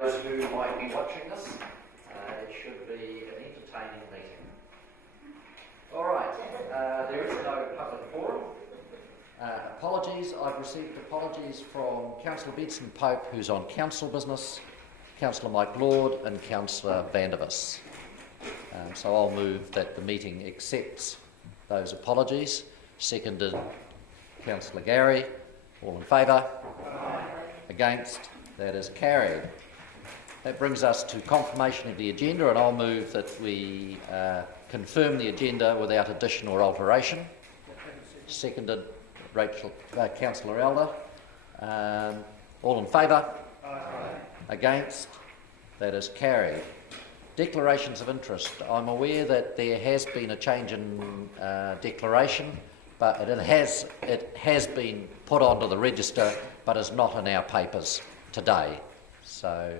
Those who might be watching this, it should be an entertaining meeting. All right, there is no public forum. Apologies, I've received apologies from Councillor Benson Pope, who's on council business, Councillor Mike Lord and Councillor Vandervis. So I'll move that the meeting accepts those apologies. Seconded, Councillor Gary. All in favour? Against? That is carried. That brings us to confirmation of the agenda, and I'll move that we confirm the agenda without addition or alteration. Seconded, Councillor Elder. All in favour? Against? That is carried. Declarations of interest. I'm aware that there has been a change in declaration, but it has been put onto the register, but is not in our papers today. So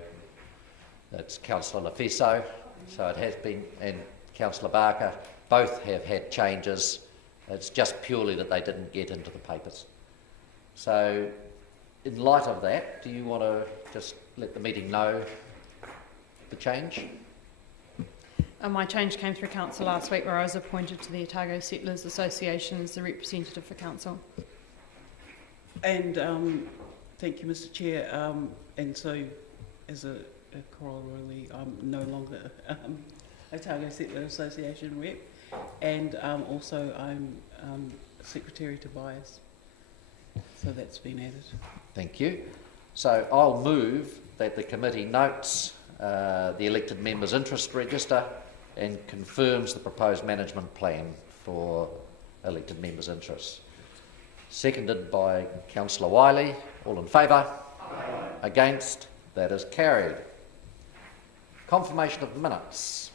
that's Councillor Lafeso, so it has been, and Councillor Barker, both have had changes. It's just purely that they didn't get into the papers. So in light of that, do you want to just let the meeting know the change? My change came through council last week, where I was appointed to the Otago Settlers Association as the representative for council. And thank you, Mr. Chair. And so, as a corollary, I'm no longer Otago Settlers Association rep, and also I'm secretary to Bias. So that's been added. Thank you. So I'll move that the committee notes the elected members' interest register and confirms the proposed management plan for elected members' interests. Seconded by Councillor Wiley. All in favour? Aye. Against? That is carried. Confirmation of minutes.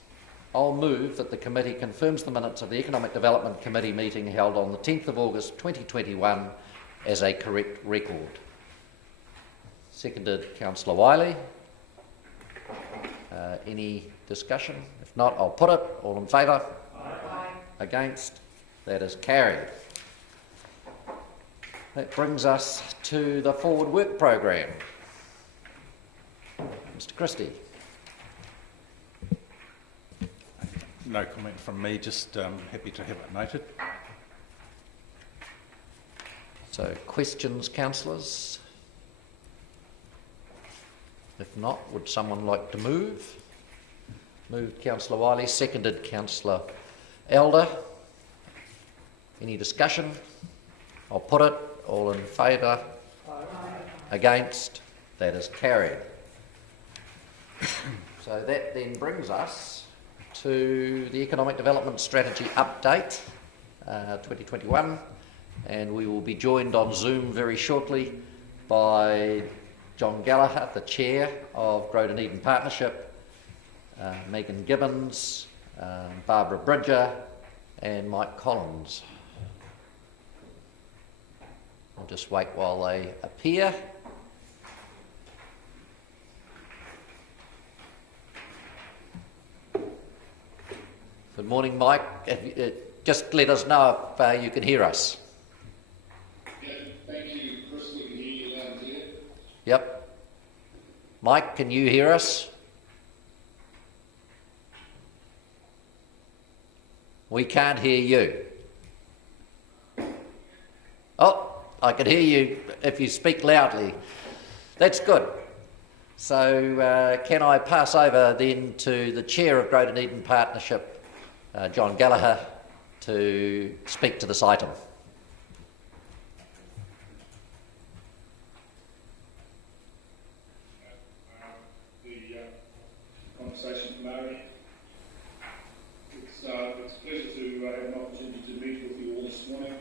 I'll move that the committee confirms the minutes of the Economic Development Committee meeting held on the 10th of August 2021 as a correct record. Seconded, Councillor Wiley. Any discussion? If not, I'll put it. All in favour? Aye. Against? That is carried. That brings us to the Forward Work Programme. Mr. Christie. No comment from me, just happy to have it noted. So, questions, councillors? If not, would someone like to move? Moved Councillor Wiley, seconded Councillor Elder. Any discussion? I'll put it. All in favour? Against? That is carried. So that then brings us to the Economic Development Strategy Update 2021, and we will be joined on Zoom very shortly by John Gallagher, the Chair of Dunedin Partnership, Megan Gibbons, Barbara Bridger and Mike Collins. I'll just wait while they appear. Good morning, Mike. Just let us know if you can hear us. Yeah, thank you, Chris. We can hear you loud and clear. Yep. Mike, can you hear us? We can't hear you. Oh, I can hear you if you speak loudly. That's good. So can I pass over then to the Chair of Dunedin Partnership, John Gallagher, to speak to this item. Conversation from Mary. It's a pleasure to have an opportunity to meet with you all this morning,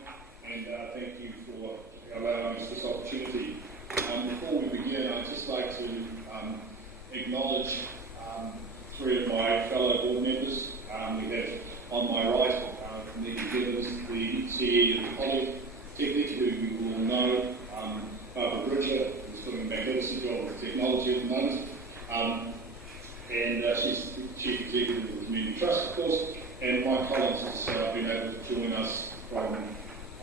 and thank you for allowing us this opportunity. Before we begin, I'd just like to acknowledge three of my fellow board members. We have on my right, Megan Gibbons, the CEO of the Polytechnic, who you all know, Barbara Bridger, who's doing a magnificent job with technology at the moment, and she's the Chief Executive of the Community Trust, of course, and Mike Collins has been able to join us from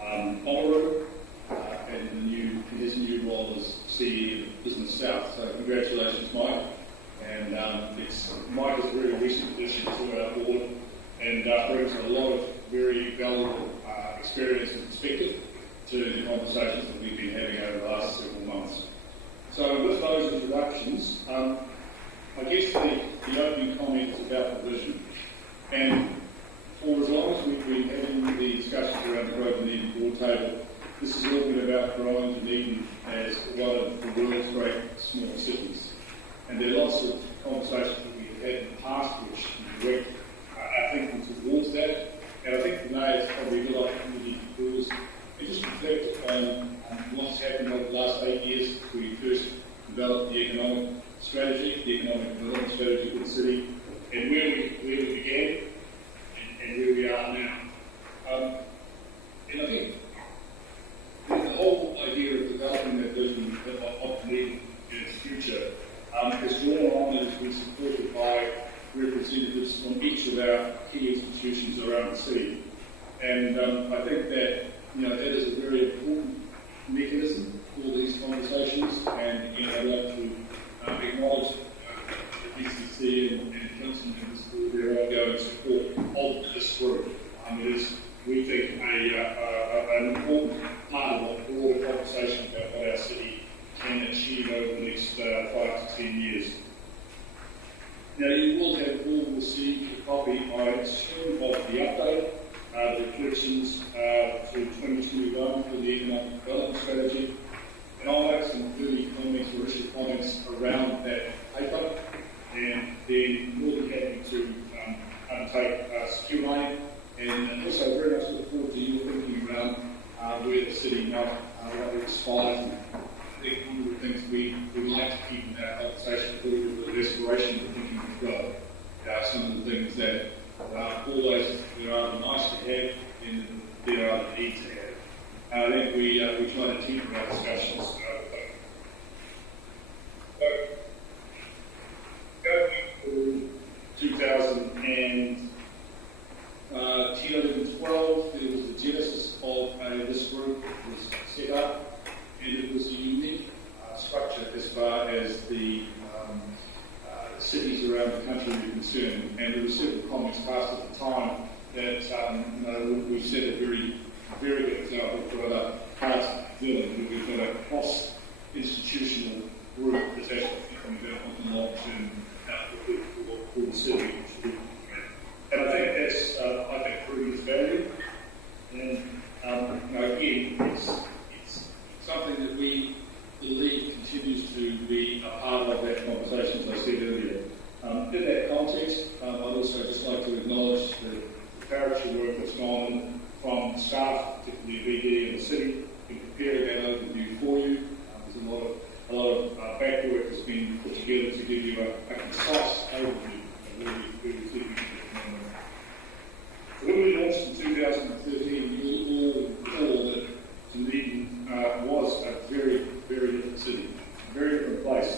Oamaru in his new role as CEO of Business South. So congratulations, Mike. perspective to the conversations that we've been having over the last several months. So with those introductions, I guess the opening comment is about the vision. And for as long as we've been having the discussions around the Grow Dunedin board table, this is all been about growing Dunedin as one of the world's great small cities. And there are lots of conversations that we've had in the past which direct our thinking towards that. And I think today it's probably a good opportunity to do is just reflect on what's happened over the last 8 years since we first developed the economic strategy, the economic development strategy for the city, and where we began and where we are now. And I think the whole idea of developing that vision of Dunedin and its future has drawn on and has been supported by representatives from each of our key institutions around the city. And I think that that is a very important mechanism for these conversations. And again, I'd like to acknowledge the DCC and council members for their ongoing support of this group. It is, we think, an important part of a broader conversation about what our city can achieve over the next 5 to 10 years. Now, you will have all received a copy, I assume, of the update, the reflections to 2021 for the economic development strategy. And I'll make some early comments or initial comments around that paper, and then more than happy to undertake Q&A, and also very much look forward to your thinking around where the city might aspire to. I think one of the things we'd like to keep in our conversation is a little bit of aspiration of thinking as well. Some of the things that always there are nice to have and there are the need to have. I think we try to temper our discussions. Going through 2010, 11, 12, there was the genesis of this group was set up, and it was a unique structure as far as the cities around the country were concerned. And there were several comments passed at the time that we set a very, very good example for other parts of New Zealand. We've got a cross-institutional group that's actually thinking about what the long-term outlook for the city. And I think that's, proving its value. And again, it's something that we believe continues to be a part of that conversation, as I said earlier. In that context, I'd also just like to acknowledge the preparatory work that's gone on from staff, particularly BD and the city, in preparing that overview for you. There's a lot of back work that's been put together to give you a concise overview of where we're thinking at the moment. So when we launched in 2013, you all recall that Dunedin was a very, very different city, a very different place.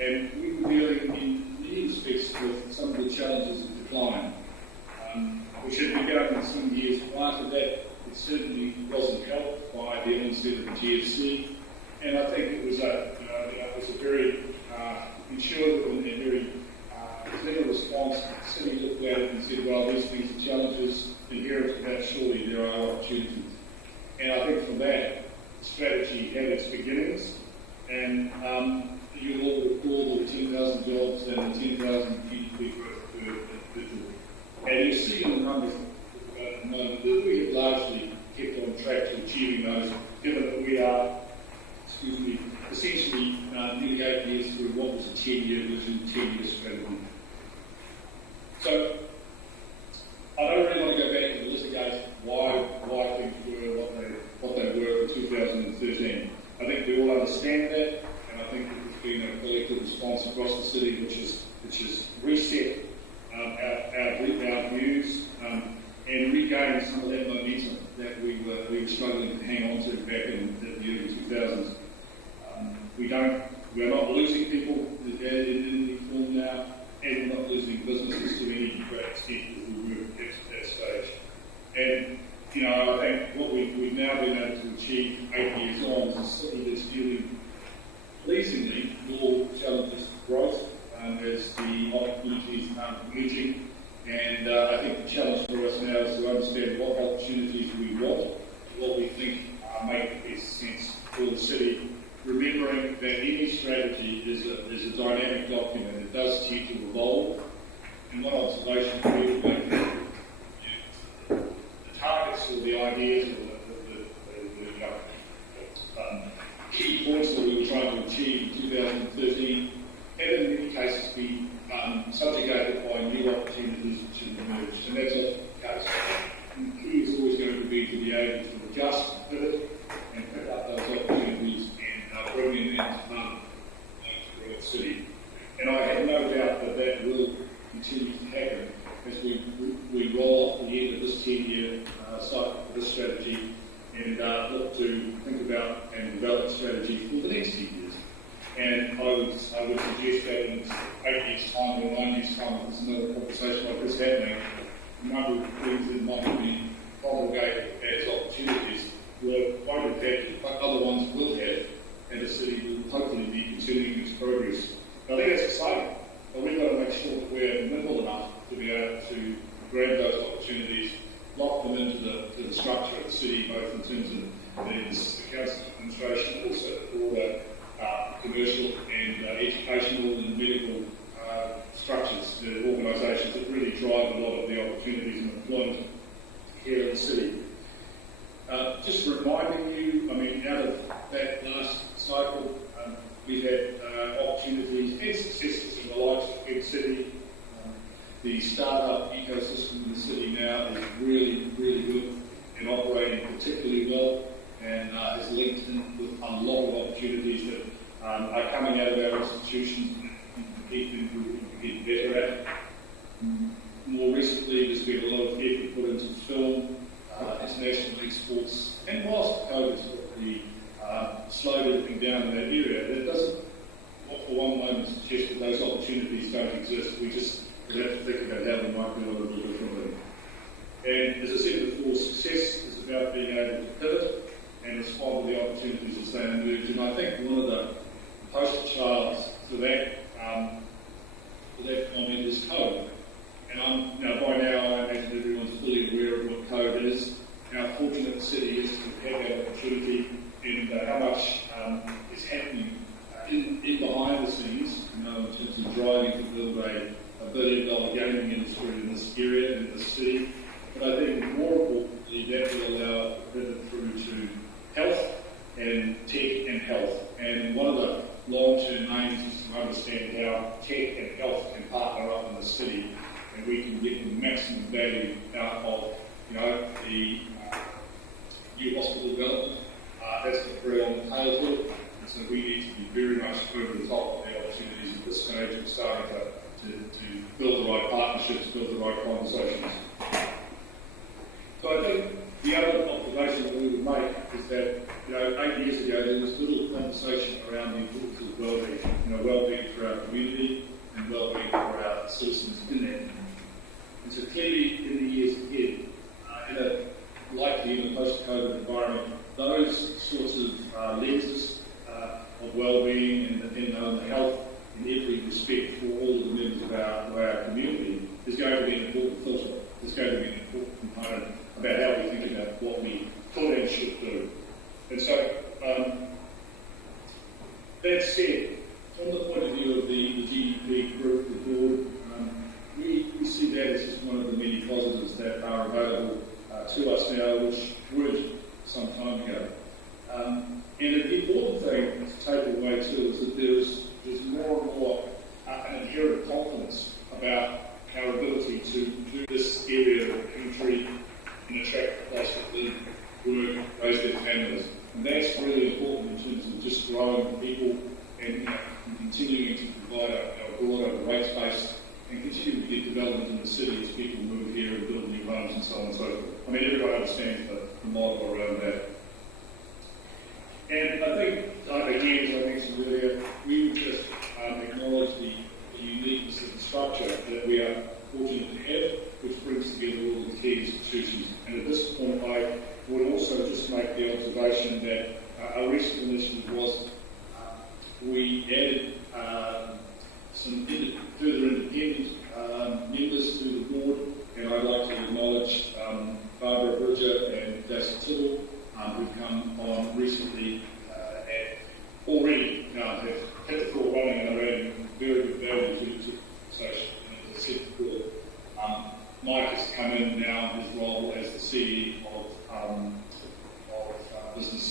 And we were dealing in many respects with some of the challenges of decline, which had begun in some years prior to that. It certainly wasn't helped by the onset of the GFC. And I think it was a very intuitive and very clear response. The city looked at it and said, well, these things are challenges inherent to that, surely there are opportunities. And I think from that, the strategy had its beginnings. And you all recall the 10,000 jobs and the 10,000 GDP growth per individual. And you see in the numbers at the moment that we have largely kept on track to achieving those, given that we are, essentially nearly 8 years through what was a 10-year vision, 10-year strategy. So I don't really want to go back and litigate why things were what they were in 2013. I think we all understand that, and I think there's been a collective response across the city which has reset our views and regained some of that momentum that we were struggling to hang on to back in the early 2000s. We are not losing people in any form now, and we're not losing businesses to any great extent as we were at that stage. And I think what we've now been able to achieve 8 years on is a city that's dealing pleasingly more challenges of growth as the opportunities are emerging. And I think the challenge for us now is to understand what opportunities we want, what we think a dynamic document. It does tend to evolve. And one observation we would make is the targets or the ideas or the key points that we were trying to achieve in 2013 have in many cases been subjugated by new opportunities which have emerged. And that's often the case. And the key is always going to be able to adjust, pivot, and pick up those opportunities and bring them into the city. And I have no doubt that that will continue to happen as we roll off the end of this 10-year cycle for this strategy and look to think about and develop a strategy for the next 10 years. And I would suggest that in 8 years' time or 9 years' time, if there's another conversation like this happening, a number of things that might have been promulgated as opportunities won't have had, but other ones will have, and the city will hopefully be continuing its progress. I think that's exciting, but we've got to make sure that we're nimble enough to be able to grab those opportunities, lock them into the structure of the city, both in terms of the council administration, but also the broader commercial and educational and medical structures, the organisations that really drive a lot of the opportunities and employment here in the city. Just reminding you, I mean, out of that last cycle, we've had opportunities and successes in the likes of Big City. The startup ecosystem in the city now is really, really good and operating particularly well, and is linked in with a lot of opportunities that are coming out of our institutions and we can get better at. More recently, there's been a lot of effort put into film, international exports, and whilst COVID's put the slowed everything down in that area, that doesn't, not for one moment, suggest that those opportunities don't exist. We just have to think about how we might do it a little differently. And as I said before, success is about being able to pivot and respond to the opportunities as they emerge. And I think one of the poster childs for that comment is code. And by now I imagine everyone's fully aware of what code is, how fortunate the city is to have that opportunity, and how much is happening in behind the scenes, in terms of driving to build a $1 billion gaming industry in this area, in this city. But I think more importantly, that will allow us to pivot through to health and tech and health. And one of the long-term aims is to understand how tech and health can partner up in the city, and we can get the maximum value out of, the new hospital development. That's the very on the tail to it, and so we need to be very much over the top of the opportunities at this stage of starting to build the right partnerships, build the right conversations. So I think the other observation that we would make is that 8 years ago there was little conversation around the importance of well-being, well-being for our community and well-being for our citizens in that. And so clearly in the years ahead, likely in a post-COVID environment, those sorts of lenses of well-being and the health in every respect for all of the members of our community is going to be an important filter. It's going to be an important component about how we think about what we could and should do. And so, that said, from the point of view of the GDP group, the board, we see that as just one of the many positives that are available to us now, which weren't some time ago. And an important thing to take away too is that there's more and more an inherent confidence about our ability to do this area of the country and attract the place that live, work, raise their families. And that's really important in terms of just growing people and continuing to provide a broader rates base and continuing to get development in the city as people move here and build new homes and so on and so forth. I mean, everybody understands the model around that. And I think, again, as I mentioned earlier, we would just acknowledge the uniqueness of the structure that we are fortunate to have, which brings together all the key institutions. And at this point, I would also just make the observation that a recent initiative was we added some further independent members to the board, and I'd like to acknowledge Barbara Bridger and Jason Tibble, who've come on recently and already have hit the floor running and are adding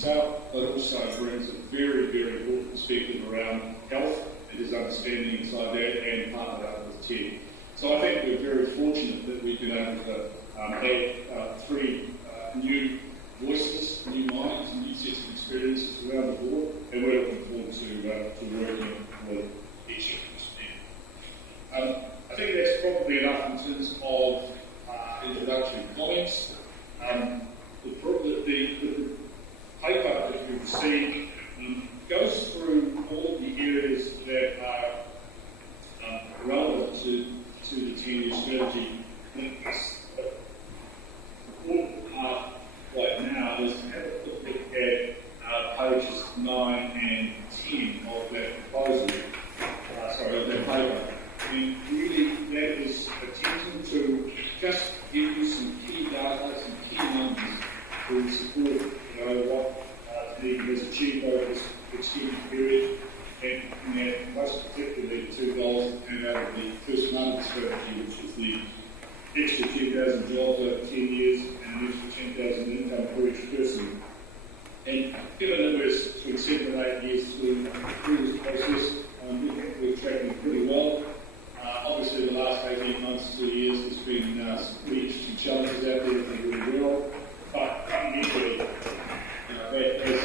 itself, but also brings a very, very important perspective around health and his understanding inside that, and part of that with Ted. So I think we're very fortunate that we've been able to have three new voices, new minds, and new sets of experiences around the board, and we're looking forward to working with each of them. I think that's probably enough in terms of introductory comments. The paper that we've received goes through all of the areas that are relevant to the 10-year strategy. The important part right now is to have a quick look at pages 9 and 10 of that proposal, of that paper. And really that is attempting to just give you some key data, some key numbers to support what the has achieved over this extended period, and most particularly the two goals that came out of the first market strategy, which is the extra 10,000 jobs over 10 years and an extra 10,000 income for each person. And given that we're between 7 and 8 years through this process, we think we're tracking pretty well. Obviously, the last 18 months, 2 years, there's been some pretty interesting challenges out there that we're doing well. But fundamentally, that has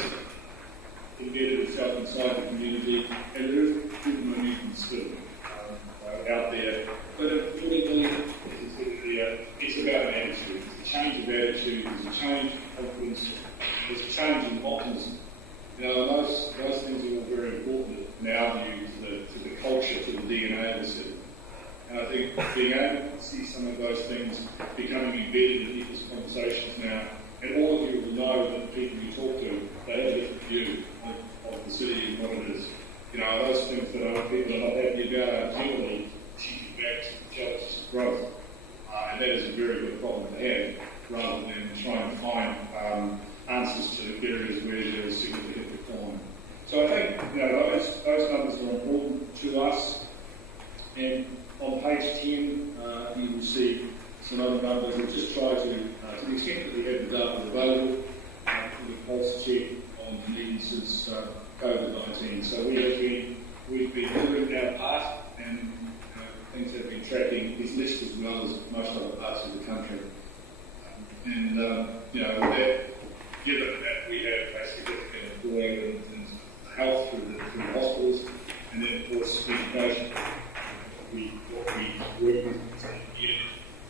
embedded itself inside the community, and there is good momentum still out there. But importantly, it's about an attitude. It's a change of attitude, there's a change of confidence, there's a change in optimism. Those things are all very important in our view to the culture, to the DNA of the city. And I think being able to see some of those things becoming embedded in people's conversations now, and all of you will know that the people you talk to, they have a different view of the city and what it is. Those things that other people are not happy about are generally shifting back to the challenges of growth. And that is a very good problem to have, rather than trying to find answers to areas where there is significant decline. So I think those numbers are important to us. And on page 10, you will see some other numbers. We've just tried to the extent that we have the data available, we pulse check on Dunedin since COVID-19. So we've been doing our part, and things have been tracking this list as well as most other parts of the country. And that, given that we have a significant employment in health through the hospitals, and then of course education, we work with here.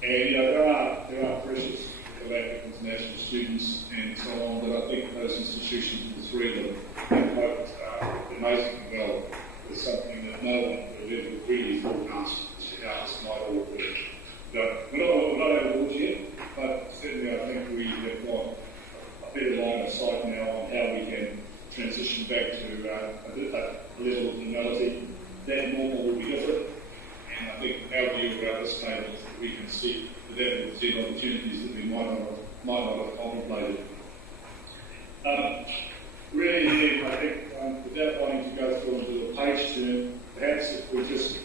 And there are pressures about international students and so on, but I think those institutions, the three of them, have coped amazingly well with something that no one would ever really forecast as to how this might all work. We're not out of the woods yet, but certainly I think we have got a better line of sight now on how we can transition back to a level of normality. That normal will be different, and I think our view about this table is that we can see that will present opportunities that we might not have contemplated. Really, I think, without wanting to go through into a page turn, perhaps if we just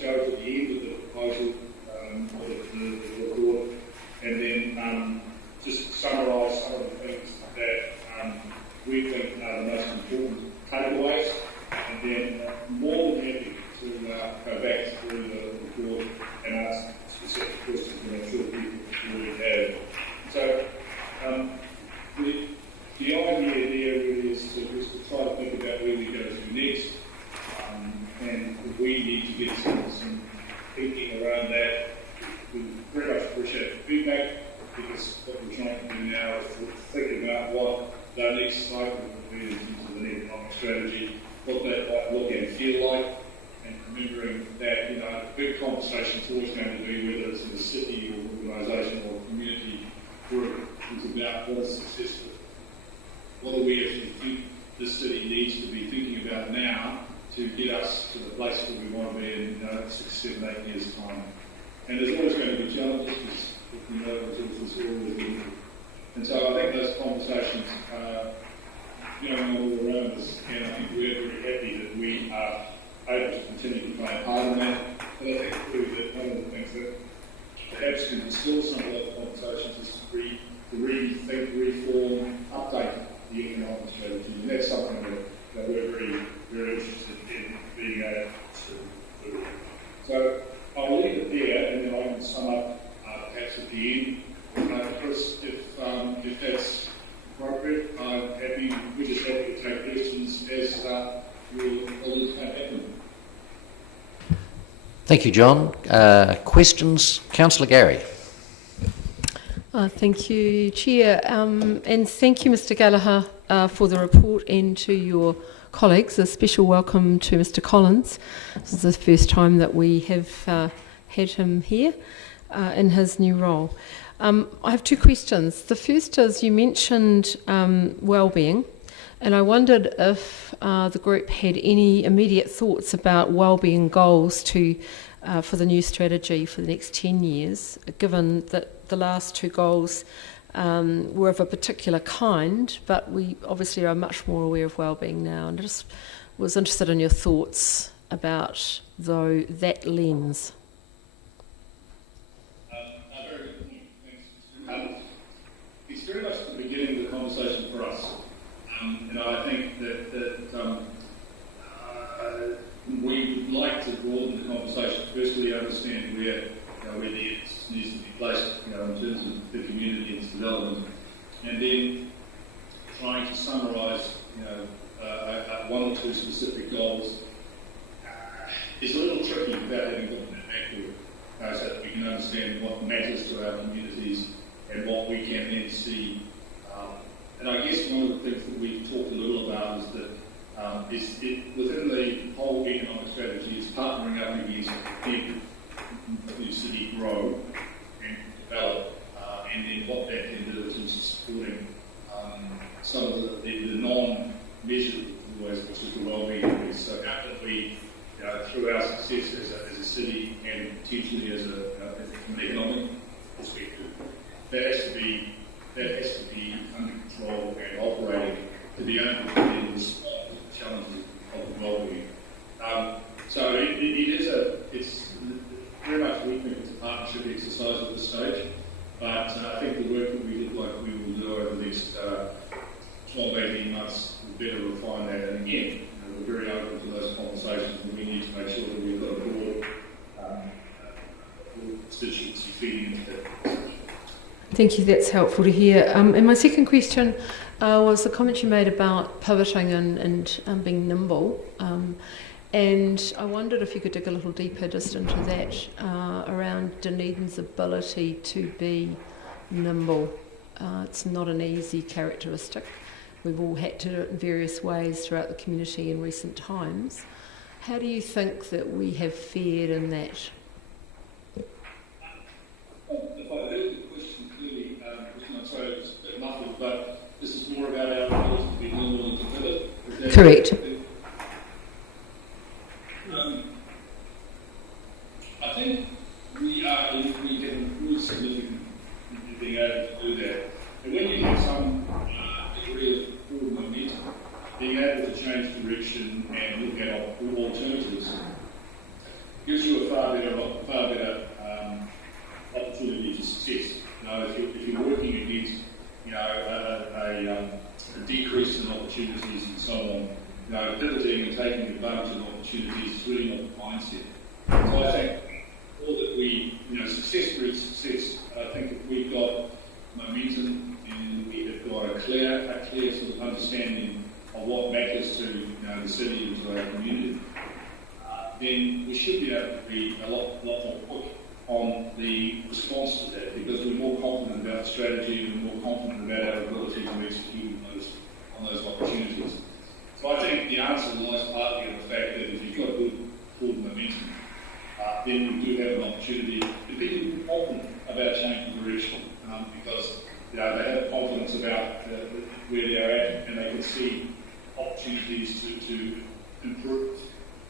go to the end of the proposal of the report, and then just summarise some of the things that we think are the most important takeaways, and then more than happy to go back through the report and ask specific questions that I'm sure people already have. So the idea there really is to try to think about where we go to next, and we need to get some thinking around that. We very much appreciate the feedback, because what we're trying to do now is to think about what the next cycle will be in terms of an economic strategy, what that might look and feel like, and remembering that the big conversation is always going to be, whether it's in a city or organisation or community group, is about what is successful. What do we actually think this city needs to be thinking about now to get us to the place where we want to be in 6, 7, 8 years' time? And there's always going to be challenges, because resources are always limited. And so I think those conversations are going all around us, and I think we're very happy that we are able to continue to play a part in that. But I think too that one of the things that perhaps can distill some of those conversations is to rethink, reform, update Thank you, John. Questions? Councillor Gary. Thank you, Chair, and thank you, Mr Gallagher, for the report, and to your colleagues. A special welcome to Mr Collins. This is the first time that we have had him here in his new role. I have two questions. The first is, you mentioned wellbeing, and I wondered if the group had any immediate thoughts about wellbeing goals for the new strategy for the next 10 years, given that the last two goals were of a particular kind, but we obviously are much more aware of wellbeing now. And I just was interested in your thoughts about that lens. Very good point. Thanks. It's very much the beginning of the conversation for us. And I think that we would like to broaden the conversation. Firstly, understand where the emphasis needs to be placed, in terms of the community and its development, and then trying to summarise, one or two specific goals is a little tricky without having gotten that accurate, so that we can understand what matters to our communities and what we can then see. And I guess one of the things that we've talked a little about is that within the whole economic strategy is partnering up against people who city grow and develop, and then what that can do in terms of supporting some of the non-measured ways, which is the wellbeing piece. So how can we, through our success as a city and potentially as from an economic perspective, that has to be under control and operating to be able to respond to the challenges of wellbeing. So it's very much, we think it's a partnership exercise at this stage, but I think the work that we look like we will do over the next 12, 18 months will better refine that. And again, we're very open to those conversations, and we need to make sure that we've got a broad constituency feeding into that. Thank you, that's helpful to hear. And my second question was the comment you made about pivoting and being nimble. And I wondered if you could dig a little deeper just into that, around Dunedin's ability to be nimble. It's not an easy characteristic. We've all had to do it in various ways throughout the community in recent times. How do you think that we have fared in that? If I heard the question clearly, I'm sorry, it was a bit muffled, but this is more about our ability to be nimble and to pivot. Correct. I think we have improved significantly in being able to do that. And when you have some degree of forward momentum, being able to change direction and look at alternatives gives you a far better opportunity to success. If you're working against a decrease in opportunities and so on, pivoting and taking advantage of opportunities is really not the mindset. So I think all that we, success breeds success. I think if we've got momentum and we have got a clear sort of understanding of what matters to the city and to our community, then we should be able to be a lot more quick on the response to that, because we're more confident about the strategy and we're more confident about our ability to execute on those opportunities. So I think the answer lies partly in the fact that if you've got good forward momentum, then you do have an opportunity to be confident about changing direction, because they have confidence about where they're at, and they can see opportunities to improve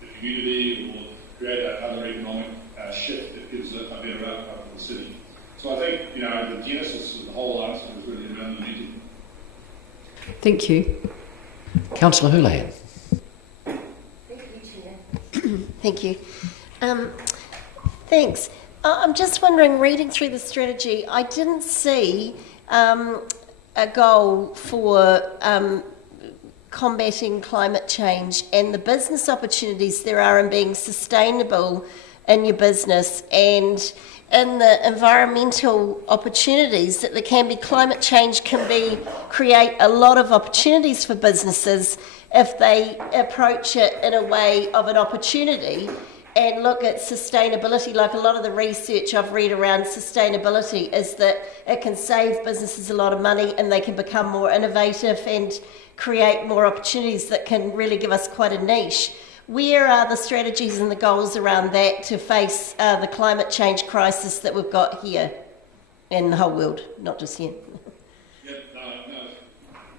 the community or create another economic shift that gives a better outcome for the city. So I think the genesis of the whole answer is really around momentum. Thank you. Councillor Houlihan. Thank you, Chair. Thank you. Thanks. I'm just wondering, reading through the strategy, I didn't see a goal for combating climate change and the business opportunities there are in being sustainable in your business, and in the environmental opportunities that there can be. Climate change can create a lot of opportunities for businesses if they approach it in a way of an opportunity and look at sustainability. Like a lot of the research I've read around sustainability is that it can save businesses a lot of money and they can become more innovative and create more opportunities that can really give us quite a niche. Where are the strategies and the goals around that to face the climate change crisis that we've got here in the whole world, not just here? No,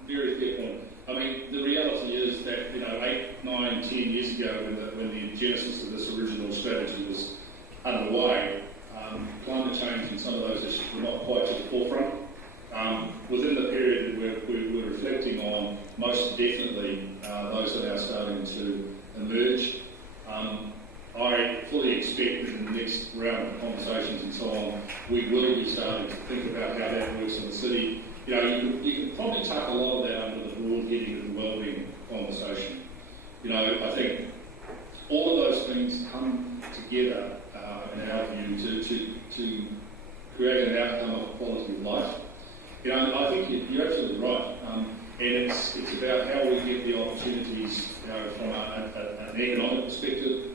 very fair point. I mean, the reality is that, 8, 9, 10 years ago, when the genesis of this original strategy was underway, climate change and some of those issues were not quite to the forefront. Within the period that we're reflecting on, most definitely those are now starting to emerge. I fully expect that in the next round of conversations and so on, we will be starting to think about how that works in the city. You can probably tuck a lot of that under the broad heading of the wellbeing conversation. I think all of those things come together, in our view, to create an outcome of quality of life. I think you're absolutely right, and it's about how we get the opportunities, from an economic perspective.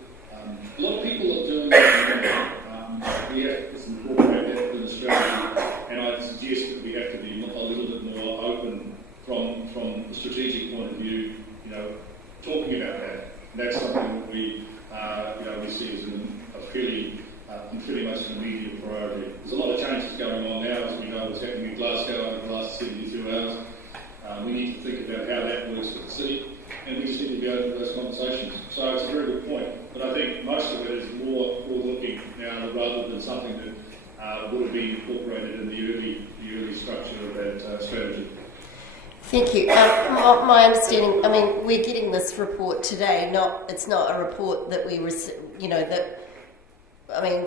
A lot of people are doing that. We have to incorporate that within the strategy, and I'd suggest that we have to be a little bit more open from the strategic point of view. Talking about that. And that's something that we see as pretty much an immediate priority. There's a lot of changes going on now, as we know what's happening in Glasgow over the last 72 hours. We need to think about how that works for the city, and we just need to be open to those conversations. So it's a very good point, but I think most of it is more forward-looking now rather than something that would have been incorporated in the early structure of that strategy. Thank you. My understanding, we're getting this report today. It's not a report that we,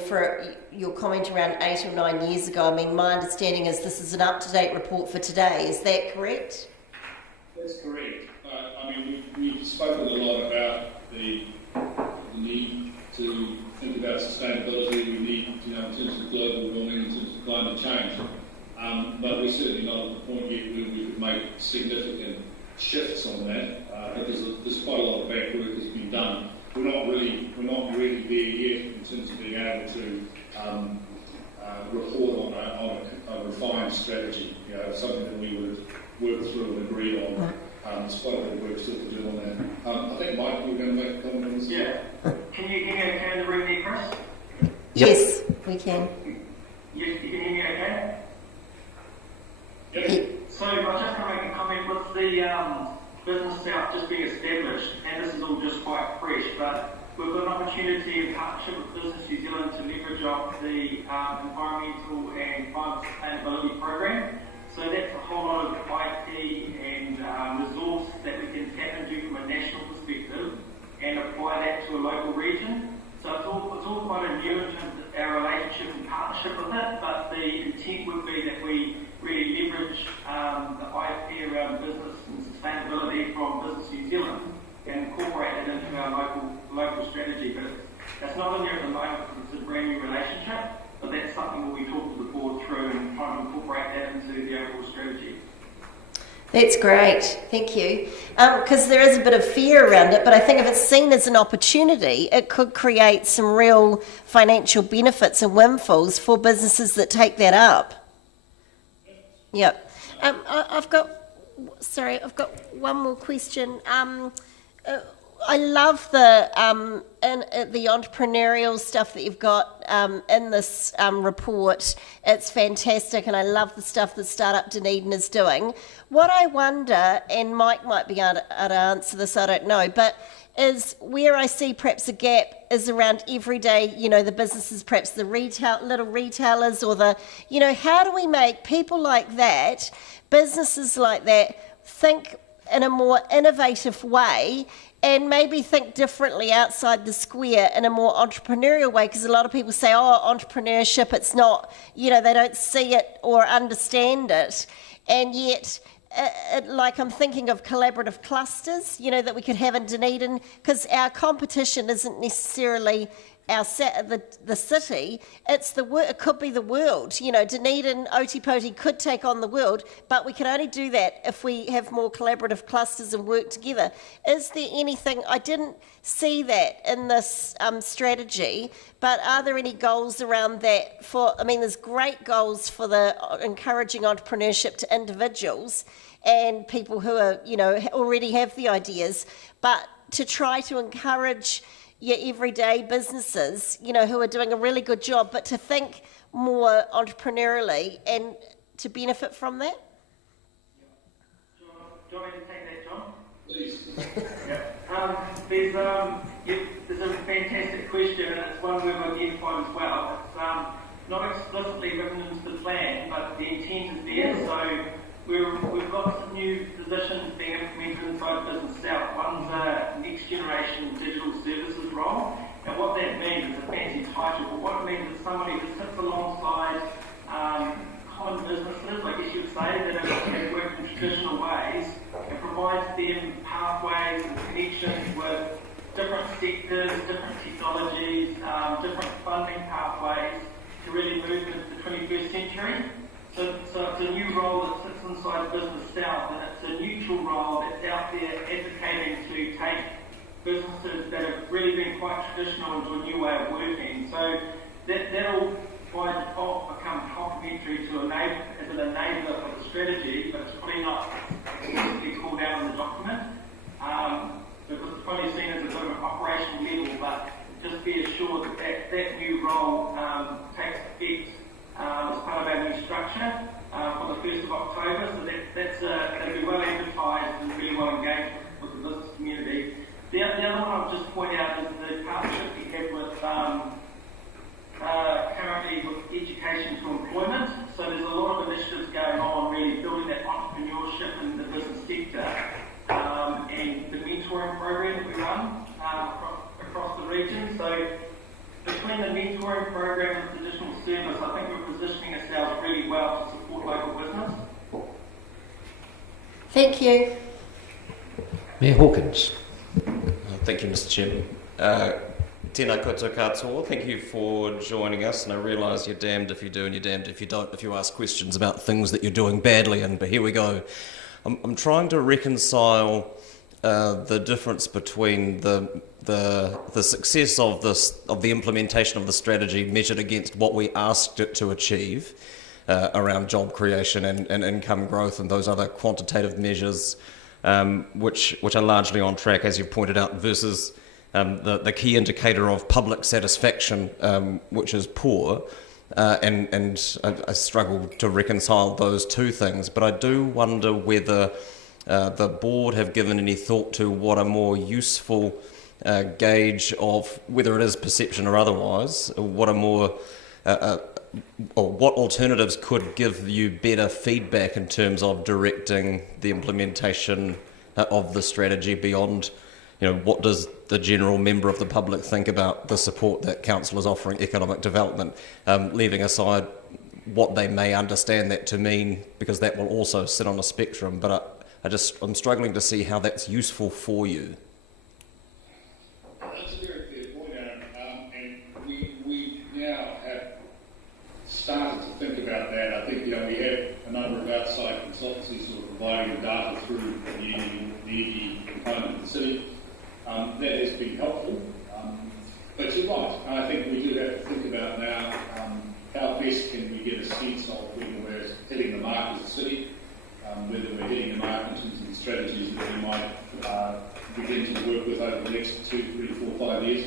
for your comment around 8 or 9 years ago, my understanding is this is an up-to-date report for today. Is that correct? That's correct. We've spoken a lot about the need to think about sustainability. We need, in terms of global warming, in terms of climate change. But we're certainly not at the point yet where we could make significant shifts on that, because there's quite a lot of back work that's been done. We're not really there yet in terms of being able to report on a refined strategy, something that we would work through and agree on. There's quite a bit of work still to do on that. I think, Mike, you were going to make a comment on this? Yeah. Can you hear me okay in the room there, Chris? Yes, we can. You can hear me okay? Yep. So I was just going to make a comment with the business south just being established, and this is all just quite fresh, but we've got an opportunity in partnership with Business New Zealand to leverage off the environmental and climate sustainability program. So that's a whole lot of IP and resource that we can tap into from a national perspective and apply that to a local region. So it's all quite new in terms of our relationship and partnership with it, but the intent would be that we really leverage the IP around business and sustainability from Business New Zealand and incorporate it into our local strategy. But that's not in there at the moment because it's a brand new relationship, but that's something that we talk to the board through and try to incorporate that into the overall strategy. That's great, thank you. Because there is a bit of fear around it, but I think if it's seen as an opportunity, it could create some real financial benefits and windfalls for businesses that take that up. Yep. I've got one more question. I love the entrepreneurial stuff that you've got in this report. It's fantastic, and I love the stuff that Startup Dunedin is doing. What I wonder, and Mike might be able to answer this, I don't know, but is where I see perhaps a gap is around everyday, the businesses, perhaps the little retailers or how do we make people like that, businesses like that, think in a more innovative way and maybe think differently outside the square in a more entrepreneurial way, because a lot of people say, entrepreneurship, it's not, they don't see it or understand it. And yet, I'm thinking of collaborative clusters, that we could have in Dunedin, because our competition isn't necessarily the city, it could be the world. You know, Dunedin, Otipoti could take on the world, but we can only do that if we have more collaborative clusters and work together. Is there anything, I didn't see that in this strategy, but are there any goals around that there's great goals for the encouraging entrepreneurship to individuals and people who are, already have the ideas, but to try to encourage your everyday businesses, who are doing a really good job, but to think more entrepreneurially and to benefit from that? Do you want me to take that, John? Please. There's a fantastic question, and it's one we've identified as well. It's not explicitly written into the plan, but the intent is there. So we've got some new positions being implemented inside Business South. One's a next generation digital services role, and what that means is a fancy title, but what it means is somebody that sits alongside common businesses, I guess you'd say, that have worked in traditional ways, and provides them pathways and connections with different sectors, different technologies, different funding pathways to really move into the 21st century. So it's a new role that sits inside Business South, and it's a neutral role that's out there advocating to take businesses that have really been quite traditional into a new way of working. So that'll by default become complementary to an enabler for the strategy, but it's probably not explicitly called out in the document, because it's probably seen as a sort of an operational level, but just be assured that new role takes effect as part of our new structure for the 1st of October, so that'll be well advertised and really well engaged with the business community. The other one I'll just point out is the partnership we have with currently with education to employment. So there's a lot of initiatives going on, really building that entrepreneurship in the business sector, and the mentoring program that we run across the region. So between the mentoring program and the additional service, I think we're positioning ourselves really well to support local business. Thank you. Mayor Hawkins. Thank you, Mr. Chairman. Tēnā koutou katoa, thank you for joining us, and I realise you're damned if you do and you're damned if you don't, if you ask questions about things that you're doing badly, but here we go. I'm trying to reconcile the difference between the success of the implementation of the strategy measured against what we asked it to achieve around job creation and income growth and those other quantitative measures, which are largely on track, as you've pointed out, versus the key indicator of public satisfaction, which is poor, and I struggle to reconcile those two things. But I do wonder whether the board have given any thought to what a more useful gauge of, whether it is perception or otherwise, what a more or what alternatives could give you better feedback in terms of directing the implementation of the strategy beyond, what does the general member of the public think about the support that council is offering economic development, leaving aside what they may understand that to mean, because that will also sit on a spectrum, but I'm struggling to see how that's useful for you. That's a very fair point, Aaron, and we now have started to think about that. I think we have a number of outside consultancies who are providing the data through the ED component of the city. That has been helpful, but you're right. I think we do have to think about now how best can we get a sense of whether we're hitting the mark as a city, whether we're hitting the mark in terms of the strategies that we might begin to work with over the next 2, 3, 4, 5 years.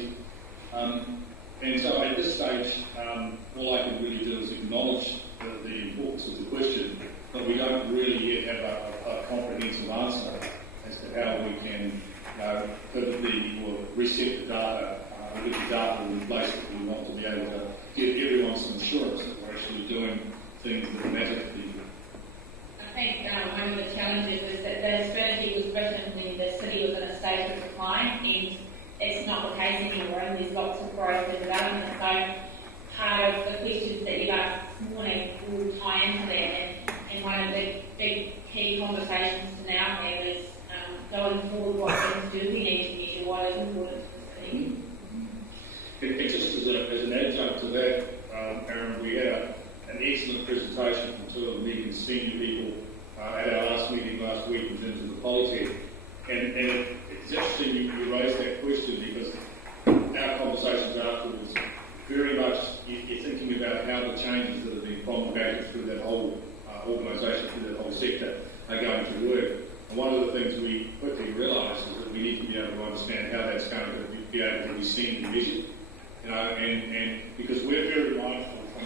And so at this stage, all I can really do is acknowledge the importance of the question, but we don't really yet have a comprehensive answer as to how we can pivot or reset the data, get the data in place that we want to be able to give everyone some assurance that we're actually doing things that matter to people. I think one of the challenges is that the strategy was written when the city was in a state of decline, and it's not the case anymore, and there's lots of growth and development. So part of the questions that you asked this morning will tie into that, and one of the big key conversations to now have is going forward, what things do we need to measure, what is important to the city. Just presentation from two of the meeting's senior people at our last meeting last week in terms of the policy. And it's interesting you raised that question, because our conversations afterwards very much you're thinking about how the changes that have been promulgated through that whole organisation, through that whole sector, are going to work. And one of the things we quickly realised is that we need to be able to understand how that's going to be able to be seen and measured. And because we're very mindful from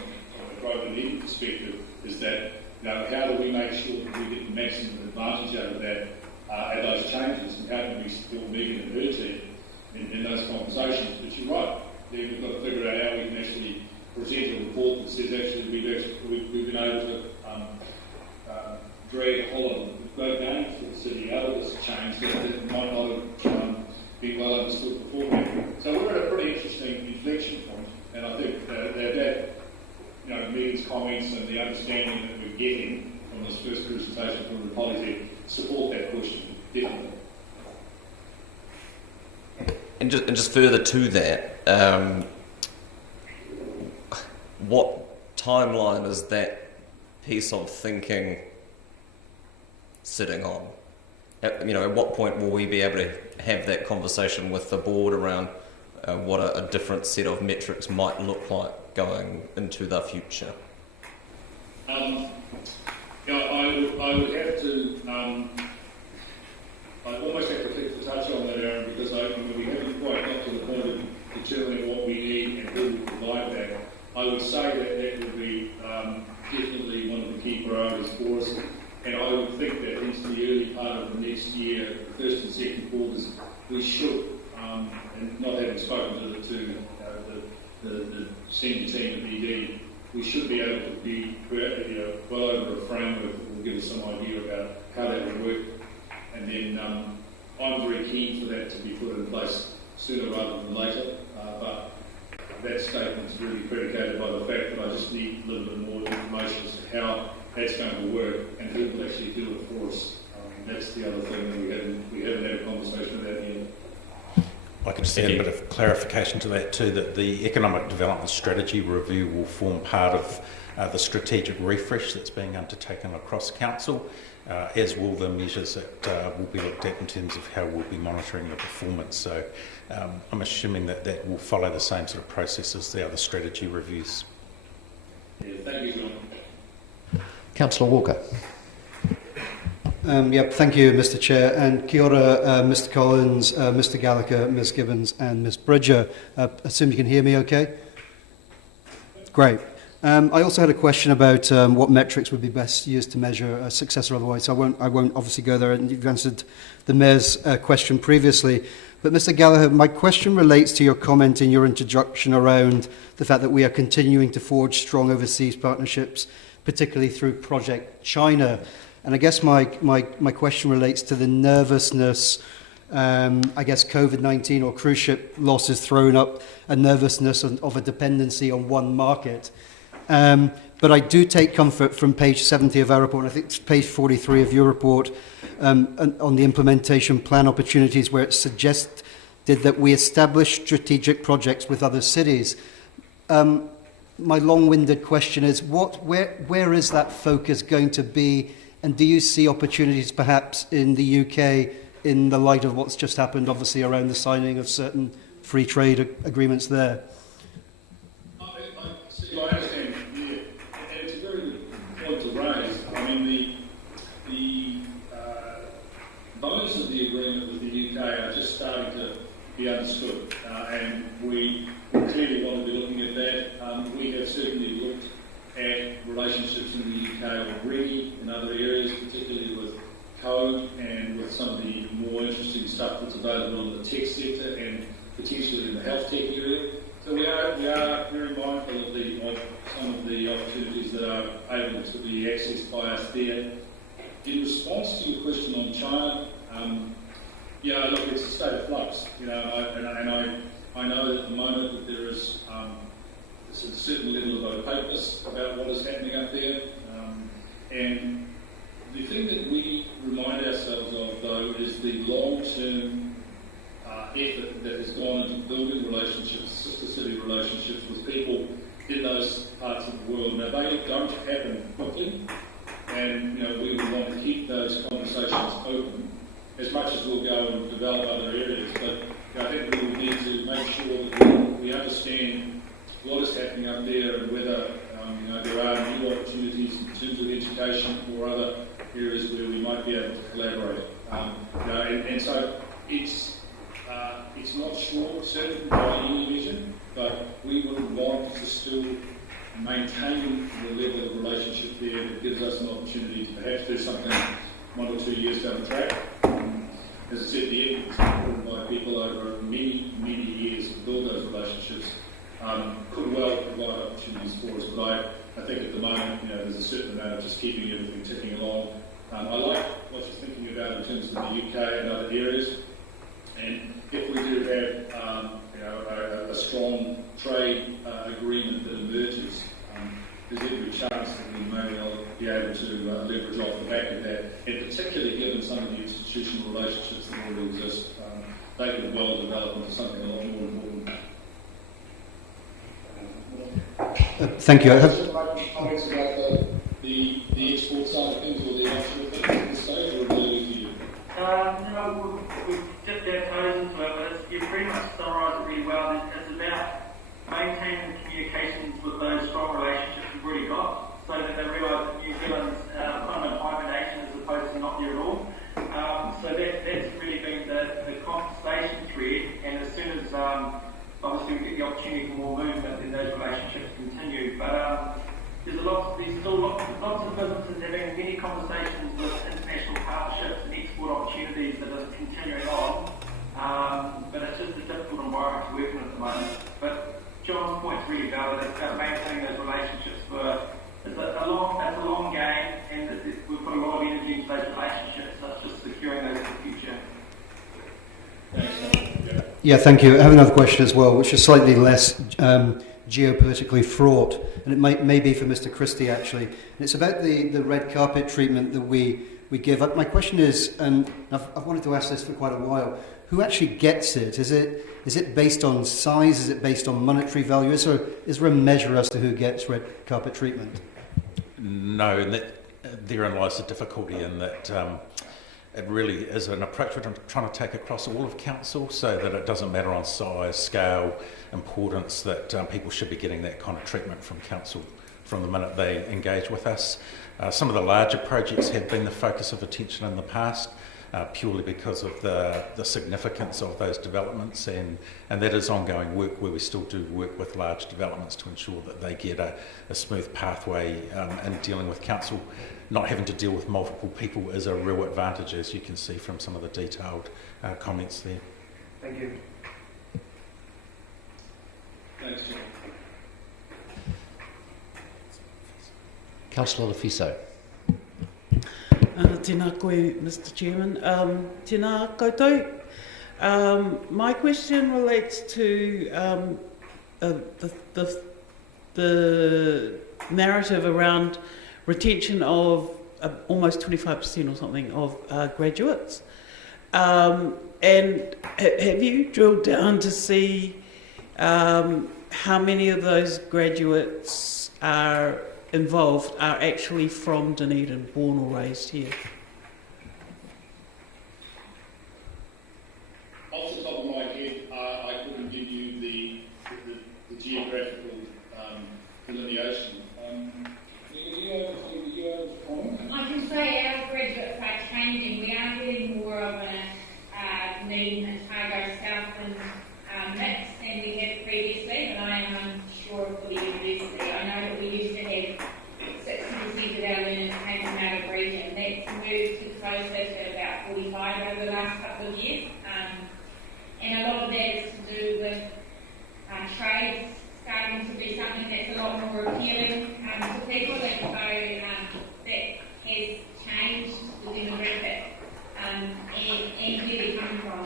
a growth and Dunedin perspective, is that how do we make sure that we get the maximum advantage out of that at those changes, and how can we support Megan and her team in those conversations? But you're right, we've got to figure out how we can actually present a report that says actually we've been able to drag a whole lot of great gains for the city out of this change that might not have been well understood beforehand. So we're at a pretty interesting inflection point, and I think that Megan's comments and the understanding that we're getting from this first presentation from the policy support that question, definitely. And just further to that, what timeline is that piece of thinking sitting on? At what point will we be able to have that conversation with the board around what a different set of metrics might look like going into the future? I would have to, I almost have to touch on that, Aaron, because we haven't quite got to the point of determining what we need and who will provide that. I would say that would be definitely one of the key priorities for us. And I would think that into the early part of the next year, the first and second quarters, we should, and not having spoken to the senior team at ED, we should be able to be well over a framework that will give us some idea about how that would work. And then I'm very keen for that to be put in place sooner rather than later. But that statement's really predicated by the fact that I just need a little bit more information as to how that's going to work and who will actually do it for us. That's the other thing that we haven't had a conversation about yet. I could just add a bit of clarification to that too, that the Economic Development Strategy Review will form part of the strategic refresh that's being undertaken across Council, as will the measures that will be looked at in terms of how we'll be monitoring the performance. So I'm assuming that will follow the same sort of process as the other strategy reviews. Yeah, thank you, John. Councillor Walker. Thank you, Mr. Chair, and kia ora, Mr. Collins, Mr. Gallagher, Ms. Gibbons and Ms. Bridger. Assume you can hear me okay? Great. I also had a question about what metrics would be best used to measure success or otherwise. So I won't obviously go there, and you've answered the Mayor's question previously. But Mr. Gallagher, my question relates to your comment in your introduction around the fact that we are continuing to forge strong overseas partnerships, particularly through Project China. And I guess my question relates to the nervousness, I guess COVID-19 or cruise ship losses thrown up a nervousness of a dependency on one market. But I do take comfort from page 70 of our report, and I think it's page 43 of your report, on the implementation plan opportunities, where it suggested that we establish strategic projects with other cities. My long-winded question is, where is that focus going to be, and do you see opportunities perhaps in the UK in the light of what's just happened, obviously around the signing of certain free trade agreements there? I understand, yeah, and it's a very good point to raise. I mean, the bones of the agreement with the UK are just starting to be understood, and we clearly want to be looking at that. We have certainly looked at relationships in the UK already in other areas, particularly with code and with some of the more interesting stuff that's available in the tech sector and potentially in the health tech area. So we are very mindful of some of the opportunities that are able to be accessed by us there. In response to your question on China, look, it's a state of flux, and I know that at the moment that there is a certain level of opaqueness about what is happening up there. And the thing that we remind ourselves of, though, is the long-term effort that has gone into building relationships, sister city relationships with people in those parts of the world. Now, they don't happen quickly, and we would want to keep those conversations open as much as we'll go and develop other areas. But I think we will need to make sure that we understand what is happening up there and whether there are new opportunities in terms of education or other areas where we might be able to collaborate. And so it's not short-term by any measure, but we would want to still maintain the level of relationship there that gives us an opportunity to perhaps do something 1 or 2 years down the track. As I said, the effort put by people over many, many years to build those relationships could well provide opportunities for us. But I think at the moment, there's a certain amount of just keeping everything ticking along. I like what you're thinking about in terms of the UK and other areas. And if we do have, a strong trade agreement that emerges, there's every chance that we may well be able to leverage off the back of that, and particularly given some of the institutional relationships that already exist, they could well develop into something a lot more important. Thank you. I have comments about the export side of things or the offshore things at this stage, or really to you? No, we've dipped our toes into it, but you pretty much summarised it really well. It's about maintaining communications with those strong relationships we've already got, so that they realise that New Zealand's kind of hibernation as opposed to not there at all. So that's really been the conversation thread, and as soon as obviously we get the opportunity for more movement, then those relationships continue. But there's still lots of businesses having many conversations with international partnerships and export opportunities that are continuing on. But it's just a difficult environment to work in at the moment. But John's point's really valid. It's about maintaining those relationships it's a long game, and we've put a lot of energy into those relationships, so it's just securing those for the future. Thanks. Yeah, thank you. I have another question as well, which is slightly less geopolitically fraught, and it may be for Mr. Christie actually. And it's about the red carpet treatment that we give up. My question is, and I've wanted to ask this for quite a while, who actually gets it? Is it based on size? Is it based on monetary value? Is there a measure as to who gets red carpet treatment? No, and therein lies the difficulty in that it really is an approach which I'm trying to take across all of council, so that it doesn't matter on size, scale, importance, that people should be getting that kind of treatment from council from the minute they engage with us. Some of the larger projects have been the focus of attention in the past, purely because of the significance of those developments, and that is ongoing work where we still do work with large developments to ensure that they get a smooth pathway in dealing with council. Not having to deal with multiple people is a real advantage, as you can see from some of the detailed comments there. Thank you. Thanks, John. Councillor Lefiso. Tēnā koe, Mr. Chairman. Tēnā koutou. My question relates to the narrative around retention of almost 25% or something of graduates. And have you drilled down to see how many of those graduates are actually from Dunedin, born or raised here? Off the top of my head, I couldn't give you the geographical delineation. Are you able to comment? I can say our graduates are changing. We are getting more of a Dunedin, Otago, Southland mix than we had previously, but I am unsure for the university. I know that we used to have 60% of our learners came from out of region. That's moved to closer to about 45 over the last couple of years. And a lot of that is to do with trades starting to be something that's a lot more appealing to people, and so that has changed the demographic and where they come from.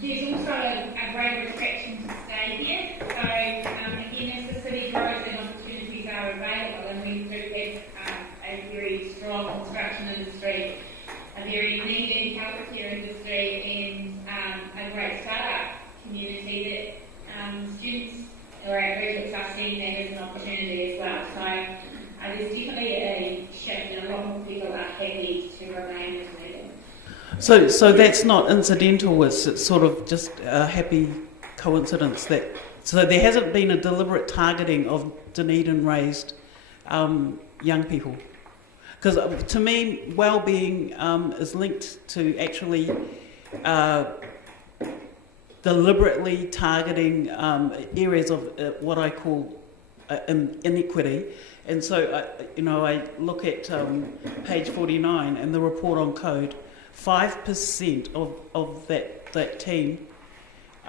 There's also a greater attraction to stay here. So again, as the city grows and opportunities are available, and we do have a very strong construction industry, a very needed healthcare industry, and a great startup community that students or our graduate trustees, there is an opportunity as well. So there's definitely a shift, and a lot more people are happy to remain in Dunedin. So that's not incidental, it's sort of just a happy coincidence that, so there hasn't been a deliberate targeting of Dunedin-raised young people. Because to me, well-being is linked to actually deliberately targeting areas of what I call inequity. And so, I look at page 49 and the report on code. 5% of that team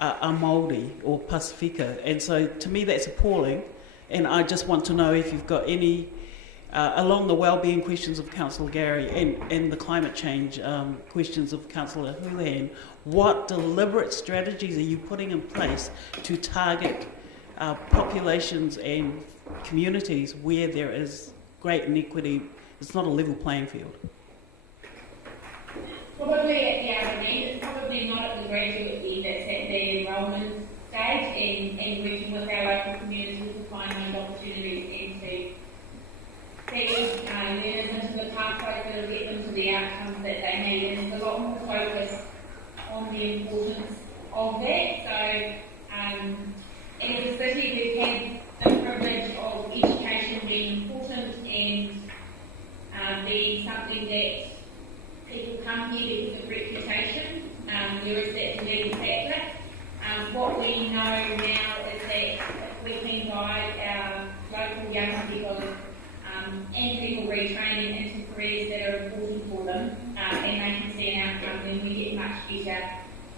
are Māori or Pasifika, and so to me that's appalling. And I just want to know if you've got any, along the wellbeing questions of Councillor Gary and the climate change questions of Councillor Houlihan, what deliberate strategies are you putting in place to target populations and communities where there is great inequity? It's not a level playing field. Probably at the other end, it's probably not at the graduate end, it's at the enrolment stage and working with our local community to find those opportunities and to see learners into the pathways that will get them to the outcomes that they need. And there's a lot more focus on the importance of that. So as a city, we've had the privilege of education being important and being something that people come here because of reputation. There is that Dunedin factor. What we know now is that if we can guide our local young people and people retraining into careers that are important for them and they can see an outcome, then we get much better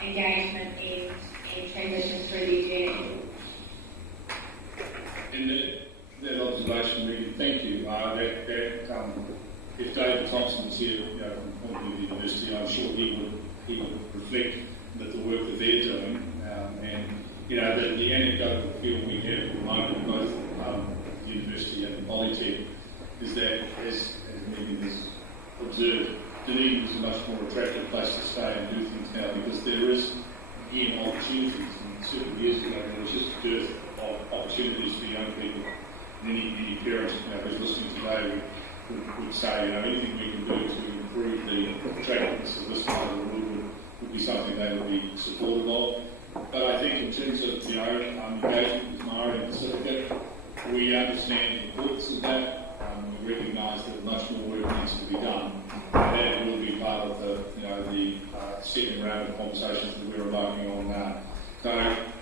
engagement and transition through their journey. In that observation, really, thank you. If David Thompson was here, from the point of view of the university, I'm sure he would reflect that the work that they're doing, and the anecdotal feel we have at the moment, both the university and the Polytech, is that as Megan has observed, Dunedin is a much more attractive place to stay and do things now because there is again opportunities. And several years ago, there was just a dearth of opportunities for young people. And any parent who's listening today would say, anything we can do to improve the attractiveness of this part of the world would be something they would be supportive of. But I think in terms of engagement with Māori and Pacifica, we understand the importance of that. We recognise that much more work needs to be done, and that will be part of the second round of conversations that we're embarking on now. So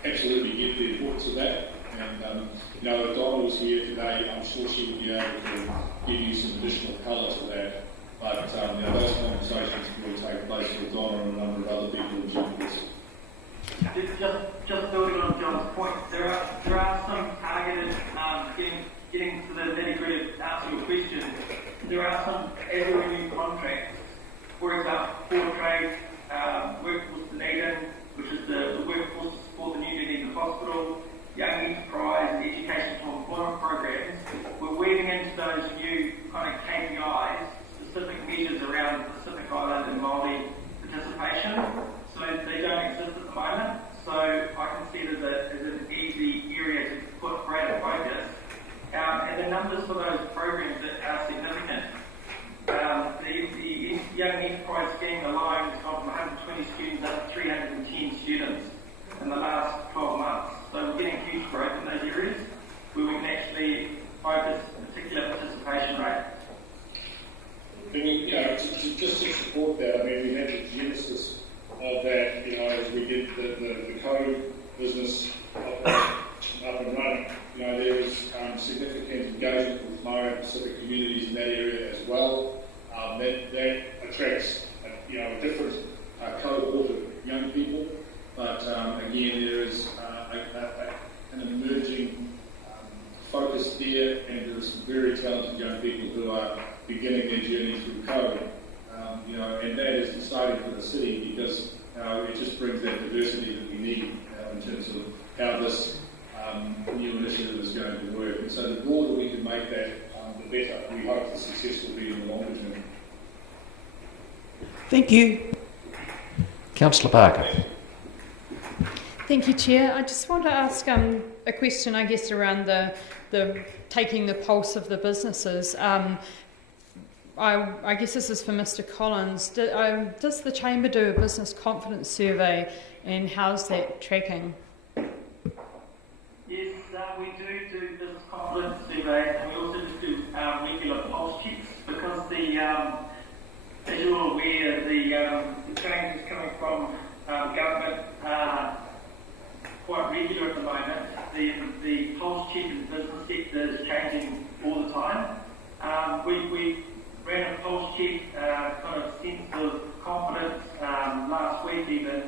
absolutely get the importance of that. And if Donna was here today, I'm sure she would be able to give you some additional colour to that. But those conversations will take place with Donna and a number of other people in due course. Just building on John's point, there are some targeted, getting to the nitty-gritty to answer your question, there are some as a renew contracts, for example, for trade, Workforce Dunedin, which is the workforce to support the new Dunedin Hospital, Young Enterprise and Education to Employment programs. We're weaving into those new kind of KPIs, specific measures around Pacific Island and Māori participation. So they don't exist at the moment. So I can see it as an easy area to put greater focus. And the numbers for those programs are significant. The Young Enterprise scheme alone has gone from 120 students up to 310 students in the last 12 months. So we're getting huge growth in those areas where we can actually focus particular participation rate. Just to support that, we had the genesis of that, as we did the code business up and running. There was significant engagement with Māori and Pacific communities in that area as well. That attracts a different cohort of young people, but again, there is an emerging focus there, and there are some very talented young people who are beginning their journey through code. And that is exciting for the city because it just brings that diversity that we need in terms of how this new initiative is going to work. And so the broader we can make that, the better. We hope the success will be in the longer term. Thank you. Councillor Parker. Thank you, Chair. I just want to ask a question, I guess, around the taking the pulse of the businesses. I guess this is for Mr. Collins. Does the Chamber do a business confidence survey, and how's that tracking? Yes, we do business confidence surveys, and we also just do regular pulse checks, because as you're aware, the changes coming from government are quite regular at the moment. The pulse check in the business sector is changing all the time. We ran a pulse check, kind of sense of confidence last week even,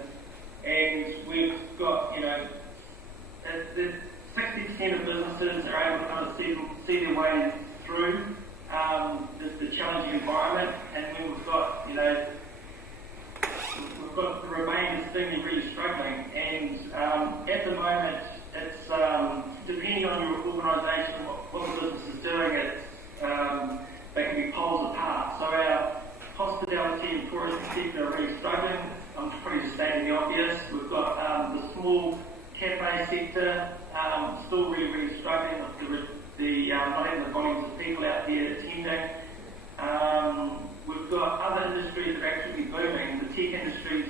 and we've got, the 60% of businesses are able to kind of see their way through the challenging environment, and then we've got the remainders seemingly really struggling. And at the moment, it's depending on your organisation, what the business is doing, they can be poles apart. So our hospitality and tourism sector are really struggling. I'm probably just stating the obvious. We've got the small cafe sector still really struggling with not having the volumes of people out there attending. We've got other industries that are actually booming. The tech industry is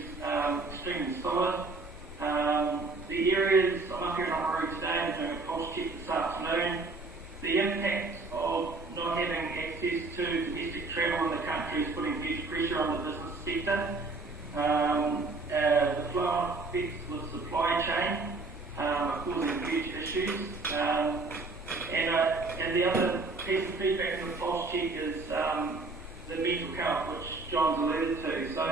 extremely solid. The areas, I'm up here in Oamaru today, I'm doing a pulse check this afternoon. The impact of not having access to domestic travel in the country is putting huge pressure on the business sector. The flow-on effects with supply chain are causing huge issues. And the other piece of feedback from the pulse check is the mental health, which John's alluded to. So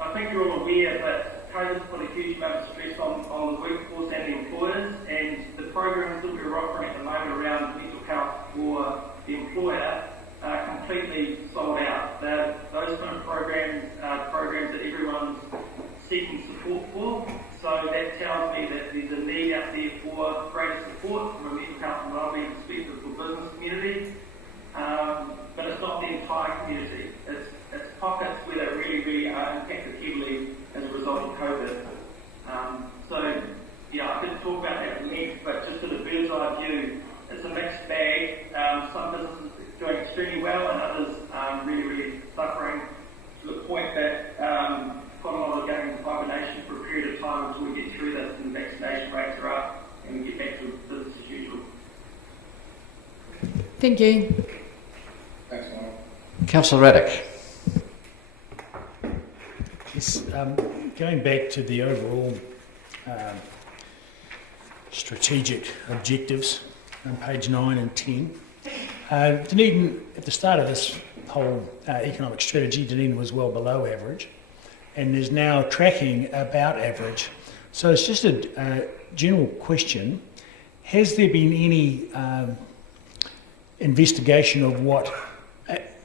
I think you're all aware that COVID's put a huge amount of stress on the workforce and the employers, and the programs that we're offering at the moment around mental health for the employer are completely sold out. Those kind of programs are programs that everyone's seeking support for. So that tells me that there's a need out there for greater support from a mental health and wellbeing perspective for business community. But it's not the entire community. It's pockets where they really are impacted heavily as a result of COVID. So I could talk about that at length, but just at a bird's eye view, it's a mixed bag. Some businesses are doing extremely well, and others really suffering, to the point that quite a lot of going into hibernation for a period of time until we get through this and the vaccination rates are up and we get back to business as usual. Thank you. Thanks, Michael. Councillor Raddick. Yes, going back to the overall strategic objectives on page 9 and 10, Dunedin, at the start of this whole economic strategy, Dunedin was well below average and is now tracking about average. So it's just a general question. Has there been any investigation of what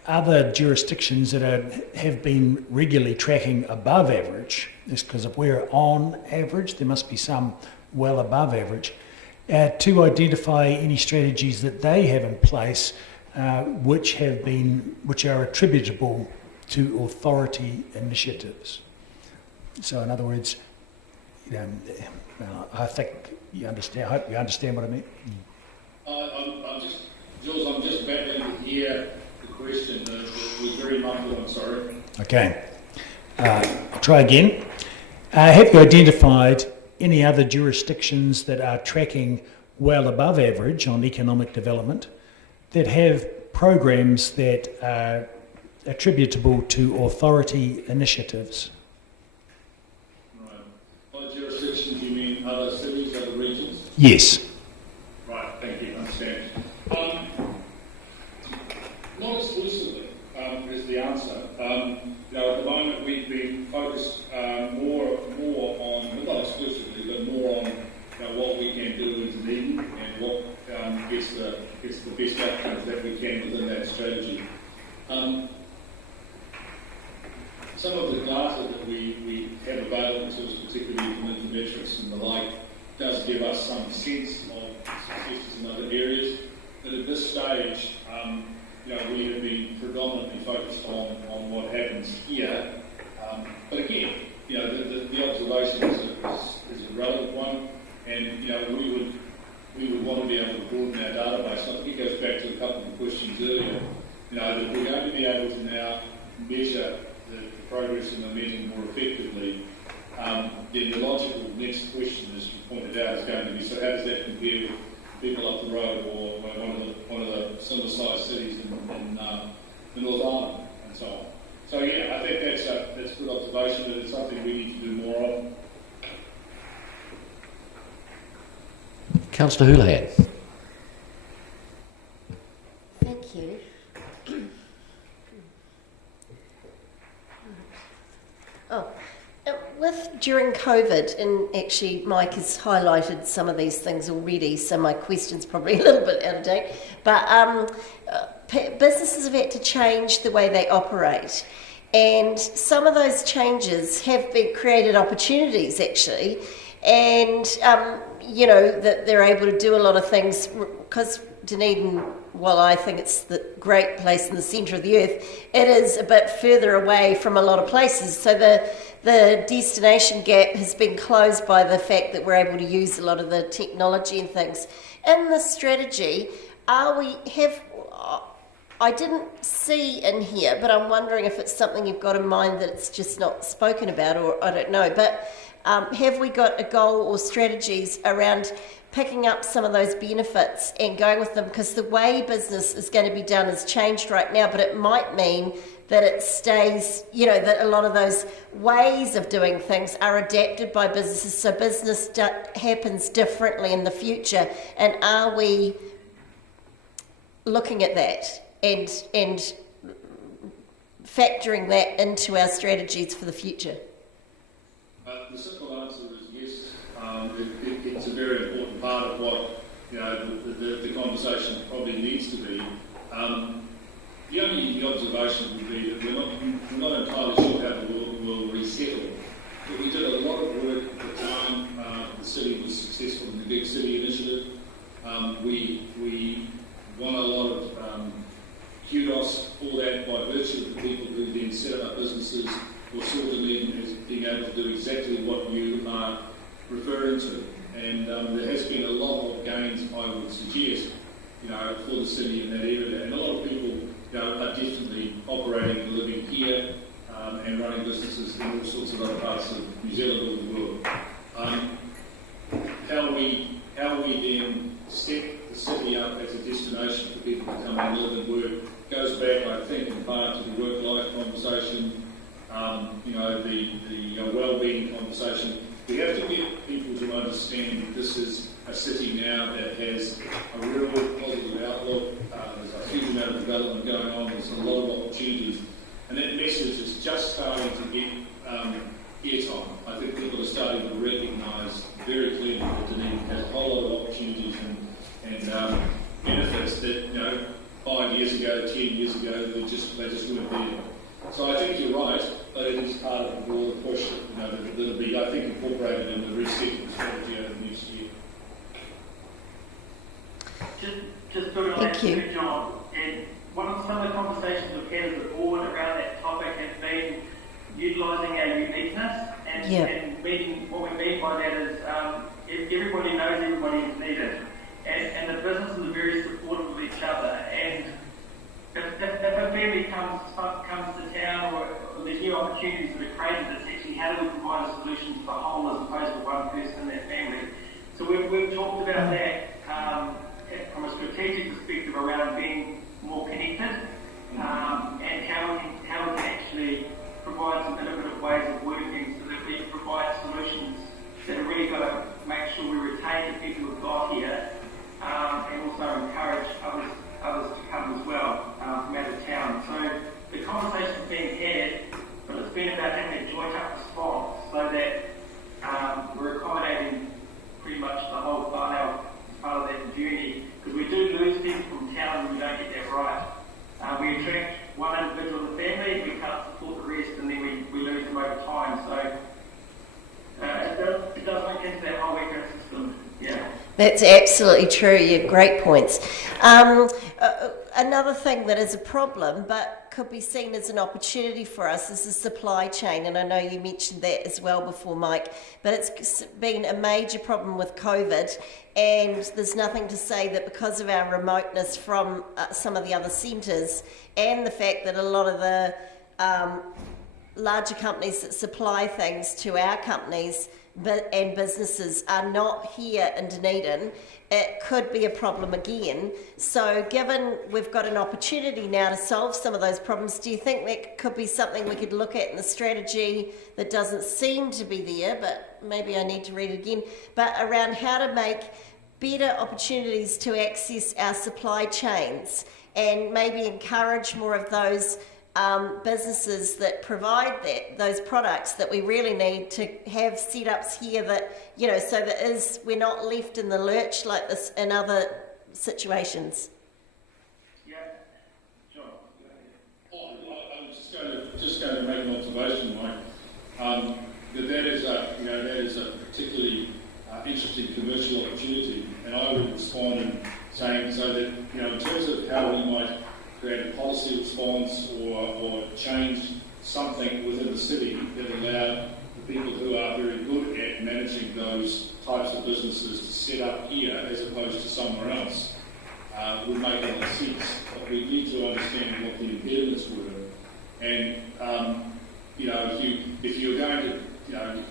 other jurisdictions that have been regularly tracking above average, just because if we're on average, there must be some well above average, to identify any strategies that they have in place which are attributable to authority initiatives. So in other words, I think you understand. I hope you understand what I mean. Jules, I'm just battling to hear the question. It was very muffled. I'm sorry. Okay. I'll try again. Have you identified any other jurisdictions that are tracking well above average on economic development that have programs that are attributable to authority initiatives? Right. Other jurisdictions, you mean other cities, other regions? Yes. Right, thank you. I understand. Not exclusively is the answer. At the moment we've been focused more on, not exclusively, but more on what we can do in Dunedin and what gets the best outcomes that we can within that strategy. Some of the data that we have available to us, particularly from Infometrics and the like, does give us some sense of successes in other areas. But at this stage, we have been predominantly focused on what happens here. But again, the observation is a relevant one. broaden our database. I think it goes back to a couple of questions earlier. You know, that we're going to be able to now measure the progress and momentum more effectively. Then the logical next question, as you pointed out, is going to be, so how does that compare with people up the road or one of the similar sized cities in the North Island and so on? So yeah, I think that's a good observation, but it's something we need to do more of. Councillor Houlihan. Thank you. During COVID, and actually Mike has highlighted some of these things already, so my question's probably a little bit out of date, but businesses have had to change the way they operate, and some of those changes have created opportunities actually, and you know, that they're able to do a lot of things, because Dunedin, while I think it's the great place in the centre of the earth, it is a bit further away from a lot of places, so the destination gap has been closed by the fact that we're able to use a lot of the technology and things. In the strategy, I didn't see in here, but I'm wondering if it's something you've got in mind that it's just not spoken about, or I don't know, but have we got a goal or strategies around picking up some of those benefits and going with them? Because the way business is going to be done has changed right now, but it might mean that it stays, you know, that a lot of those ways of doing things are adapted by businesses, so business happens differently in the future. And are we looking at that and factoring that into our strategies for the future? The simple answer is yes. It's a very important part of what, you know, the conversation probably needs to be. The only observation would be that we're not entirely sure how the world will resettle. But we did a lot of work at the time the city was successful in the Big City Initiative. We won a lot of kudos for that by virtue of the people who then set up businesses or saw Dunedin as being able to do exactly what you are referring to. And there has been a lot of gains, I would suggest, you know, for the city in that area. And a lot of people, you know, are definitely operating and living here and running businesses in all sorts of other parts of New Zealand or the world. How we then set the city up as a destination for people to come and live and work goes back, I think, in part to the work-life conversation, you know, the well-being conversation. We have to get people to understand that this is a city now that has a real positive outlook. There's a huge amount of development going on. There's a lot of opportunities. And that message is just starting to get airtime. I think people are starting to recognise very clearly that Dunedin has a whole lot of opportunities and benefits that, you know, 5 years ago, 10 years ago, they just weren't there. So I think you're right, but it is part of the broader push that, you know, that'll be, I think, incorporated in the resettlement strategy over the next year. Just building on that, John, and some of the conversations we've had as a board around that topic has been utilising our uniqueness, and meaning, what we mean by that is everybody knows everybody is needed, and the businesses are very supportive of each other. And if a family comes to town or there's new opportunities that are created, it's actually how do we provide a solution to the whole as opposed to one person in that family. So we've talked about that from a strategic perspective around being more connected and how we can actually provide some innovative ways of working so that we provide solutions that are really going to make sure we retain the people who've got here and also encourage others to come as well from out of town. So the conversation's being had, but it's been about having a joint up response so that we're accommodating pretty much the whole part of that journey, because we do lose people from town when we don't get that right. We attract one individual in the family, we can't support the rest, and then we lose them over time. So it does link into that whole ecosystem. Yeah. That's absolutely true. Yeah, great points. another thing that is a problem, but could be seen as an opportunity for us, is the supply chain. And I know you mentioned that as well before, Mike, but it's been a major problem with COVID. And there's nothing to say that because of our remoteness from some of the other centres, and the fact that a lot of the larger companies that supply things to our companies and businesses are not here in Dunedin, it could be a problem again. So given we've got an opportunity now to solve some of those problems, do you think that could be something we could look at in the strategy that doesn't seem to be there, but maybe I need to read it again, but around how to make better opportunities to access our supply chains and maybe encourage more of those businesses that provide those products that we really need to have setups here that, you know, so that we're not left in the lurch like this in other situations. Yeah, John. I was just going to make an observation, Mike, that is a particularly interesting commercial opportunity, and I would respond in saying so that, you know, in terms of how we might create a policy response or change something within the city that allow the people who are very good at managing those types of businesses to set up here as opposed to somewhere else would make a lot of sense. But we need to understand what the impediments were. And, you know, if you're going to, you know,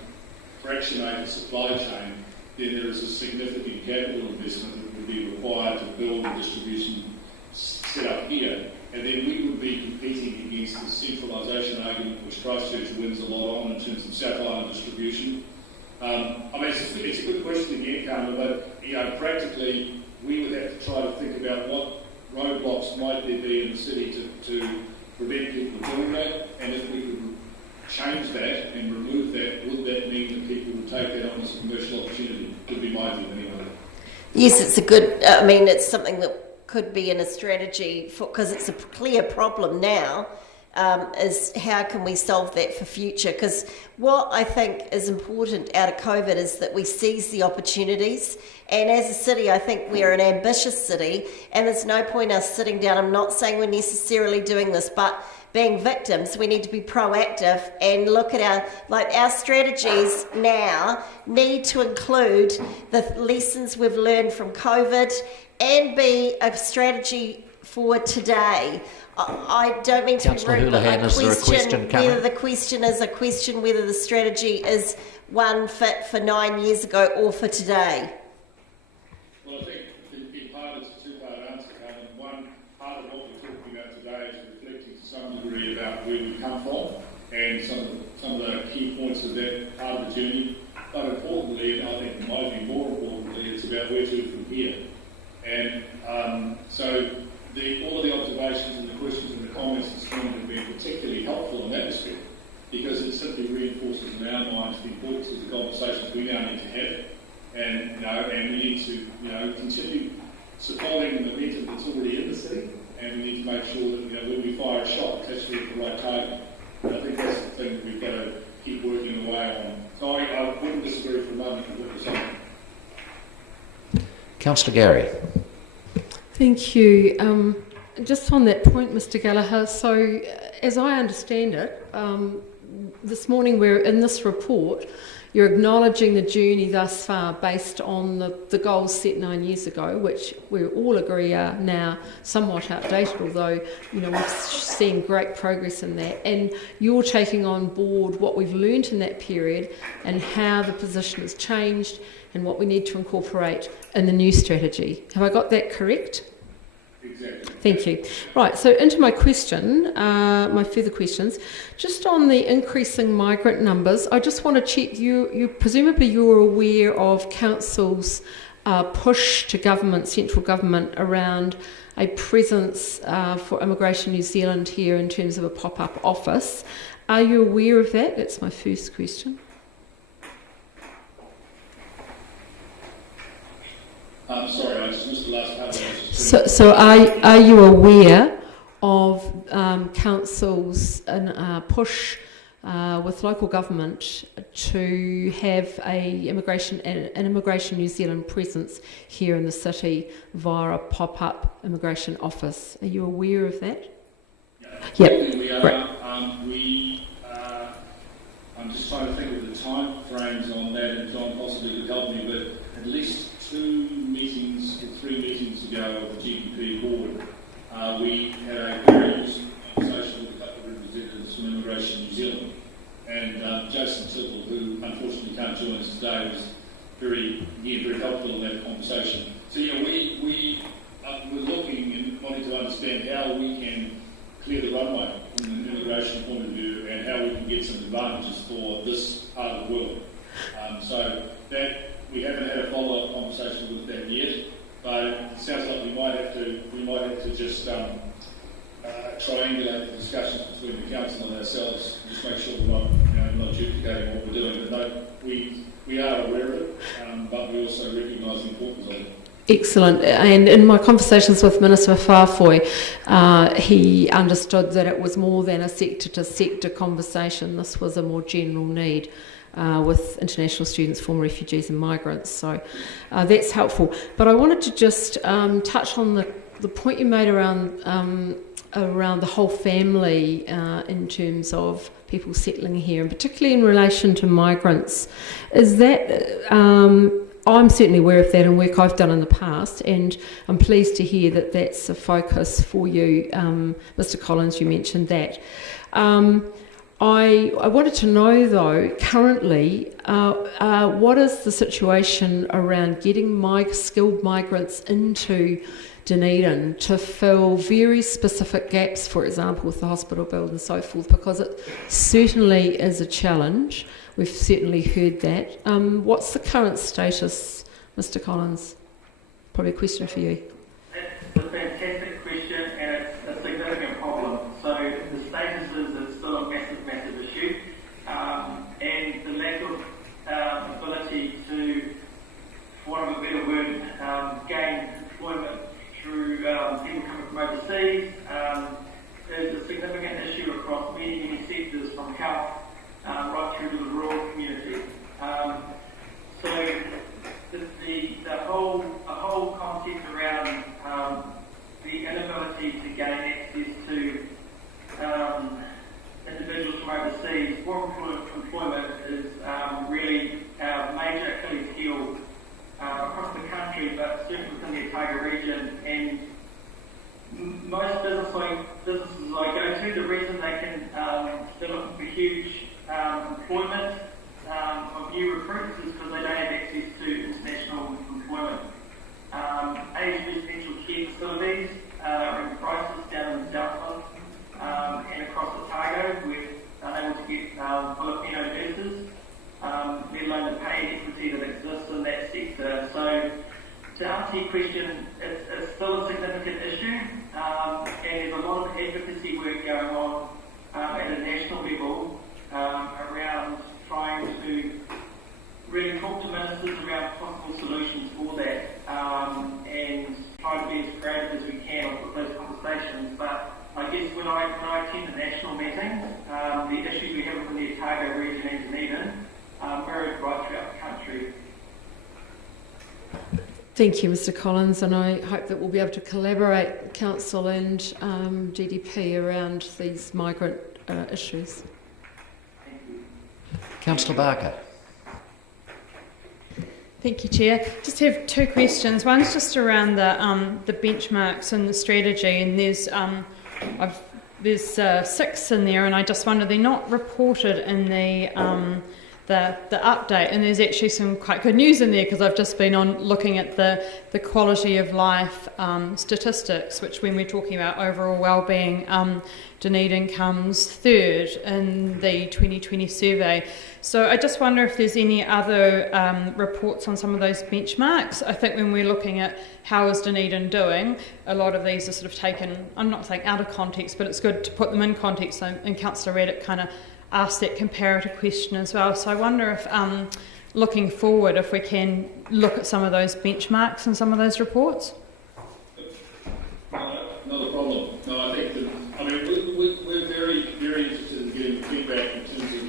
fractionate a supply chain, then there is a significant capital investment that would be required to build a distribution set up here, and then we would be competing against the centralisation argument which Christchurch wins a lot on in terms of South Island distribution. I mean, it's a good question again, Carmen, but, you know, practically we would have to try to think about what roadblocks might there be in the city to prevent people doing that, and if we could change that and remove that, would that mean that people would take that on as a commercial opportunity? Could be my view anyway. Yes, it's a good, I mean, it's something that could be in a strategy, because it's a clear problem now, is how can we solve that for future? Because what I think is important out of COVID is that we seize the opportunities, and as a city I think we're an ambitious city, and there's no point us sitting down. I'm not saying we're necessarily doing this, but being victims, we need to be proactive and look at our strategies now need to include the lessons we've learned from COVID and be a strategy for today. I don't mean to Councillor be rude, but I Houlihan, is there a question coming? whether the question is a question whether the strategy is one fit for 9 years ago or for today. Well, I think in part it's a two-part answer, Carmen. One part of what we're talking about today is reflecting to some degree about where we come from and some of the key points of that part of the journey. But importantly, and I think in my view more importantly, it's about where to from here. And so all of the observations and the questions and the comments this morning have been particularly helpful in that respect, because it simply reinforces in our minds the importance of the conversations we now need to have, and, you know, and we need to, you know, continue supporting the momentum that's already in the city, and we need to make sure that, you know, when we fire a shot, it's actually at the right target. And I think that's the thing that we've got to keep working away on. So I wouldn't disagree for a moment with what you're saying. Councillor Gary. Thank you. Just on that point, Mr. Gallagher, so as I understand it, this morning we're in this report, you're acknowledging the journey thus far based on the goals set 9 years ago, which we all agree are now somewhat outdated, although, you know, we've seen great progress in that. And you're taking on board what we've learned in that period and how the position has changed and what we need to incorporate in the new strategy. Have I got that correct? Exactly. Thank you. Right, so into my question, my further questions. Just on the increasing migrant numbers, I just want to check, presumably you're aware of Council's push to government, central government, around a presence for Immigration New Zealand here in terms of a pop-up office. Are you aware of that? That's my first question. I'm sorry, I just missed the last part of that. So are you aware of Council's push with local government to have an Immigration New Zealand presence here in the city via a pop-up immigration office. Are you aware of that? Yeah, yep. We are. Right. I'm just trying to think of the time frames on that, and John possibly could help me, but at least 2 meetings or 3 meetings ago of the GPP board, we had a very useful conversation with a couple of representatives from Immigration New Zealand. And Jason Tittle, who unfortunately can't join us today, was very helpful in that conversation. So yeah, we're looking and wanting to understand how we can clear the runway from an immigration point of view and how we can get some advantages for this part of the world. So that we haven't had a follow-up conversation with that yet, but it sounds like we might have to just triangulate the discussions between the council and ourselves, just make sure we're not duplicating what we're doing. But no, we are aware of it, but we also recognise the importance of it. Excellent. And in my conversations with Minister Whāwhoi, he understood that it was more than a sector-to-sector conversation. This was a more general need with international students, former refugees and migrants. So that's helpful. But I wanted to just touch on the point you made around the whole family in terms of people settling here, and particularly in relation to migrants. Is that... I'm certainly aware of that and work I've done in the past, and I'm pleased to hear that that's a focus for you. Mr. Collins, you mentioned that. I wanted to know, though, currently, what is the situation around getting skilled migrants into Dunedin to fill very specific gaps, for example, with the hospital build and so forth, because it certainly is a challenge. We've certainly heard that. What's the current status, Mr. Collins? Probably a question for you. It's a fantastic question, and it's a significant problem. So the status is it's still a massive, massive issue, and the lack of ability to, for want of a better word, gain employment through people coming from overseas is a significant issue across many, many sectors, from health right through to the rural community. So the whole concept around the inability to gain access to individuals from overseas for employment is really a major Achilles heel across the country, but certainly within the Otago region. And most businesses I go to, the reason they can, they're looking for huge employment of new recruits is because they don't have access to international employment. Aged residential care facilities are in crisis down in the Southland and across Otago. We're unable to get Filipino nurses, let alone the pay equity that exists in that sector. So to answer your question, it's still a significant issue, and there's a lot of advocacy work going on at a national level around trying to really talk to ministers around possible solutions for that, and try to be as creative as we can with those conversations. But I guess when I attend the national meetings, the issues we have within the Otago region and Dunedin mirrored right throughout the country. Thank you, Mr. Collins, and I hope that we'll be able to collaborate, Council and GDP, around these migrant issues. Councillor Barker. Thank you, Chair. Just have 2 questions. One's just around the benchmarks and the strategy, and there's 6 in there, and I just wonder, they're not reported in the update, and there's actually some quite good news in there, because I've just been on looking at the quality of life statistics, which, when we're talking about overall wellbeing, Dunedin comes 3rd in the 2020 survey. So I just wonder if there's any other reports on some of those benchmarks. I think when we're looking at how is Dunedin doing, a lot of these are sort of taken, I'm not saying out of context, but it's good to put them in context, and Councillor Reddick kind of asked that comparative question as well. So I wonder if, looking forward, if we can look at some of those benchmarks and some of those reports. Not a problem. No, I think we're very, very interested in getting feedback in terms of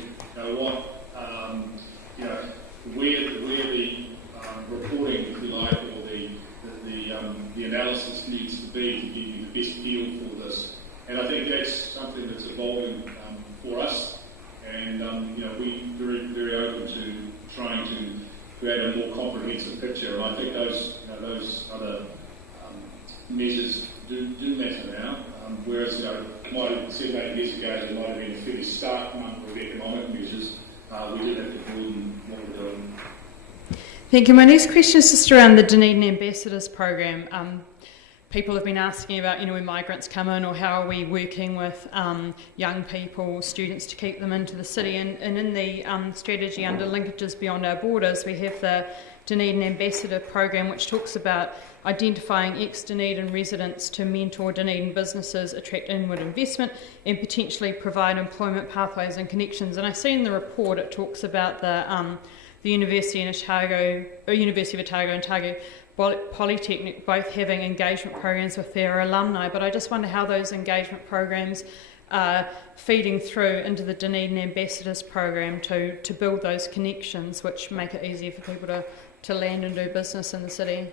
had a more comprehensive picture. And I think those other measures do matter now. Whereas, might have 7-8 years ago, there might have been a fairly stark number of economic measures. We did have to broaden what we're doing. Thank you. My next question is just around the Dunedin Ambassadors program. People have been asking about, when migrants come in, or how are we working with young people, students, to keep them into the city. And in the strategy under Linkages Beyond Our Borders, we have the Dunedin Ambassador program, which talks about identifying ex-Dunedin residents to mentor Dunedin businesses, attract inward investment, and potentially provide employment pathways and connections. And I see in the report it talks about the University of Otago and Otago Polytechnic both having engagement programs with their alumni, but I just wonder how those engagement programs are feeding through into the Dunedin Ambassadors program to build those connections which make it easier for people to land and do business in the city.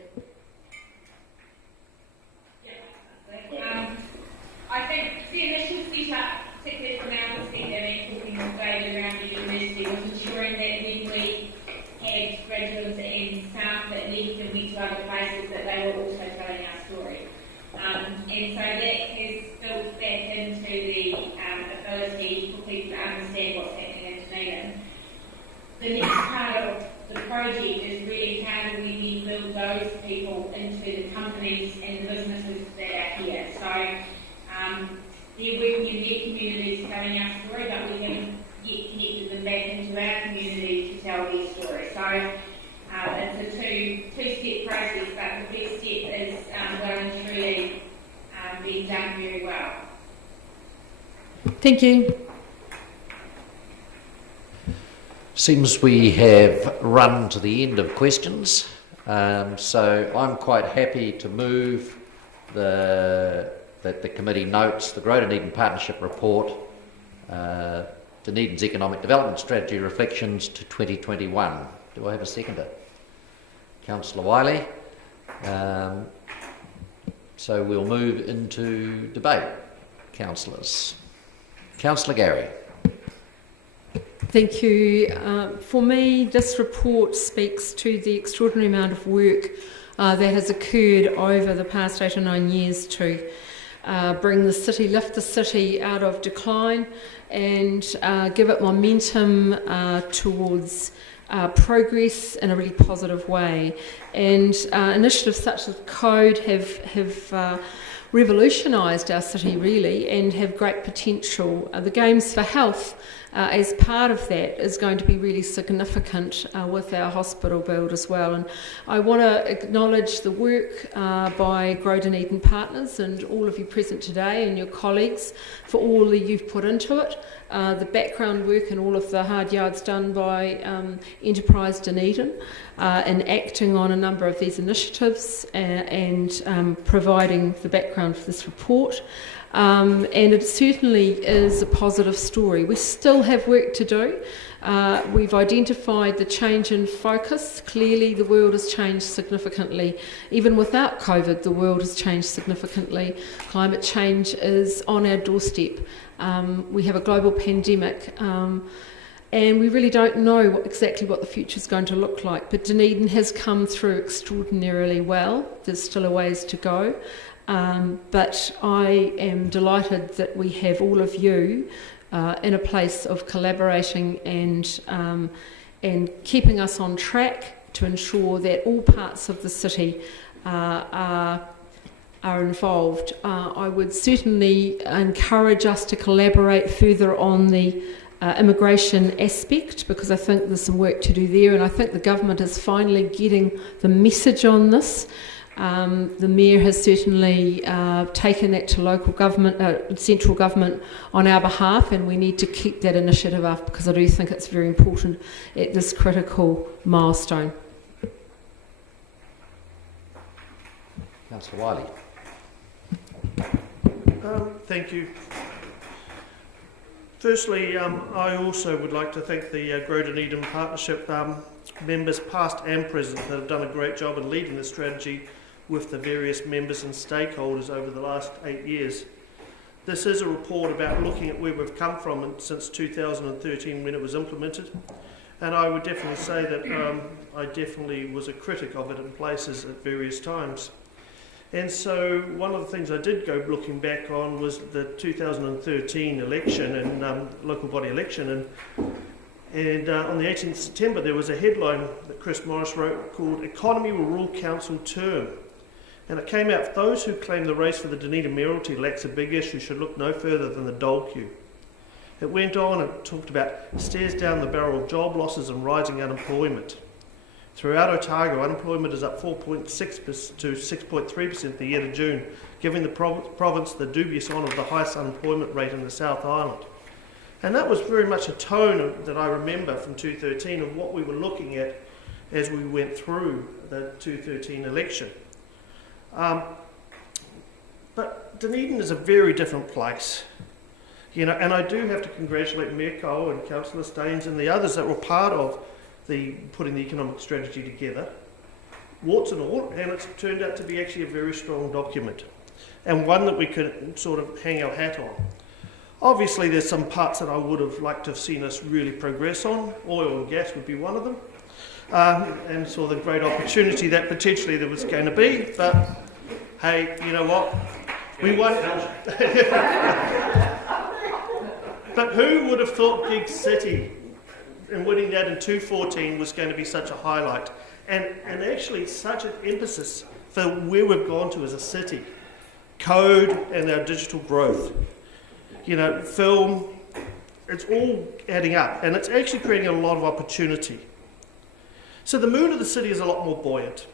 I think the initial setup, particularly from our perspective and talking with David around the university, was ensuring that when we had graduates and staff that left and went to other places, that they were also telling our story. And so that has built back into the ability for people to understand what's happening in Dunedin. The next part of the project is really how do we then build those people into the companies and the businesses that are here. So they're working in their communities telling our story, but we haven't yet connected them back into our community to tell their story. So it's a two-step process, but the first step is well and truly being done very well. Thank you. Seems we have run to the end of questions, so I'm quite happy to move that the committee notes the Grow Dunedin Partnership Report, Dunedin's Economic Development Strategy Reflections to 2021. Do I have a seconder? Councillor Wiley. So we'll move into debate. Councillors. Councillor Gary. Thank you. For me, this report speaks to the extraordinary amount of work that has occurred over the past 8 or 9 years to bring the city, lift the city out of decline and give it momentum towards progress in a really positive way. And initiatives such as Code have revolutionised our city really and have great potential. The Games for Health as part of that is going to be really significant with our hospital build as well. And I want to acknowledge the work by Grow Dunedin partners and all of you present today and your colleagues for all that you've put into it. The background work and all of the hard yards done by Enterprise Dunedin in acting on a number of these initiatives and providing the background for this report. And it certainly is a positive story. We still have work to do. We've identified the change in focus. Clearly the world has changed significantly. Even without COVID, the world has changed significantly. Climate change is on our doorstep. We have a global pandemic. And we really don't know exactly what the future is going to look like. But Dunedin has come through extraordinarily well. There's still a ways to go. But I am delighted that we have all of you in a place of collaborating and keeping us on track to ensure that all parts of the city are involved. I would certainly encourage us to collaborate further on the immigration aspect, because I think there's some work to do there, and I think the government is finally getting the message on this. The Mayor has certainly taken that to local government, central government on our behalf, and we need to keep that initiative up because I do think it's very important at this critical milestone. Councillor Wiley. Thank you. Firstly, I also would like to thank the Grow Dunedin Partnership members, past and present, that have done a great job in leading the strategy with the various members and stakeholders over the last 8 years. This is a report about looking at where we've come from since 2013 when it was implemented, And I would definitely say that I definitely was a critic of it in places at various times. And so one of the things I did go looking back on was the 2013 election and local body election. And on the 18th of September, there was a headline that Chris Morris wrote called "Economy Will Rule Council Term." And it came out, "Those who claim the race for the Dunedin mayoralty lacks a big issue should look no further than the dole queue." It went on and talked about stares down the barrel of job losses and rising unemployment. Throughout Otago, unemployment is up 4.6% to 6.3% the year to June, giving the province the dubious honour of the highest unemployment rate in the South Island. And that was very much a tone that I remember from 2013 of what we were looking at as we went through the 2013 election. But Dunedin is a very different place. You know, and I do have to congratulate Mayor Cole and Councillor Staines and the others that were part of putting the economic strategy together, warts and all, and it's turned out to be actually a very strong document and one that we could sort of hang our hat on. Obviously there's some parts that I would have liked to have seen us really progress on. Oil and gas would be one of them, and saw the great opportunity that potentially there was going to be, but hey, you know what, we won. But who would have thought Gig City and winning that in 2014 was going to be such a highlight, and actually such an emphasis for where we've gone to as a city, code and our digital growth. You know, film, it's all adding up, and it's actually creating a lot of opportunity. So the mood of the city is a lot more buoyant,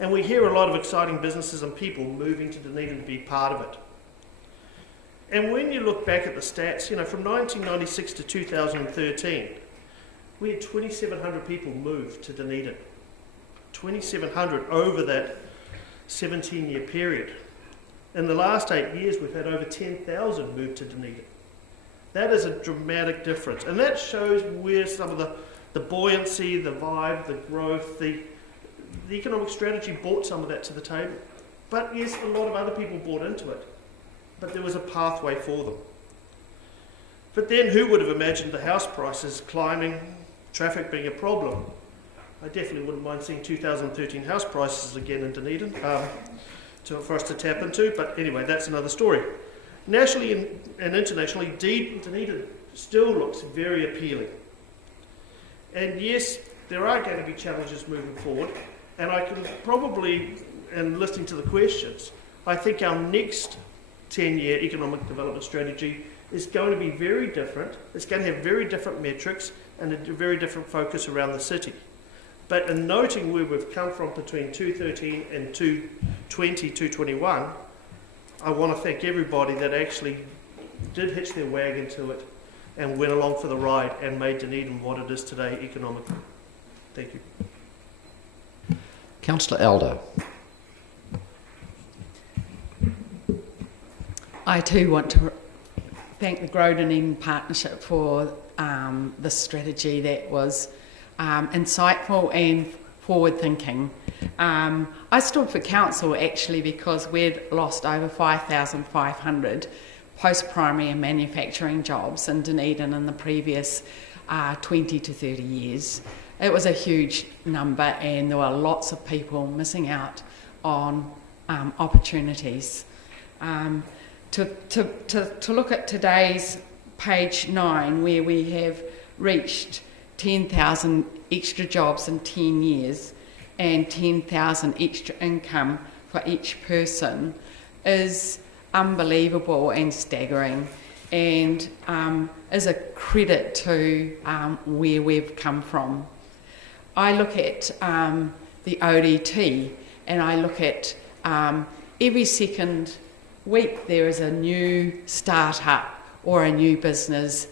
and we hear a lot of exciting businesses and people moving to Dunedin to be part of it. And when you look back at the stats, you know, from 1996 to 2013, we had 2,700 people move to Dunedin. 2,700 over that 17-year period. In the last 8 years, we've had over 10,000 move to Dunedin. That is a dramatic difference. And that shows where some of the buoyancy, the vibe, the growth, the economic strategy brought some of that to the table. But yes, a lot of other people bought into it. But there was a pathway for them. But then who would have imagined the house prices climbing, traffic being a problem? I definitely wouldn't mind seeing 2013 house prices again in Dunedin for us to tap into, but anyway, that's another story. Nationally and internationally, Dunedin still looks very appealing. And yes, there are going to be challenges moving forward, and I can probably, and listening to the questions, I think our next 10-year economic development strategy is going to be very different. It's going to have very different metrics and a very different focus around the city. But in noting where we've come from between 2013 and 2020, 2021, I want to thank everybody that actually did hitch their wagon to it and went along for the ride and made Dunedin what it is today economically. Thank you. Councillor Elder. I too want to thank the Grow Dunedin Partnership for the strategy that was insightful and forward-thinking. I stood for council actually because we'd lost over 5,500 post-primary and manufacturing jobs in Dunedin in the previous 20 to 30 years. It was a huge number, and there were lots of people missing out on opportunities. To look at today's page 9, where we have reached 10,000 extra jobs in 10 years and 10,000 extra income for each person, is unbelievable and staggering, and is a credit to where we've come from. I look at the ODT, and I look at every second week there is a new startup or a new business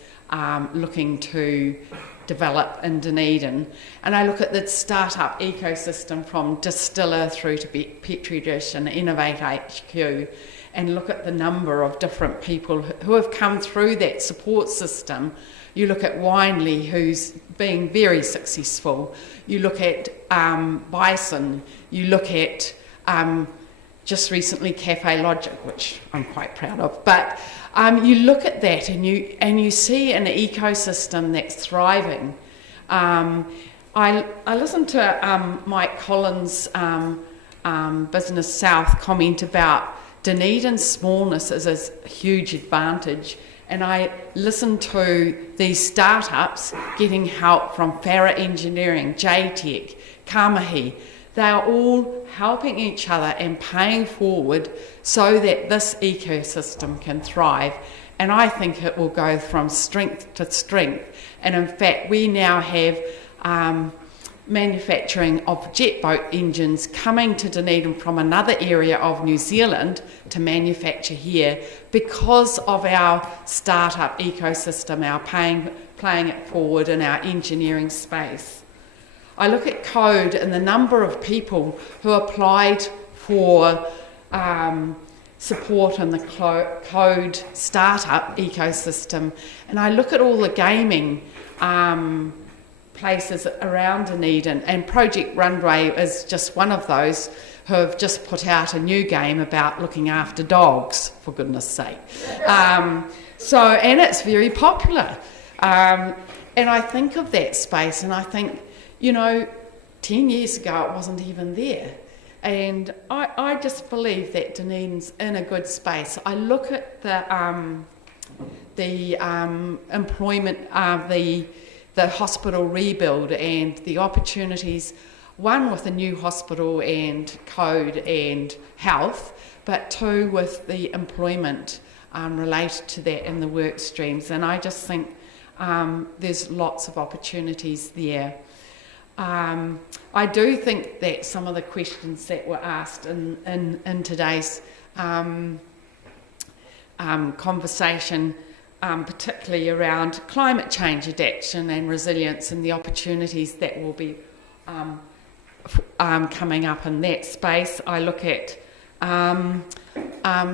looking to develop in Dunedin, and I look at the startup ecosystem from Distiller through to Petri Dish and Innovate HQ, and look at the number of different people who have come through that support system. You look at Wineley, who's being very successful. You look at Bison. You look at just recently Cafe Logic, which I'm quite proud of. But you look at that and you see an ecosystem that's thriving. I listened to Mike Collins' Business South comment about Dunedin's smallness is a huge advantage, and I listened to these startups getting help from Farah Engineering, JTech, Kamahi. They are all helping each other and paying forward so that this ecosystem can thrive. And I think it will go from strength to strength. And in fact, we now have manufacturing of jet boat engines coming to Dunedin from another area of New Zealand to manufacture here because of our startup ecosystem, our playing it forward in our engineering space. I look at code and the number of people who applied for support in the code startup ecosystem, and I look at all the gaming places around Dunedin, and Project Runway is just one of those who have just put out a new game about looking after dogs, for goodness sake. And it's very popular. And I think of that space and I think, 10 years ago it wasn't even there. And I just believe that Dunedin's in a good space. I look at the employment, the hospital rebuild and the opportunities, one with a new hospital and code and health, but two with the employment related to that in the work streams. And I just think there's lots of opportunities there. I do think that some of the questions that were asked in today's conversation, particularly around climate change adaptation and resilience and the opportunities that will be coming up in that space. I look at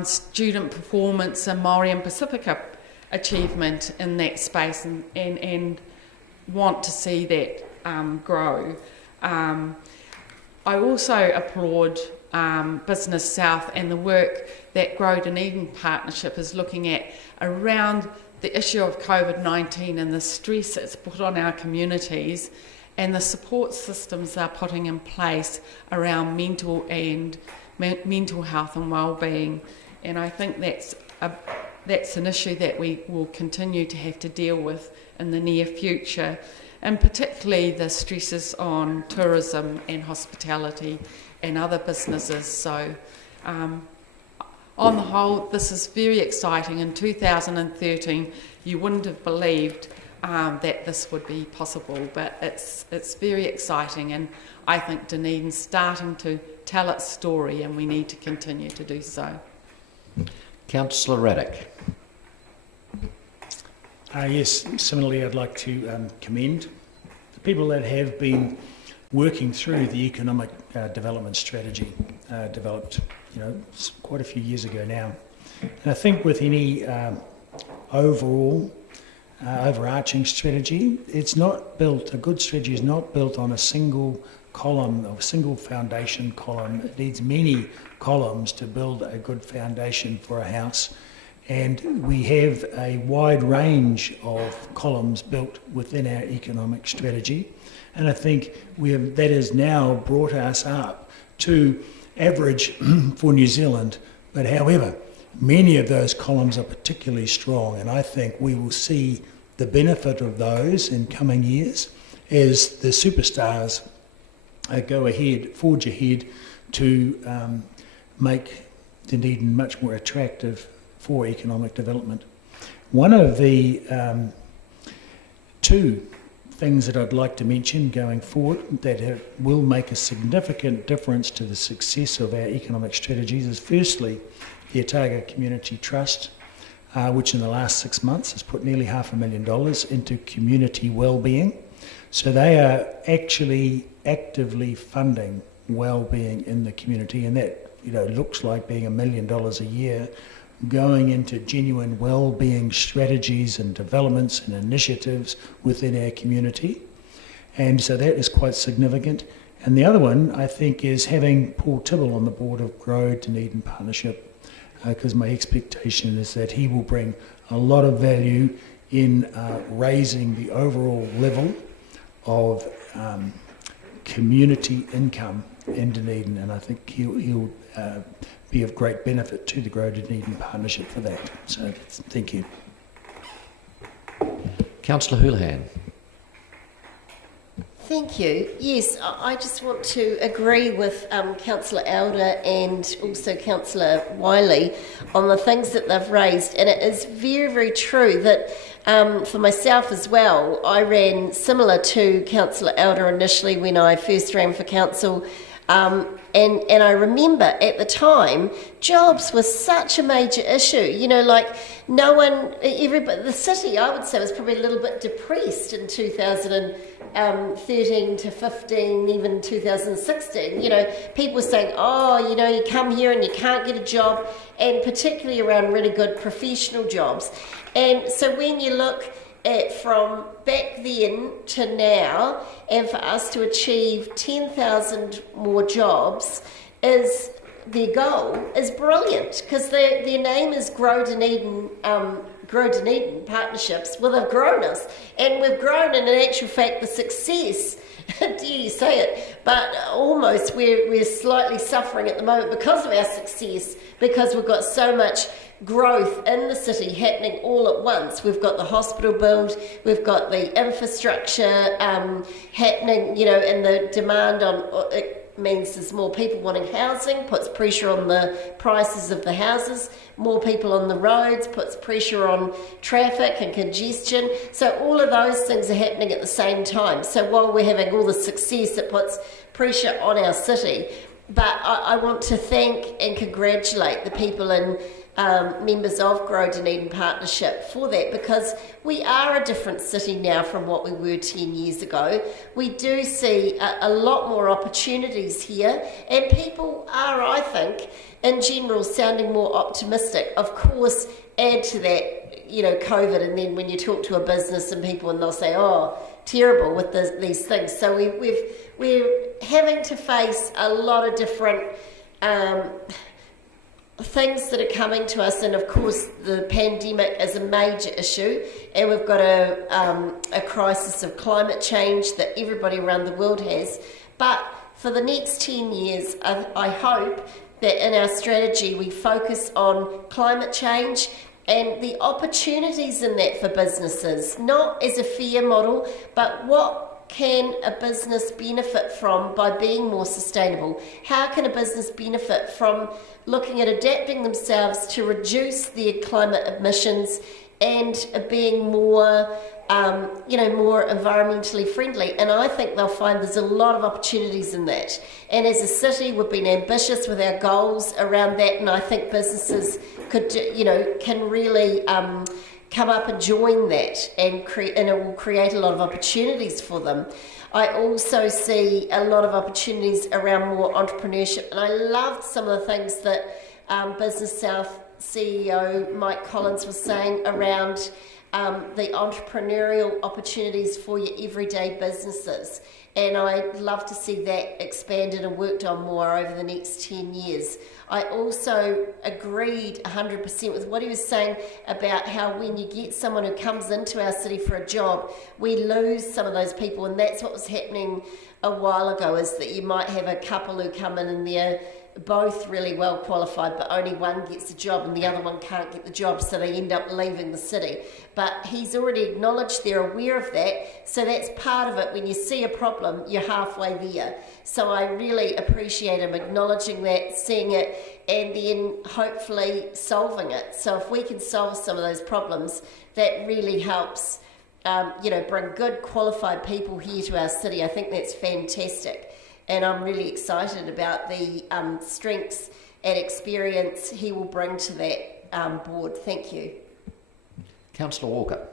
student performance and Māori and Pacifica achievement in that space and want to see that grow. I also applaud Business South and the work that Grow Dunedin Partnership is looking at around the issue of COVID-19 and the stress it's put on our communities and the support systems they're putting in place around mental health and well-being. And I think that's an issue that we will continue to have to deal with in the near future, and particularly the stresses on tourism and hospitality and other businesses. So on the whole, this is very exciting. In 2013, you wouldn't have believed that this would be possible, but it's very exciting, and I think Dunedin's starting to tell its story, and we need to continue to do so. Councillor Raddick. Yes, similarly I'd like to commend the people that have been working through the economic development strategy developed quite a few years ago now. And I think with any overall overarching strategy, a good strategy is not built on a single column or single foundation column. It needs many columns to build a good foundation for a house. And we have a wide range of columns built within our economic strategy. And I think that has now brought us up to average for New Zealand. But however, many of those columns are particularly strong, and I think we will see the benefit of those in coming years as the superstars forge ahead to make Dunedin much more attractive for economic development. One of the two things that I'd like to mention going forward that will make a significant difference to the success of our economic strategies is firstly the Otago Community Trust, which in the last 6 months has put nearly $500,000 into community wellbeing. So they are actually actively funding wellbeing in the community, and that looks like being $1 million a year going into genuine well-being strategies and developments and initiatives within our community. And so that is quite significant. And the other one, I think, is having Paul Tibble on the board of Grow Dunedin Partnership, because my expectation is that he will bring a lot of value in raising the overall level of community income in Dunedin, and I think he'll be of great benefit to the Grow Dunedin Partnership for that. So thank you. Councillor Houlihan. Thank you. Yes, I just want to agree with Councillor Elder and also Councillor Wiley on the things that they've raised, and it is very, very true that for myself as well, I ran similar to Councillor Elder initially when I first ran for council, and I remember at the time jobs was such a major issue. You know, like no one, everybody, the city I would say was probably a little bit depressed in 2013 to 15, even 2016. You know, people were saying, oh, you know, you come here and you can't get a job, and particularly around really good professional jobs. And so when you look at from back then to now, and for us to achieve 10,000 more jobs is their goal, is brilliant, because their name is Grow Dunedin Partnerships. Well, they've grown us, and we've grown, and in actual fact the success, dare you say it, but almost we're slightly suffering at the moment because of our success, because we've got so much growth in the city happening all at once. We've got the hospital build, we've got the infrastructure happening, you know, and the demand on it means there's more people wanting housing, puts pressure on the prices of the houses, more people on the roads, puts pressure on traffic and congestion. So all of those things are happening at the same time. So while we're having all the success, it puts pressure on our city. But I want to thank and congratulate the people in members of Grow Dunedin Partnership for that, because we are a different city now from what we were 10 years ago. We do see a lot more opportunities here, and people are, I think, in general sounding more optimistic. Of course, add to that, you know, COVID, and then when you talk to a business and people and they'll say, oh, terrible with these things. So we're having to face a lot of different things that are coming to us, and of course the pandemic is a major issue, and we've got a crisis of climate change that everybody around the world has. But for the next 10 years, I hope that in our strategy we focus on climate change and the opportunities in that for businesses, not as a fair model, but what can a business benefit from by being more sustainable? How can a business benefit from looking at adapting themselves to reduce their climate emissions and being more, more environmentally friendly? And I think they'll find there's a lot of opportunities in that. And as a city, we've been ambitious with our goals around that, and I think businesses can really come up and join that, and it will create a lot of opportunities for them. I also see a lot of opportunities around more entrepreneurship, and I loved some of the things that Business South CEO Mike Collins was saying around the entrepreneurial opportunities for your everyday businesses. And I'd love to see that expanded and worked on more over the next 10 years. I also agreed 100% with what he was saying about how when you get someone who comes into our city for a job, we lose some of those people, and that's what was happening a while ago, is that you might have a couple who come in and they're both really well qualified, but only one gets the job and the other one can't get the job, so they end up leaving the city. But he's already acknowledged they're aware of that, so that's part of it. When you see a problem, you're halfway there. So I really appreciate him acknowledging that, seeing it, and then hopefully solving it. So if we can solve some of those problems, that really helps bring good qualified people here to our city. I think that's fantastic. And I'm really excited about the strengths and experience he will bring to that board. Thank you. Councillor Walker.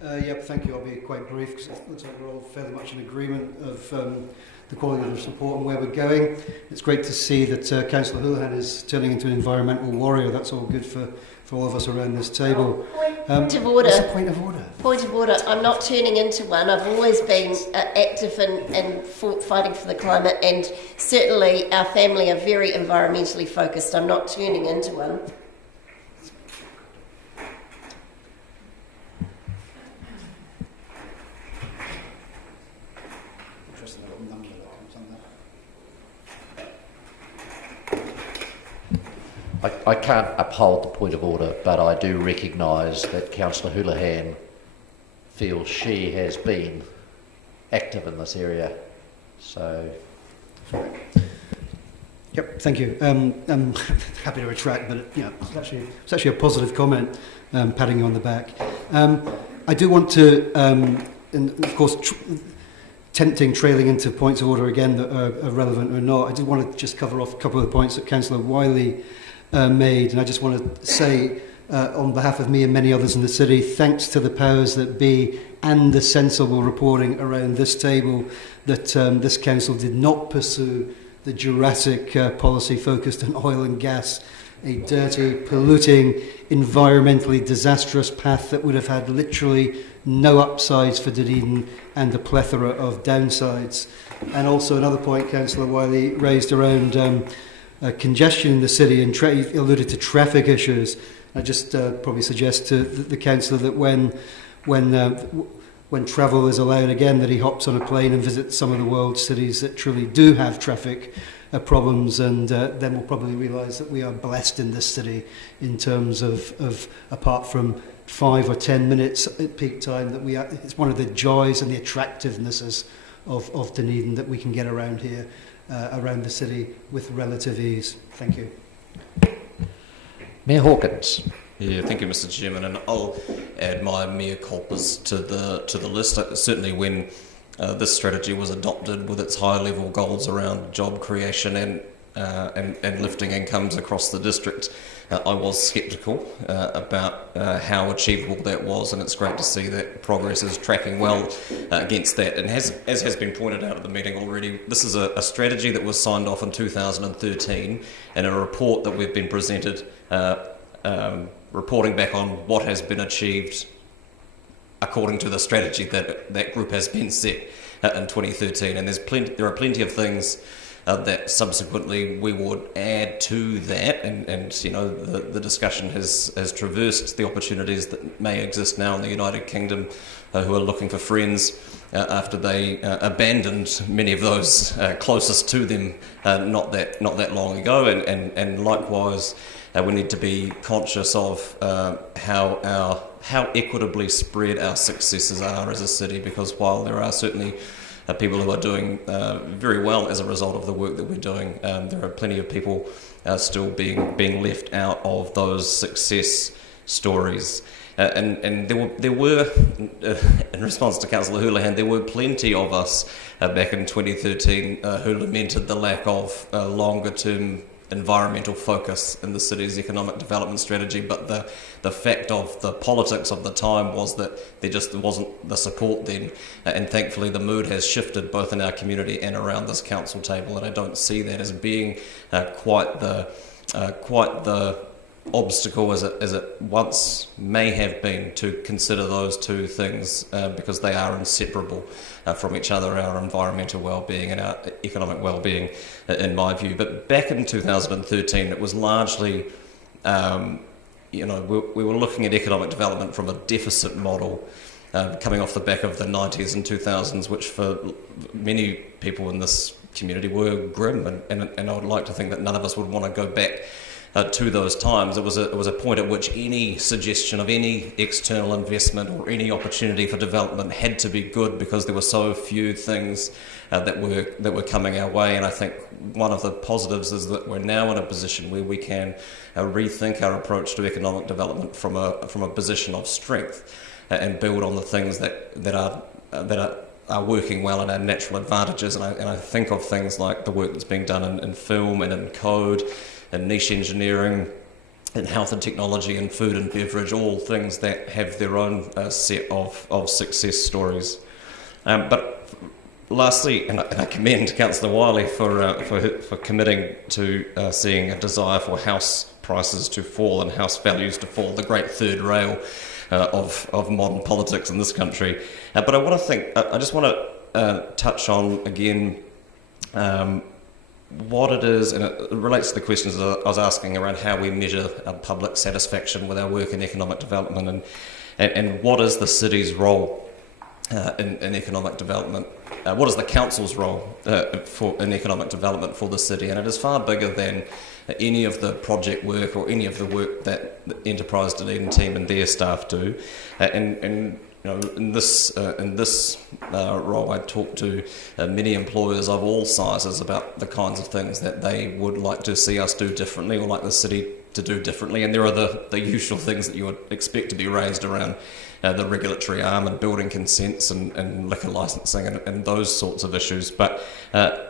Thank you. I'll be quite brief because it looks like we're all fairly much in agreement of the quality of the support and where we're going. It's great to see that Councillor Houlihan is turning into an environmental warrior. That's all good for all of us around this table. Point of order. What's the point of order? Point of order. I'm not turning into one. I've always been active and fighting for the climate, and certainly our family are very environmentally focused. I'm not turning into one. I can't uphold the point of order, but I do recognise that Councillor Houlihan feels she has been active in this area. So, yep, thank you. I'm happy to retract, but it's actually a positive comment, patting you on the back. I do want to, and of course, trailing into points of order again that are relevant or not. I did want to just cover off a couple of the points that Councillor Wiley made, and I just want to say, on behalf of me and many others in the city, thanks to the powers that be and the sensible reporting around this table, that this council did not pursue the Jurassic policy focused on oil and gas, a dirty, polluting, environmentally disastrous path that would have had literally no upsides for Dunedin and a plethora of downsides. And also another point Councillor Wiley raised around congestion in the city, and he alluded to traffic issues. I just probably suggest to the councillor that when travel is allowed again, that he hops on a plane and visits some of the world's cities that truly do have traffic problems, and then we'll probably realise that we are blessed in this city in terms of apart from 5 or 10 minutes at peak time, that it's one of the joys and the attractivenesses of Dunedin that we can get around here, around the city with relative ease. Thank you. Mayor Hawkins. Yeah, thank you, Mr. Chairman, and I'll add my mea culpas to the list. Certainly, when this strategy was adopted with its high-level goals around job creation and lifting incomes across the district, I was sceptical about how achievable that was, and it's great to see that progress is tracking well against that. And as has been pointed out at the meeting already, this is a strategy that was signed off in 2013, and a report that we've been presented reporting back on what has been achieved according to the strategy that group has been set in 2013. And there are plenty of things that subsequently we would add to that, and the discussion has traversed the opportunities that may exist now in the United Kingdom, who are looking for friends after they abandoned many of those closest to them not that long ago, and likewise we need to be conscious of how equitably spread our successes are as a city, because while there are certainly people who are doing very well as a result of the work that we're doing, there are plenty of people still being left out of those success stories. And there were in response to Councillor Houlihan, there were plenty of us back in 2013 who lamented the lack of longer-term environmental focus in the city's economic development strategy, but the fact of the politics of the time was that there just wasn't the support then, and thankfully the mood has shifted both in our community and around this council table, and I don't see that as being quite the obstacle as it once may have been, to consider those two things because they are inseparable from each other, our environmental well-being and our economic well-being, in my view. But back in 2013, it was largely, we were looking at economic development from a deficit model, coming off the back of the 90s and 2000s, which for many people in this community were grim, and I would like to think that none of us would want to go back to those times. It was a point at which any suggestion of any external investment or any opportunity for development had to be good, because there were so few things that were coming our way. And I think one of the positives is that we're now in a position where we can rethink our approach to economic development from a position of strength, and build on the things that are working well and our natural advantages. And I think of things like the work that's being done in film and in code, and niche engineering, and health and technology, and food and beverage, all things that have their own set of success stories. But lastly, and I commend Councillor Wiley for committing to seeing a desire for house prices to fall and house values to fall, the great third rail of modern politics in this country. But I just want to touch on again what it is, and it relates to the questions that I was asking around how we measure public satisfaction with our work in economic development, and what is the city's role in economic development. what is the council's role in economic development for the city, and it is far bigger than any of the project work or any of the work that the Enterprise Dunedin team and their staff do. And you know, in this role, I talk to many employers of all sizes about the kinds of things that they would like to see us do differently, or like the city to do differently. And there are the usual things that you would expect to be raised around the regulatory arm and building consents and liquor licensing and those sorts of issues. But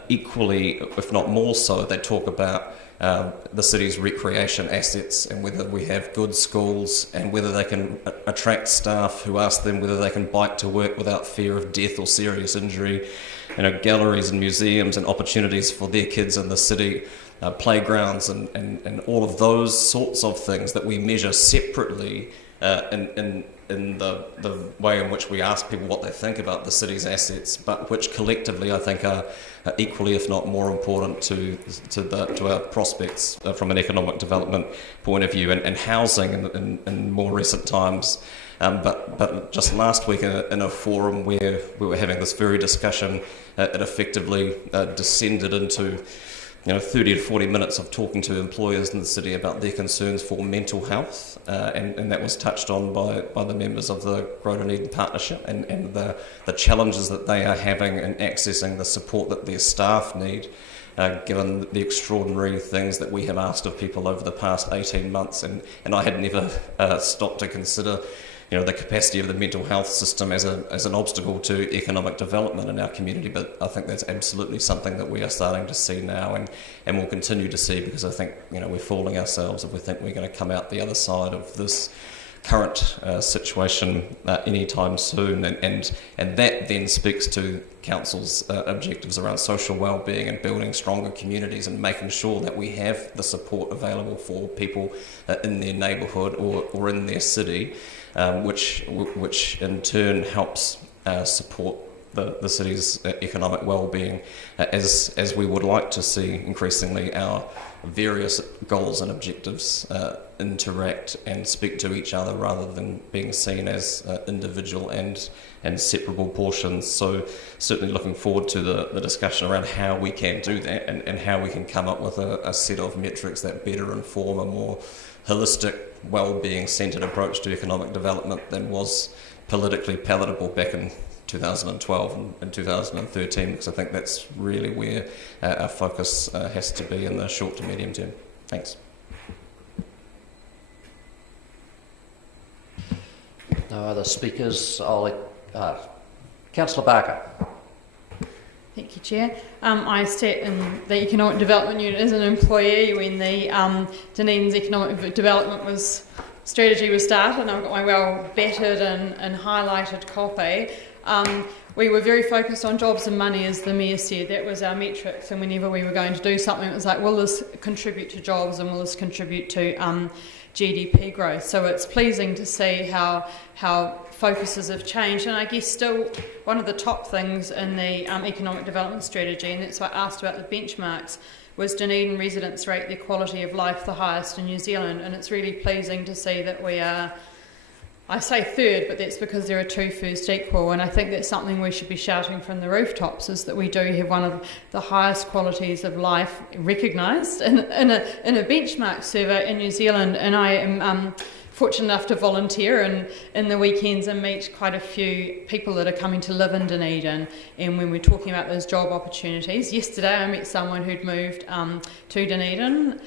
equally, if not more so, they talk about the city's recreation assets and whether we have good schools and whether they can attract staff who ask them whether they can bike to work without fear of death or serious injury. You know, galleries and museums and opportunities for their kids in the city, playgrounds and all of those sorts of things that we measure separately in the way in which we ask people what they think about the city's assets, but which collectively I think are equally, if not more important to our prospects from an economic development point of view, and housing in more recent times. But just last week in a forum where we were having this very discussion, it effectively descended into 30 to 40 minutes of talking to employers in the city about their concerns for mental health, and that was touched on by the members of the Greater Dunedin Partnership and the challenges that they are having in accessing the support that their staff need, given the extraordinary things that we have asked of people over the past 18 months. And I had never stopped to consider the capacity of the mental health system as an obstacle to economic development in our community, but I think that's absolutely something that we are starting to see now and will continue to see, because I think we're fooling ourselves if we think we're going to come out the other side of this current situation anytime soon, and that then speaks to Council's objectives around social wellbeing and building stronger communities and making sure that we have the support available for people in their neighbourhood or in their city, which in turn helps support the city's economic well-being, as we would like to see increasingly our various goals and objectives interact and speak to each other rather than being seen as individual and separable portions. So certainly looking forward to the discussion around how we can do that and how we can come up with a set of metrics that better inform a more holistic, well-being centred approach to economic development than was politically palatable back in 2012 and 2013, because I think that's really where our focus has to be in the short to medium term. Thanks. No other speakers. Councillor Barker. Thank you, Chair. I sat in the Economic Development Unit as an employee when the Dunedin's Economic Development strategy was started, and I've got my well vetted and highlighted copy. We were very focused on jobs and money, as the Mayor said. That was our metrics, and whenever we were going to do something, it was like, will this contribute to jobs and will this contribute to GDP growth? So it's pleasing to see how focuses have changed, and I guess still one of the top things in the economic development strategy, and that's why I asked about the benchmarks, was Dunedin residents rate their quality of life the highest in New Zealand, and it's really pleasing to see that we are, I say third, but that's because there are two first equal, and I think that's something we should be shouting from the rooftops, is that we do have one of the highest qualities of life recognised in a benchmark survey in New Zealand. And I am fortunate enough to volunteer in the weekends and meet quite a few people that are coming to live in Dunedin, and when we're talking about those job opportunities, yesterday I met someone who'd moved to Dunedin,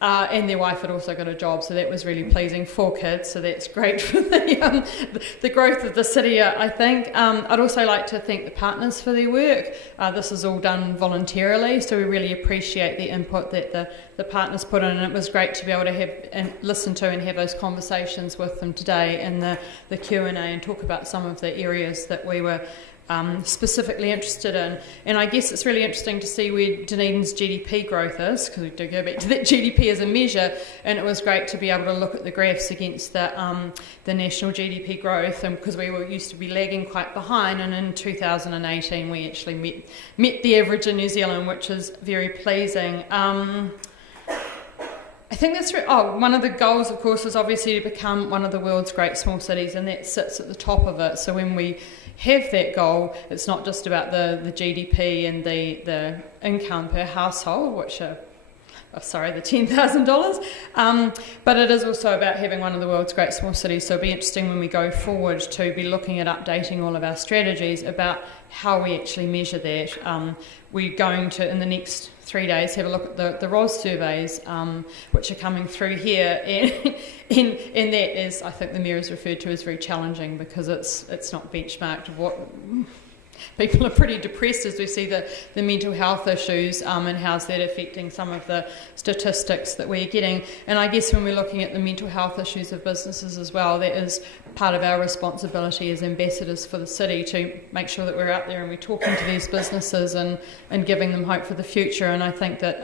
and their wife had also got a job, so that was really pleasing. 4 kids, so that's great for the growth of the city, I think. I'd also like to thank the partners for their work. This is all done voluntarily, so we really appreciate the input that the partners put in, and it was great to be able to have and listen to and have those conversations with them today in the Q&A and talk about some of the areas that we were specifically interested in. And I guess it's really interesting to see where Dunedin's GDP growth is, because we do go back to that GDP as a measure, and it was great to be able to look at the graphs against the national GDP growth, and because we used to be lagging quite behind, and in 2018 we actually met the average in New Zealand, which is very pleasing. I think that's right. Oh, one of the goals, of course, is obviously to become one of the world's great small cities, and that sits at the top of it. So when we have that goal, it's not just about the GDP and the income per household, which are, the $10,000, but it is also about having one of the world's great small cities. So it'll be interesting when we go forward to be looking at updating all of our strategies about how we actually measure that. We're going to, in the next 3 days, have a look at the ROS surveys, which are coming through here, and that is, I think the Mayor has referred to as very challenging, because it's not benchmarked. People are pretty depressed as we see the mental health issues, and how's that affecting some of the statistics that we're getting. And I guess when we're looking at the mental health issues of businesses as well, that is part of our responsibility as ambassadors for the city to make sure that we're out there and we're talking to these businesses and giving them hope for the future. And I think that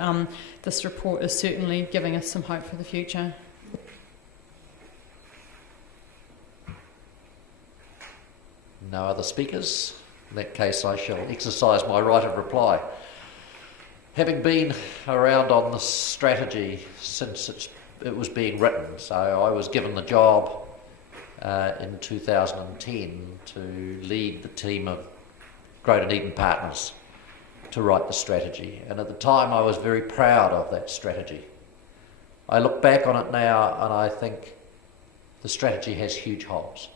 this report is certainly giving us some hope for the future. No other speakers? In that case, I shall exercise my right of reply. Having been around on the strategy since it was being written, so I was given the job in 2010 to lead the team of Great Dunedin partners to write the strategy. And at the time, I was very proud of that strategy. I look back on it now and I think the strategy has huge holes.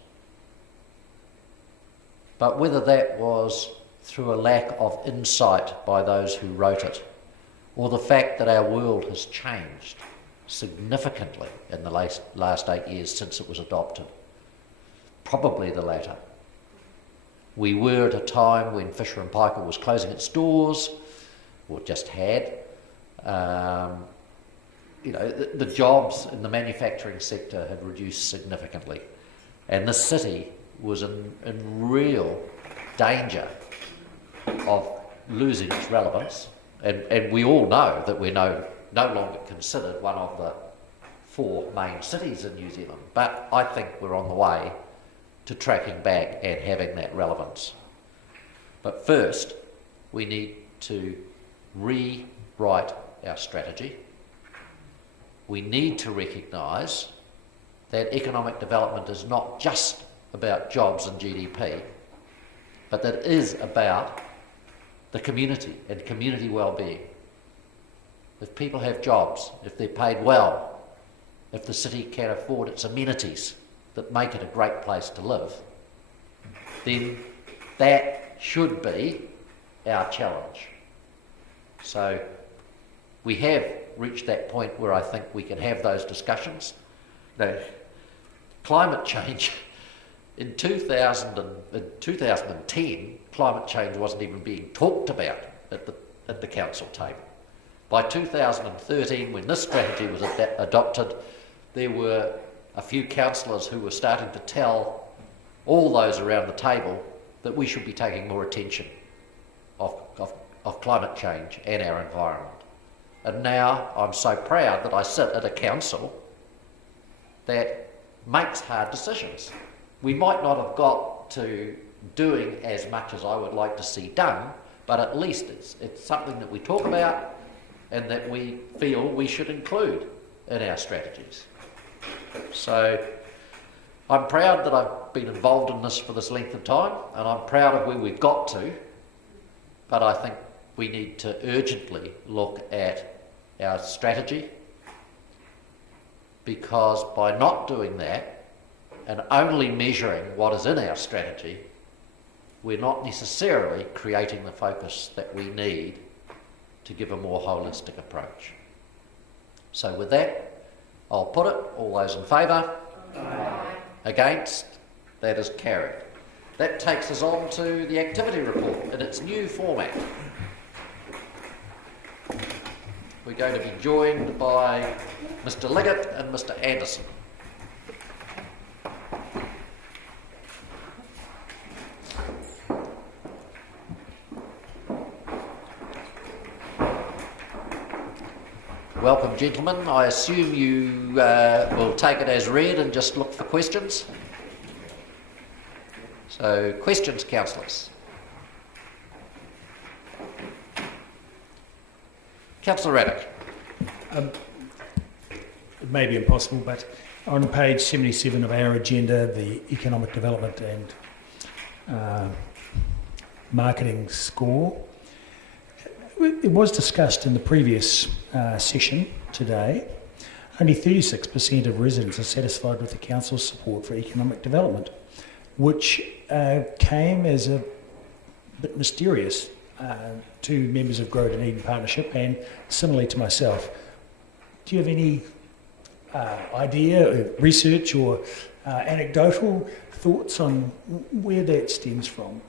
But whether that was through a lack of insight by those who wrote it, or the fact that our world has changed significantly in the last 8 years since it was adopted, probably the latter. We were at a time when Fisher & Paykel was closing its doors, or just had. The jobs in the manufacturing sector had reduced significantly, and the city was in real danger of losing its relevance, and we all know that we're no longer considered one of the 4 main cities in New Zealand, but I think we're on the way to tracking back and having that relevance. But first, we need to rewrite our strategy. We need to recognise that economic development is not just about jobs and GDP, but that it is about the community and community well-being. If people have jobs, if they're paid well, if the city can afford its amenities that make it a great place to live, then that should be our challenge. So we have reached that point where I think we can have those discussions. Climate change, in 2010, climate change wasn't even being talked about at the council table. By 2013, when this strategy was adopted, there were a few councillors who were starting to tell all those around the table that we should be taking more attention of climate change and our environment. And now I'm so proud that I sit at a council that makes hard decisions. We might not have got to doing as much as I would like to see done, but at least it's something that we talk about and that we feel we should include in our strategies. So I'm proud that I've been involved in this for this length of time, and I'm proud of where we've got to, but I think we need to urgently look at our strategy, because by not doing that and only measuring what is in our strategy, we're not necessarily creating the focus that we need to give a more holistic approach. So with that, I'll put it. All those in favour? Aye. Against? That is carried. That takes us on to the activity report in its new format. We're going to be joined by Mr. Liggett and Mr. Anderson. Welcome, gentlemen. I assume you will take it as read and just look for questions. So, questions, councillors. Councillor Raddick. it may be impossible, but on page 77 of our agenda, the economic development and marketing score, it was discussed in the previous session today. Only 36% of residents are satisfied with the council's support for economic development, which came as a bit mysterious to members of Grow Dunedin Partnership and similarly to myself. Do you have any idea, research or anecdotal thoughts on where that stems from?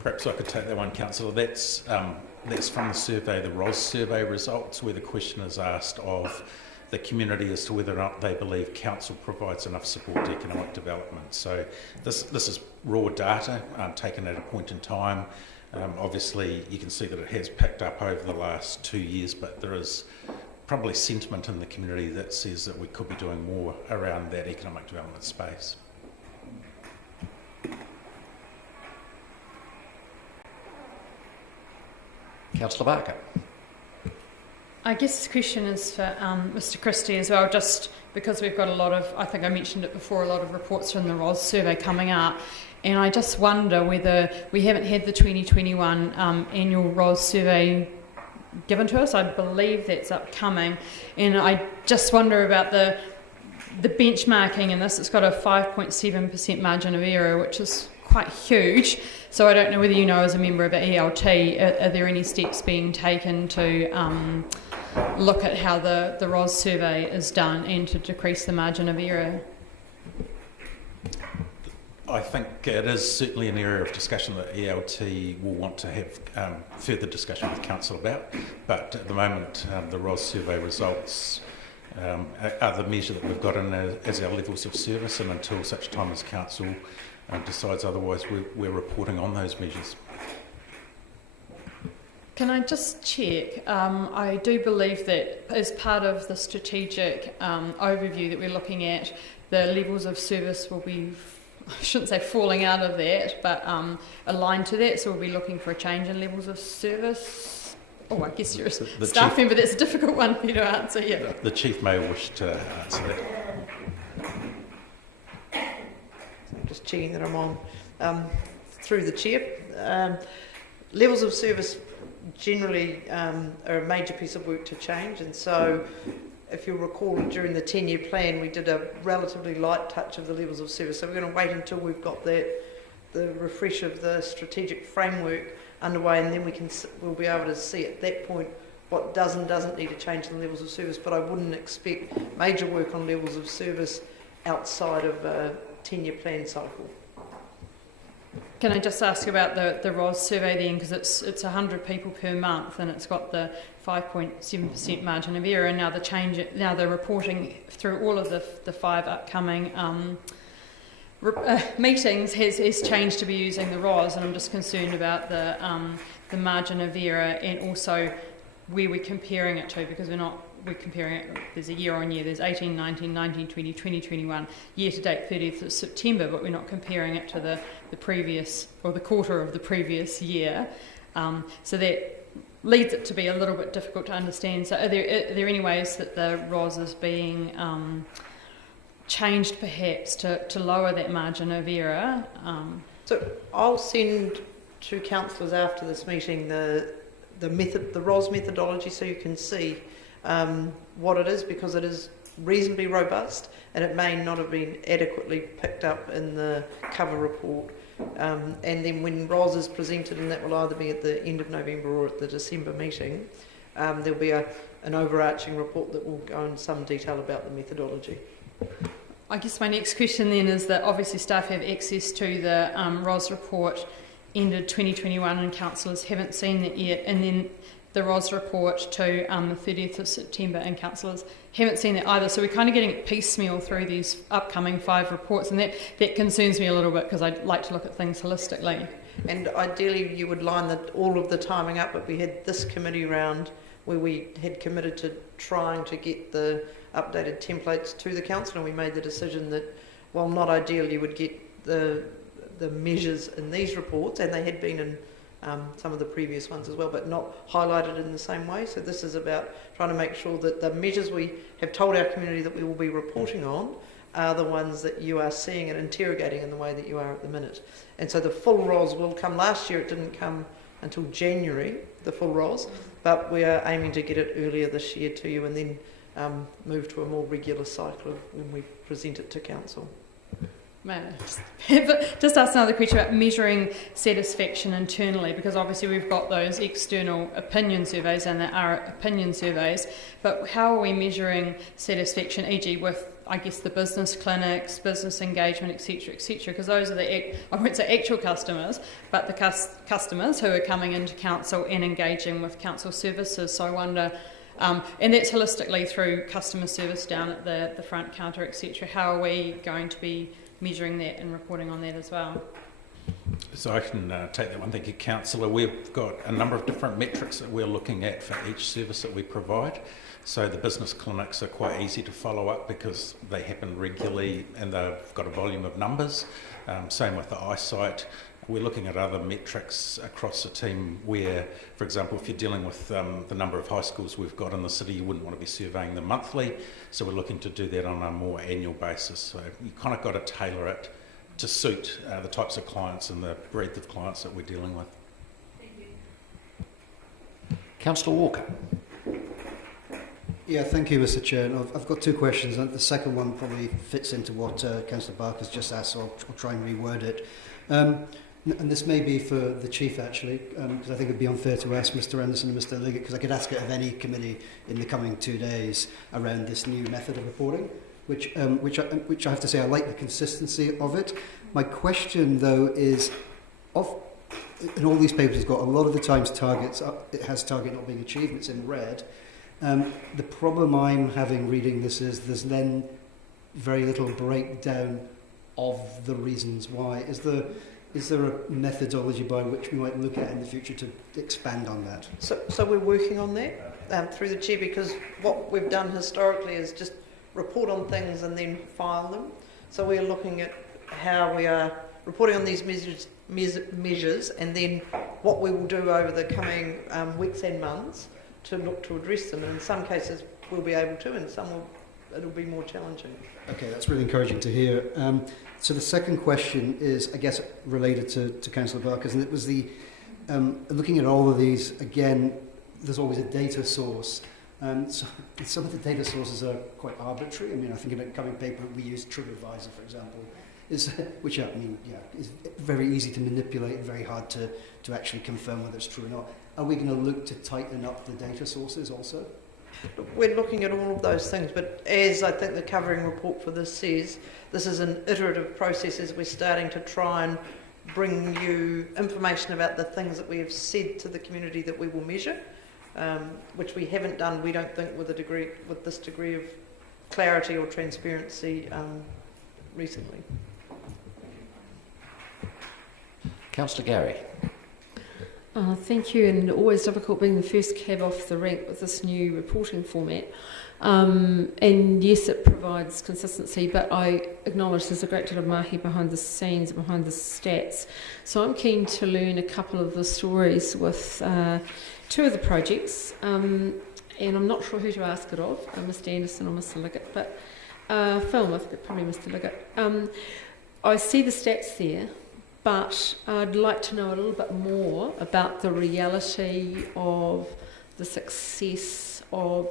Perhaps I could take that one, Councillor. That's from the survey, the ROS survey results, where the question is asked of the community as to whether or not they believe council provides enough support to economic development. So this is raw data taken at a point in time. Obviously, you can see that it has picked up over the last 2 years, but there is probably sentiment in the community that says that we could be doing more around that economic development space. Councillor Barker. I guess this question is for Mr Christie as well, just because we've got a lot of, I think I mentioned it before, a lot of reports from the ROS survey coming up, and I just wonder whether we haven't had the 2021 annual ROS survey given to us. I believe that's upcoming, and I just wonder about the benchmarking in this. It's got a 5.7% margin of error, which is quite huge. So I don't know whether you know, as a member of ELT, are there any steps being taken to look at how the ROS survey is done and to decrease the margin of error? I think it is certainly an area of discussion that ELT will want to have further discussion with Council about, but at the moment the ROS survey results are the measure that we've got in as our levels of service, and until such time as Council decides otherwise, we're reporting on those measures. Can I just check? I do believe that as part of the strategic overview that we're looking at, the levels of service will be, I shouldn't say falling out of that, but aligned to that, so we'll be looking for a change in levels of service. Oh, I guess you're a staff member, that's a difficult one for you to answer, yeah. The Chief may wish to answer that. Just checking that I'm on through the chair. Levels of service generally are a major piece of work to change, and so if you'll recall, during the 10-year plan we did a relatively light touch of the levels of service, so we're going to wait until we've got the refresh of the strategic framework underway, and then we'll be able to see at that point what does and doesn't need to change in the levels of service. But I wouldn't expect major work on levels of service outside of a 10-year plan cycle. Can I just ask about the ROS survey then, because it's 100 people per month and it's got the 5.7% margin of error, and now the reporting through all of the 5 upcoming meetings has changed to be using the ROS, and I'm just concerned about the margin of error and also where we're comparing it to, because we're comparing it, there's a year on year, there's 18, 19, 19, 20, 20, 21, year to date 30th of September, but we're not comparing it to the previous, or the quarter of the previous year. So that leads it to be a little bit difficult to understand. So are there any ways that the ROS is being changed perhaps to lower that margin of error? So I'll send to councillors after this meeting the ROS methodology, so you can see what it is, because it is reasonably robust and it may not have been adequately picked up in the cover report. And then when ROS is presented, and that will either be at the end of November or at the December meeting, there'll be an overarching report that will go in some detail about the methodology. I guess my next question then is that obviously staff have access to the ROS report ended 2021 and councillors haven't seen that yet, and then the ROS report to the 30th of September and councillors haven't seen that either. So we're kind of getting it piecemeal through these upcoming 5 reports, and that concerns me a little bit, because I'd like to look at things holistically. And ideally you would line all of the timing up, but we had this committee round where we had committed to trying to get the updated templates to the council, and we made the decision that while not ideal you would get the measures in these reports, and they had been in some of the previous ones as well, but not highlighted in the same way. So this is about trying to make sure that the measures we have told our community that we will be reporting on are the ones that you are seeing and interrogating in the way that you are at the minute. And so the full rolls will come. Last year it didn't come until January, the full rolls, but we are aiming to get it earlier this year to you and then move to a more regular cycle of when we present it to council. Just ask another question about measuring satisfaction internally, because obviously we've got those external opinion surveys and there are opinion surveys, but how are we measuring satisfaction, e.g. with, I guess, the business clinics, business engagement, etc., because those are I won't say actual customers, but the customers who are coming into council and engaging with council services. So I wonder, and that's holistically through customer service down at the front counter, etc. How are we going to be measuring that and reporting on that as well? So I can take that one. Thank you, Councillor. We've got a number of different metrics that we're looking at for each service that we provide. So the business clinics are quite easy to follow up because they happen regularly and they've got a volume of numbers. Same with the eyesight. We're looking at other metrics across the team where, for example, if you're dealing with the number of high schools we've got in the city, you wouldn't want to be surveying them monthly. So we're looking to do that on a more annual basis. So you kind of got to tailor it to suit the types of clients and the breadth of clients that we're dealing with. Thank you. Councillor Walker. Yeah, thank you, Mr. Chair. And I've got two questions. And the second one probably fits into what Councillor Barker's just asked, so I'll try and reword it. And this may be for the Chief, actually, because I think it would be unfair to ask Mr Anderson and Mr Liggett, because I could ask it of any committee in the coming 2 days around this new method of reporting, which I have to say I like the consistency of it. My question, though, is, in all these papers, it's got a lot of the times targets, it has target not being achieved, and it's in red. The problem I'm having reading this is there's then very little breakdown of the reasons why. Is there a methodology by which we might look at in the future to expand on that? So we're working on that through the Chair, because what we've done historically is just report on things and then file them. So we're looking at how we are reporting on these measures and then what we will do over the coming weeks and months to look to address them. And in some cases we'll be able to, and some it'll be more challenging. Okay, that's really encouraging to hear. So the second question is, I guess, related to Councillor Barker's, and it was the looking at all of these, again, there's always a data source. So some of the data sources are quite arbitrary. I mean, I think in a coming paper we use TripAdvisor, for example, which is very easy to manipulate and very hard to actually confirm whether it's true or not. Are we going to look to tighten up the data sources also? We're looking at all of those things, but as I think the covering report for this says, this is an iterative process as we're starting to try and bring you information about the things that we have said to the community that we will measure, which we haven't done, we don't think, with this degree of clarity or transparency recently. Councillor Gary. Thank you, and always difficult being the first cab off the rank with this new reporting format. And yes, it provides consistency, but I acknowledge there's a great deal of mahi behind the scenes, behind the stats. So I'm keen to learn a couple of the stories with two of the projects, and I'm not sure who to ask it of, Mr Anderson or Mr Liggett, but Falmouth, but probably Mr Liggett. I see the stats there, but I'd like to know a little bit more about the reality of the success of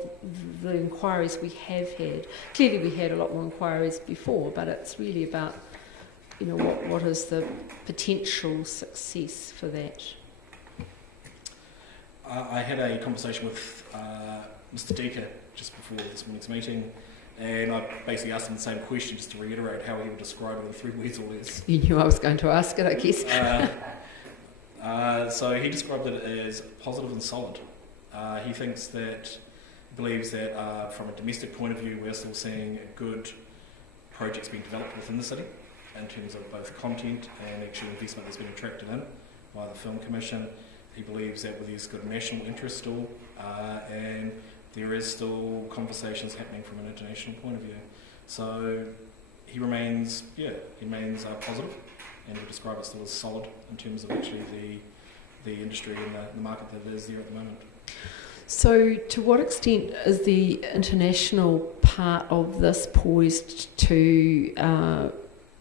the inquiries we have had. Clearly we had a lot more inquiries before, but it's really about, what is the potential success for that? I had a conversation with Mr Deaker just before this morning's meeting, and I basically asked him the same question just to reiterate how he would describe it in 3 words or less. You knew I was going to ask it, I guess. So he described it as positive and solid. He believes that from a domestic point of view, we're still seeing good projects being developed within the city in terms of both content and actual investment that's been attracted in by the Film Commission. He believes that there's good national interest still, and there is still conversations happening from an international point of view. So he remains positive, and we describe it still as solid in terms of actually the industry and the market that is there at the moment. So, to what extent is the international part of this poised to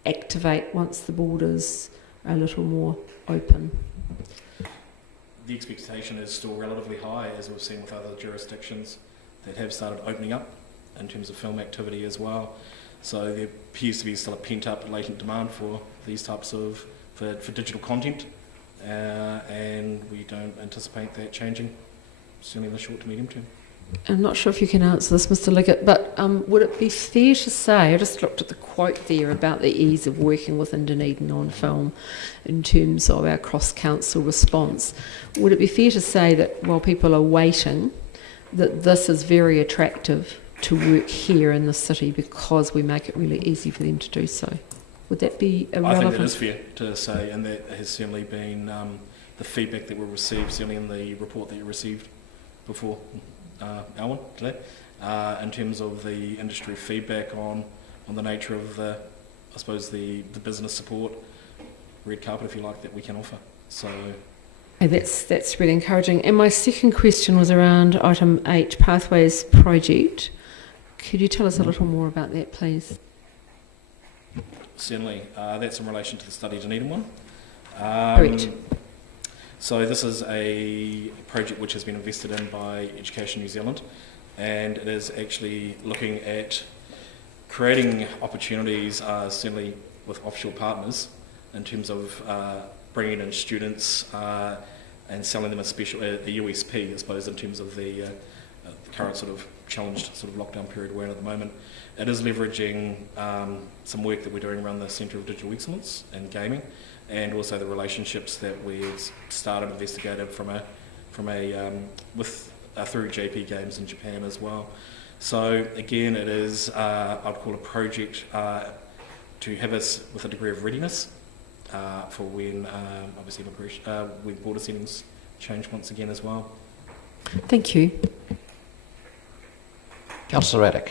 activate once the borders are a little more open? The expectation is still relatively high, as we've seen with other jurisdictions that have started opening up in terms of film activity as well. So there appears to be still a pent-up latent demand for these types of, for digital content, and we don't anticipate that changing, certainly in the short to medium term. I'm not sure if you can answer this, Mr. Liggett, but would it be fair to say, I just looked at the quote there about the ease of working within Dunedin on film in terms of our cross-council response. Would it be fair to say that while people are waiting, that this is very attractive to work here in the city because we make it really easy for them to do so? Would that be a relevant? I think that is fair to say, and that has certainly been the feedback that we received, certainly in the report that you received before. Alwyn, today, in terms of the industry feedback on the nature of the business support, red carpet, if you like, that we can offer. So that's really encouraging. And my second question was around item 8, Pathways Project. Could you tell us a little more about that, please? Certainly. That's in relation to the Study Dunedin one. Correct. So this is a project which has been invested in by Education New Zealand, and it is actually looking at creating opportunities, certainly with offshore partners, in terms of bringing in students and selling them a USP, I suppose, in terms of the current sort of challenged sort of lockdown period we're in at the moment. It is leveraging some work that we're doing around the Centre of Digital Excellence and Gaming, and also the relationships that we've started investigated through JP Games in Japan as well. So again, it is I'd call a project to have us with a degree of readiness for when obviously when border settings change once again as well. Thank you. Councillor Raddick.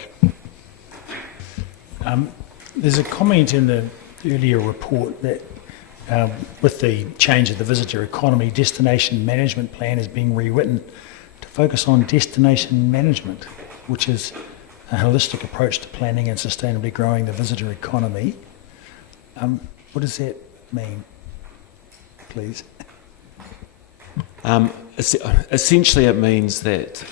There's a comment in the earlier report that with the change of the visitor economy, destination management plan is being rewritten to focus on destination management, which is a holistic approach to planning and sustainably growing the visitor economy. What does that mean, please? Essentially, it means that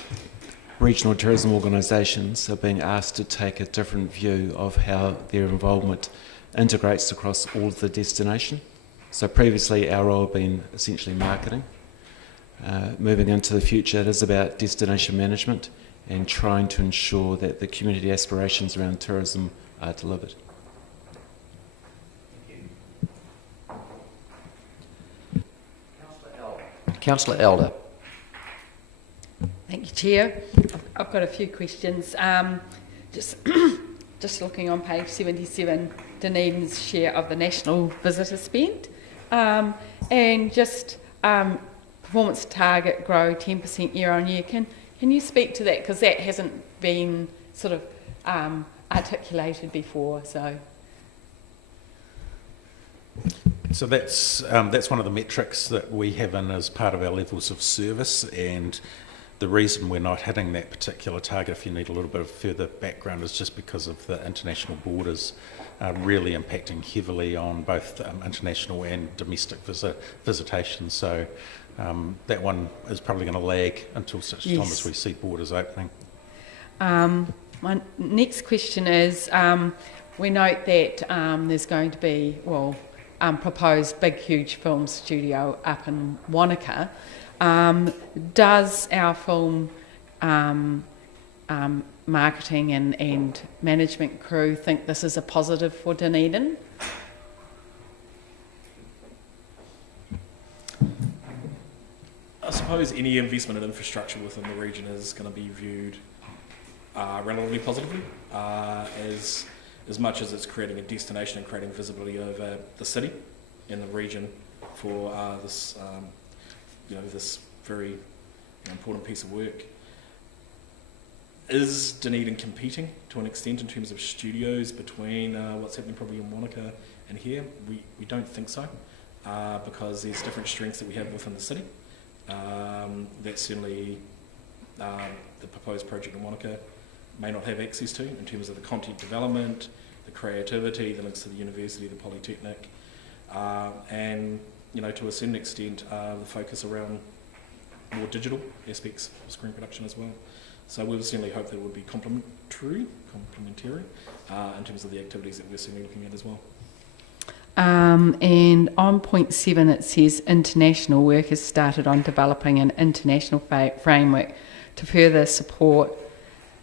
regional tourism organisations are being asked to take a different view of how their involvement integrates across all of the destination. So previously our role had been essentially marketing. Moving into the future, it is about destination management and trying to ensure that the community aspirations around tourism are delivered. Councillor Elder. Thank you, Chair. I've got a few questions. Just looking on page 77, Dunedin's share of the national visitor spend, and just performance target grow 10% year on year. Can you speak to that, because that hasn't been sort of articulated before? So that's one of the metrics that we have in as part of our levels of service, and the reason we're not hitting that particular target, if you need a little bit of further background, is just because of the international borders really impacting heavily on both international and domestic visitation. So that one is probably going to lag until such time as we see borders opening. My next question is, we note that there's going to be, proposed big, huge film studio up in Wanaka. Does our film marketing and management crew think this is a positive for Dunedin? I suppose any investment in infrastructure within the region is going to be viewed relatively positively, as much as it's creating a destination and creating visibility over the city and the region for this very important piece of work. Is Dunedin competing to an extent in terms of studios between what's happening probably in Wanaka and here? We don't think so. because there's different strengths that we have within the city. That's certainly the proposed project in Wanaka may not have access to in terms of the content development, the creativity, the links to the university, the polytechnic, and to a certain extent the focus around more digital aspects of screen production as well. So we would certainly hope that it would be complementary in terms of the activities that we're certainly looking at as well. And on point 7 it says international work has started on developing an international framework to further support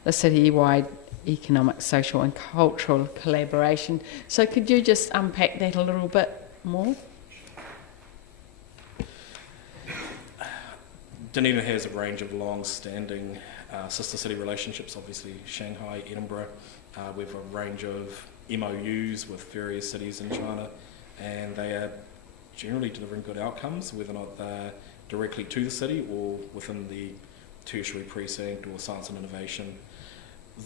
the city-wide economic, social and cultural collaboration. So could you just unpack that a little bit more? Dunedin has a range of long-standing sister city relationships, obviously Shanghai, Edinburgh. We have a range of MOUs with various cities in China, and they are generally delivering good outcomes, whether or not they're directly to the city or within the tertiary precinct or science and innovation.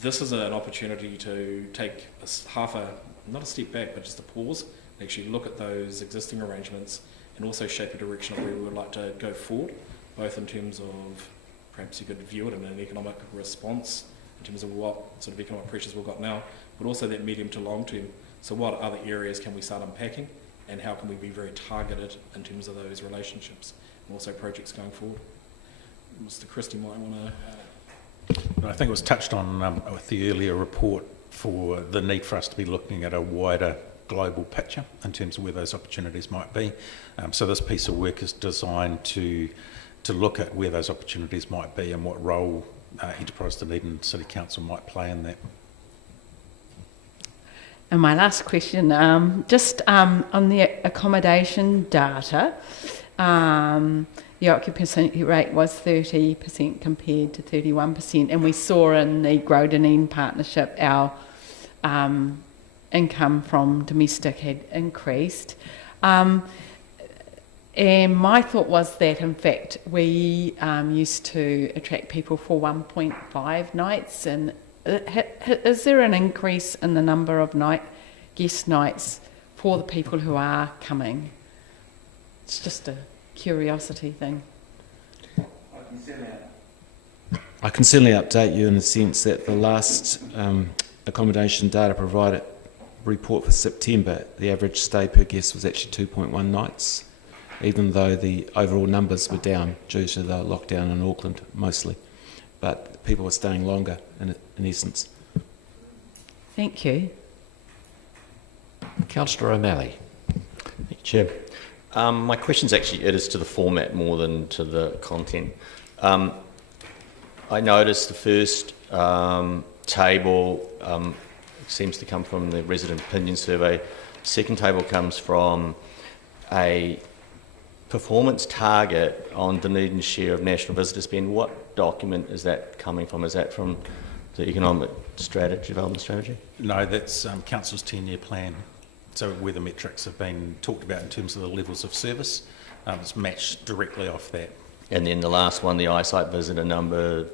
This is an opportunity to take not a step back, but just a pause, and actually look at those existing arrangements and also shape a direction of where we would like to go forward, both in terms of, perhaps you could view it in an economic response, in terms of what sort of economic pressures we've got now, but also that medium to long term. So what other areas can we start unpacking, and how can we be very targeted in terms of those relationships and also projects going forward? Mr. Christie might want to... I think it was touched on with the earlier report for the need for us to be looking at a wider global picture in terms of where those opportunities might be. So this piece of work is designed to look at where those opportunities might be and what role Enterprise Dunedin City Council might play in that. And my last question, just on the accommodation data, the occupancy rate was 30% compared to 31%, and we saw in the Dunedin partnership our income from domestic had increased. And my thought was that, in fact, we used to attract people for 1.5 nights, and is there an increase in the number of guest nights for the people who are coming? It's just a curiosity thing. I can certainly update you in the sense that the last accommodation data provided report for September, the average stay per guest was actually 2.1 nights, even though the overall numbers were down due to the lockdown in Auckland mostly. But people were staying longer in essence. Thank you. Councillor O'Malley. Thank you, Chair. My question's actually, it is to the format more than to the content. I noticed the first table seems to come from the resident opinion survey. Second table comes from a performance target on Dunedin's share of national visitor spend. What document is that coming from? Is that from the economic development strategy? No, that's Council's 10-year plan. So where the metrics have been talked about in terms of the levels of service, it's matched directly off that. And then the last one, the eyesight visitor number,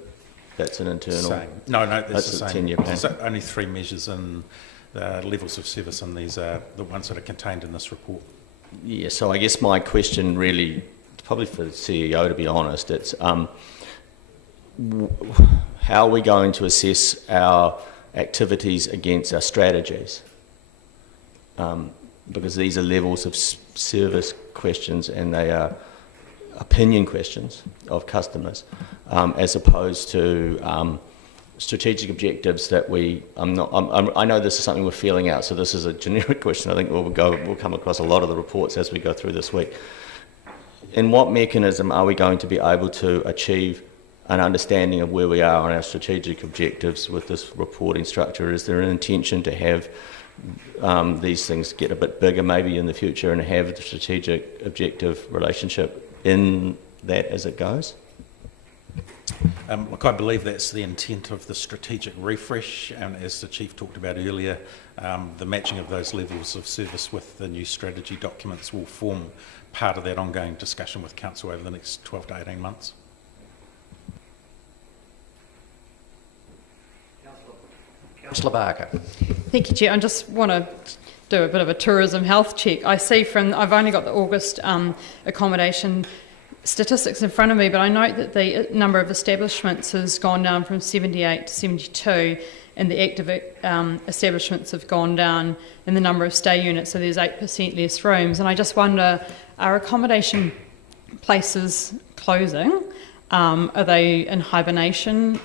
that's an internal? Same. No, that's the same. 10-year plan. So only 3 measures in the levels of service, and these are the ones that are contained in this report. Yeah, so I guess my question really, probably for the CEO to be honest, it's how are we going to assess our activities against our strategies? Because these are levels of service questions and they are opinion questions of customers, as opposed to strategic objectives that I know this is something we're feeling out, so this is a generic question. I think we'll come across a lot of the reports as we go through this week. In what mechanism are we going to be able to achieve an understanding of where we are on our strategic objectives with this reporting structure? Is there an intention to have these things get a bit bigger maybe in the future and have the strategic objective relationship in that as it goes? Look, I believe that's the intent of the strategic refresh, and as the Chief talked about earlier, the matching of those levels of service with the new strategy documents will form part of that ongoing discussion with Council over the next 12 to 18 months. Councillor Barker. Thank you, Chair. I just want to do a bit of a tourism health check. I see I've only got the August accommodation statistics in front of me, but I note that the number of establishments has gone down from 78 to 72, and the active establishments have gone down in the number of stay units, so there's 8% less rooms. And I just wonder, are accommodation places closing? Are they in hibernation?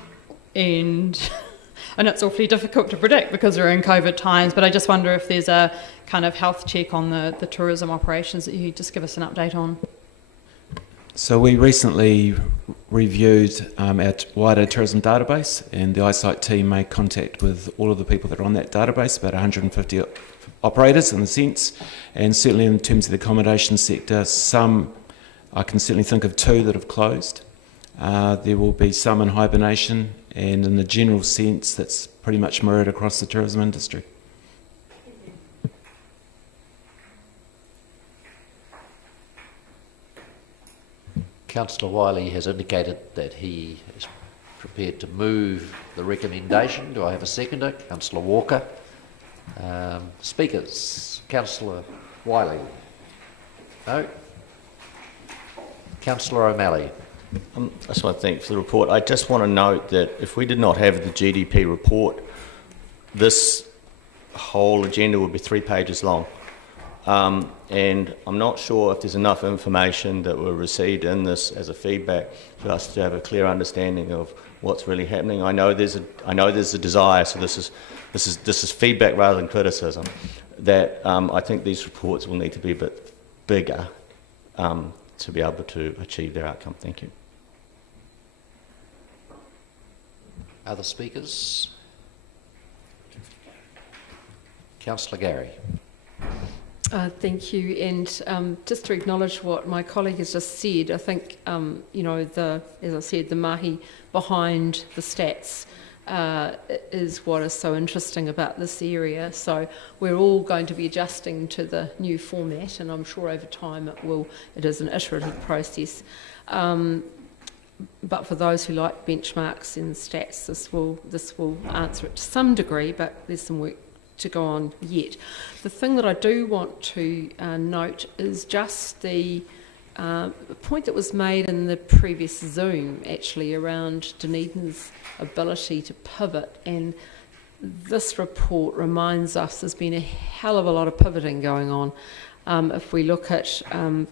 And I know it's awfully difficult to predict because we're in COVID times, but I just wonder if there's a kind of health check on the tourism operations that you could just give us an update on. So we recently reviewed our wider tourism database, and the eyesight team made contact with all of the people that are on that database, about 150 operators in the sense, and certainly in terms of the accommodation sector, some, I can certainly think of 2 that have closed. There will be some in hibernation, and in the general sense that's pretty much mirrored across the tourism industry. Councillor Wiley has indicated that he is prepared to move the recommendation. Do I have a seconder? Councillor Walker. Speakers. Councillor Wiley. No. Councillor O'Malley. I just want to thank you for the report. I just want to note that if we did not have the GDP report, this whole agenda would be 3 pages long. And I'm not sure if there's enough information that were received in this as a feedback for us to have a clear understanding of what's really happening. I know there's a desire, so this is feedback rather than criticism, that I think these reports will need to be a bit bigger to be able to achieve their outcome. Thank you. Other speakers? Councillor Gary. Thank you, and just to acknowledge what my colleague has just said, I think as I said, the mahi behind the stats is what is so interesting about this area. So we're all going to be adjusting to the new format, and I'm sure over time it is an iterative process. But for those who like benchmarks and stats, this will answer it to some degree, but there's some work to go on yet. The thing that I do want to note is just the point that was made in the previous Zoom, actually, around Dunedin's ability to pivot. And this report reminds us there's been a hell of a lot of pivoting going on. If we look at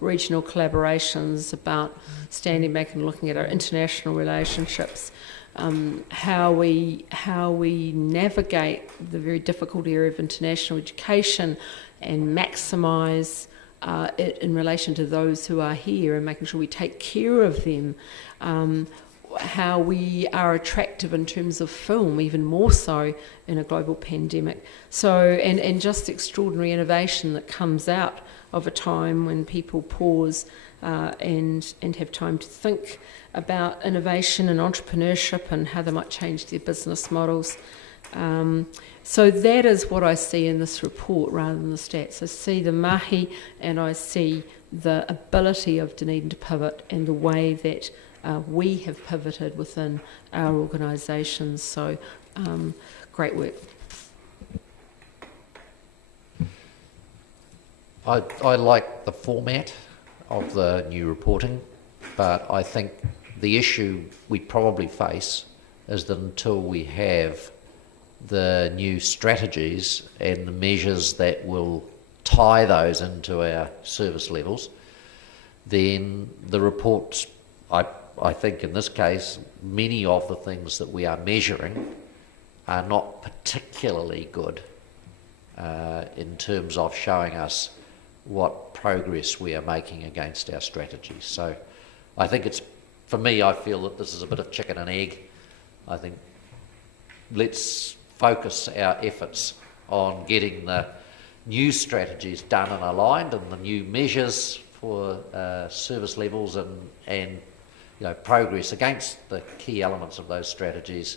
regional collaborations, about standing back and looking at our international relationships, how we navigate the very difficult area of international education and maximise it in relation to those who are here and making sure we take care of them, how we are attractive in terms of film, even more so in a global pandemic. So, and just extraordinary innovation that comes out of a time when people pause and have time to think about innovation and entrepreneurship and how they might change their business models. So that is what I see in this report rather than the stats. I see the mahi and I see the ability of Dunedin to pivot and the way that we have pivoted within our organisations. So great work. I like the format of the new reporting, but I think the issue we probably face is that until we have the new strategies and the measures that will tie those into our service levels, then the reports, I think in this case, many of the things that we are measuring are not particularly good in terms of showing us what progress we are making against our strategies. So I think it's, for me, I feel that this is a bit of chicken and egg. I think let's focus our efforts on getting the new strategies done and aligned and the new measures for service levels and progress against the key elements of those strategies,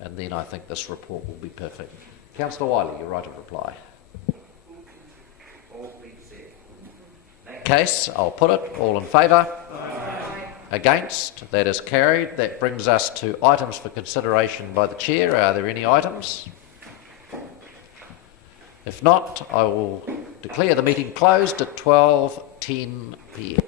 and then I think this report will be perfect. Councillor Wiley, your right of reply. In that case, I'll put it. All in favour? Aye. Against? That is carried. That brings us to items for consideration by the Chair. Are there any items? If not, I will declare the meeting closed at 12:10 p.m.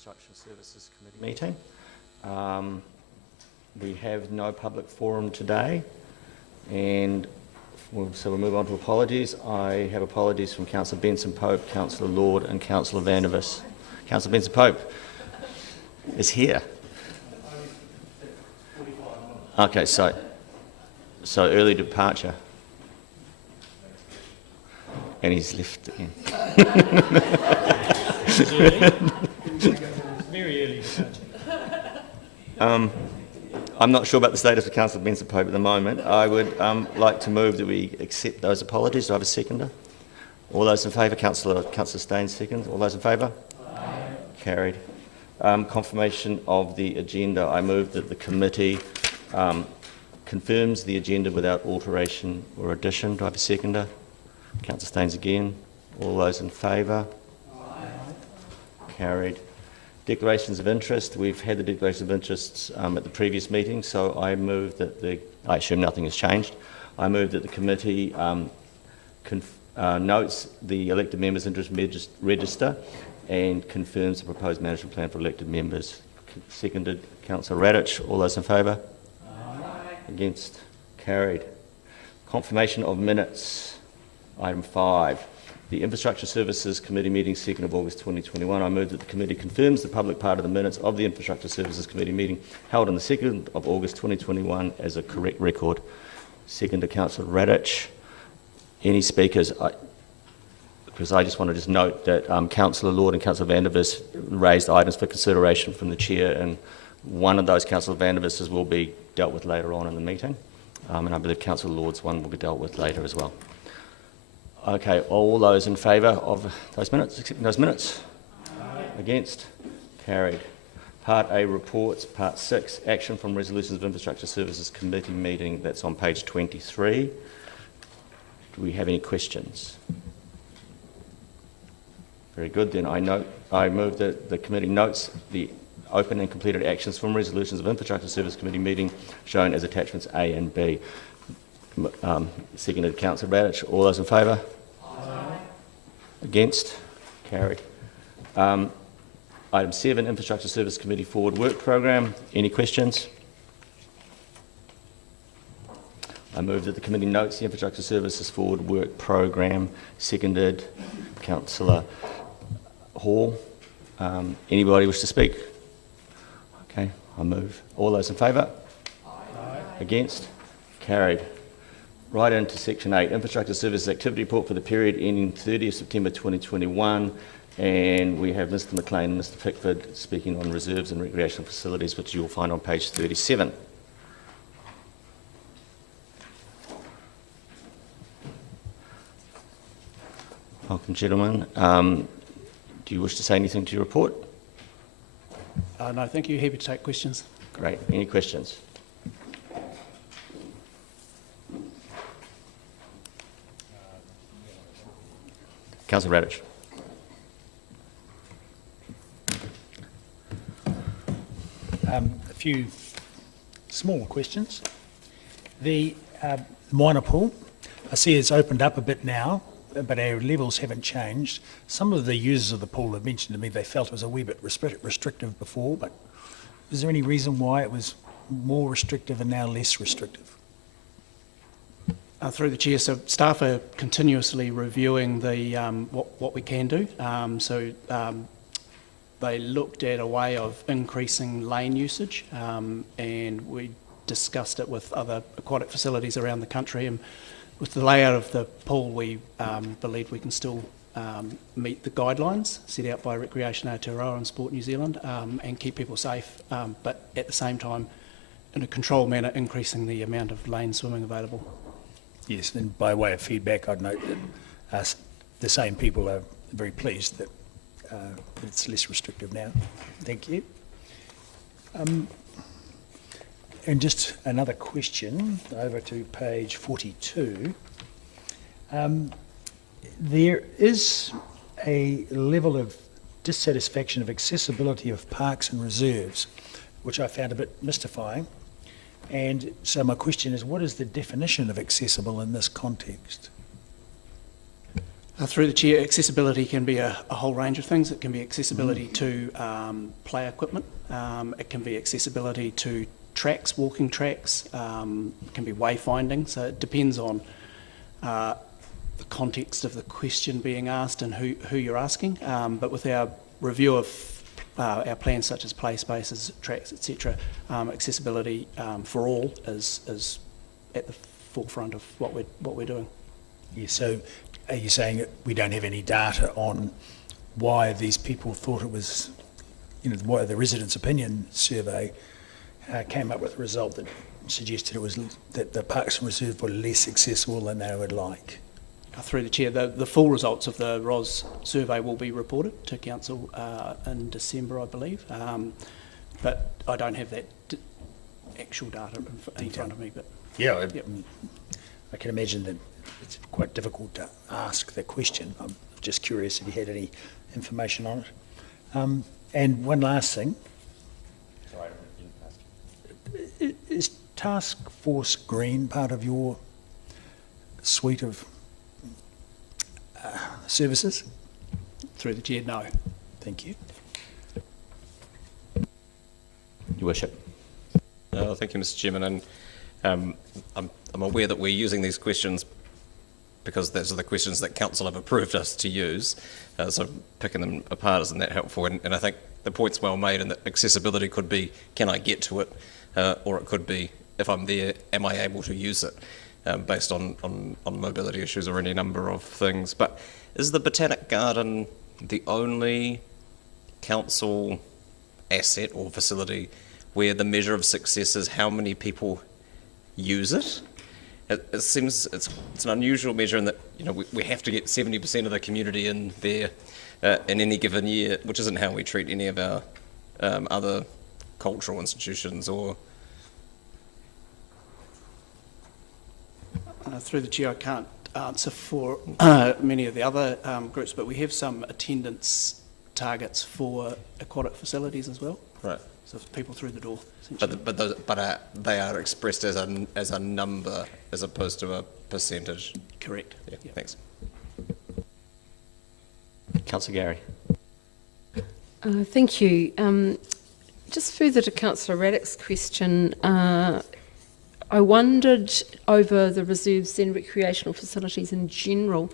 Infrastructure Services Committee meeting. We have no public forum today, and so we'll move on to apologies. I have apologies from Councillor Benson Pope, Councillor Lord and Councillor Vandervis. Councillor Benson Pope is here. Okay, so early departure. And he's left again. Very early departure. I'm not sure about the status of Councillor Benson Pope at the moment. I would like to move that we accept those apologies. Do I have a seconder? All those in favour? Councillor Staines seconds. All those in favour? Aye. Carried. Confirmation of the agenda. I move that the committee confirms the agenda without alteration or addition. Do I have a seconder? Councillor Staines again. All those in favour? Aye. Carried. Declarations of interest. We've had the declarations of interests at the previous meeting, so I move that I assume nothing has changed. I move that the committee notes the elected members' interest register and confirms the proposed management plan for elected members. Seconded, Councillor Radich. All those in favour? Aye. Against? Carried. Confirmation of minutes. Item 5. The Infrastructure Services Committee meeting 2nd of August 2021. I move that the committee confirms the public part of the minutes of the Infrastructure Services Committee meeting held on the 2nd of August 2021 as a correct record. Second to Councillor Radich. Any speakers? Because I just want to note that Councillor Lord and Councillor Vandervis raised items for consideration from the Chair, and one of those Councillor Vandervis's will be dealt with later on in the meeting, and I believe Councillor Lord's one will be dealt with later as well. Okay, all those in favour of those minutes, accepting those minutes? Aye. Against? Carried. Part A, reports. Part 6, action from resolutions of Infrastructure Services Committee meeting. That's on page 23. Do we have any questions? Very good. Then I move that the committee notes the open and completed actions from resolutions of Infrastructure Services Committee meeting shown as attachments A and B. Seconded, Councillor Radich. All those in favour? Aye. Against? Carried. Item 7, Infrastructure Service Committee Forward Work Programme. Any questions? I move that the committee notes the Infrastructure Services Forward Work Programme. Seconded, Councillor Hall. Anybody wish to speak? Okay, I move. All those in favour? Aye. Against? Carried. Right into Section 8, Infrastructure Services Activity Report for the period ending 30th September 2021. And we have Mr McLean and Mr Pickford speaking on reserves and recreational facilities, which you'll find on page 37. Welcome, gentlemen. Do you wish to say anything to your report? No, thank you. Happy to take questions. Great. Any questions? Councillor Radich. A few small questions. The minor pool, I see it's opened up a bit now, but our levels haven't changed. Some of the users of the pool have mentioned to me they felt it was a wee bit restrictive before, but is there any reason why it was more restrictive and now less restrictive? Through the Chair, so staff are continuously reviewing the what we can do. They looked at a way of increasing lane usage, and we discussed it with other aquatic facilities around the country. And with the layout of the pool, we believe we can still meet the guidelines set out by Recreation Aotearoa and Sport New Zealand, and keep people safe, but at the same time, in a controlled manner, increasing the amount of lane swimming available. Yes, and by way of feedback, I'd note that the same people are very pleased that it's less restrictive now. Thank you. And just another question, over to page 42. There is a level of dissatisfaction of accessibility of parks and reserves, which I found a bit mystifying. And so my question is, what is the definition of accessible in this context? Through the chair, accessibility can be a whole range of things. It can be accessibility to play equipment. It can be accessibility to tracks, walking tracks. It can be wayfinding. So it depends on the context of the question being asked and who you're asking. But with our review of our plans such as play spaces, tracks, etc., accessibility for all is at the forefront of what we're doing. Yeah, so are you saying that we don't have any data on why these people thought it was, why the residents' opinion survey came up with a result that suggested it was that the Parks and Reserve were less accessible than they would like? Through the chair, the full results of the ROS survey will be reported to Council in December, I believe. But I don't have that actual data in front of me. But yeah, I can imagine that it's quite difficult to ask that question. I'm just curious if you had any information on it. And one last thing. Sorry, is Task Force Green part of your suite of services? Through the chair, no. Thank you. Your Worship. Thank you, Mr. Chairman. And I'm aware that we're using these questions because those are the questions that Council have approved us to use. So picking them apart isn't that helpful. And I think the point's well made, and that accessibility could be, can I get to it? Or it could be, if I'm there, am I able to use it? Based on mobility issues or any number of things. But is the Botanic Garden the only council asset or facility where the measure of success is how many people use it? It seems it's an unusual measure in that we have to get 70% of the community in there in any given year, which isn't how we treat any of our other cultural institutions or. Through the chair, I can't answer for many of the other groups, but we have some attendance targets for aquatic facilities as well. Right. So people through the door. But they are expressed as a number as opposed to a percentage. Correct. Yeah. Yep. Thanks. Councillor Gary. Thank you. Just further to Councillor Raddick's question, I wondered over the reserves and recreational facilities in general,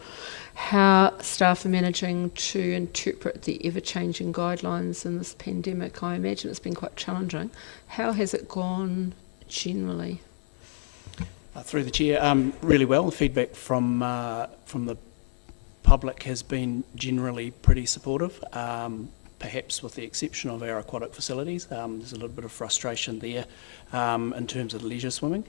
how staff are managing to interpret the ever-changing guidelines in this pandemic. I imagine it's been quite challenging. How has it gone generally? Through the chair, really well. The feedback from the public has been generally pretty supportive. Perhaps with the exception of our aquatic facilities. There's a little bit of frustration there in terms of leisure swimming.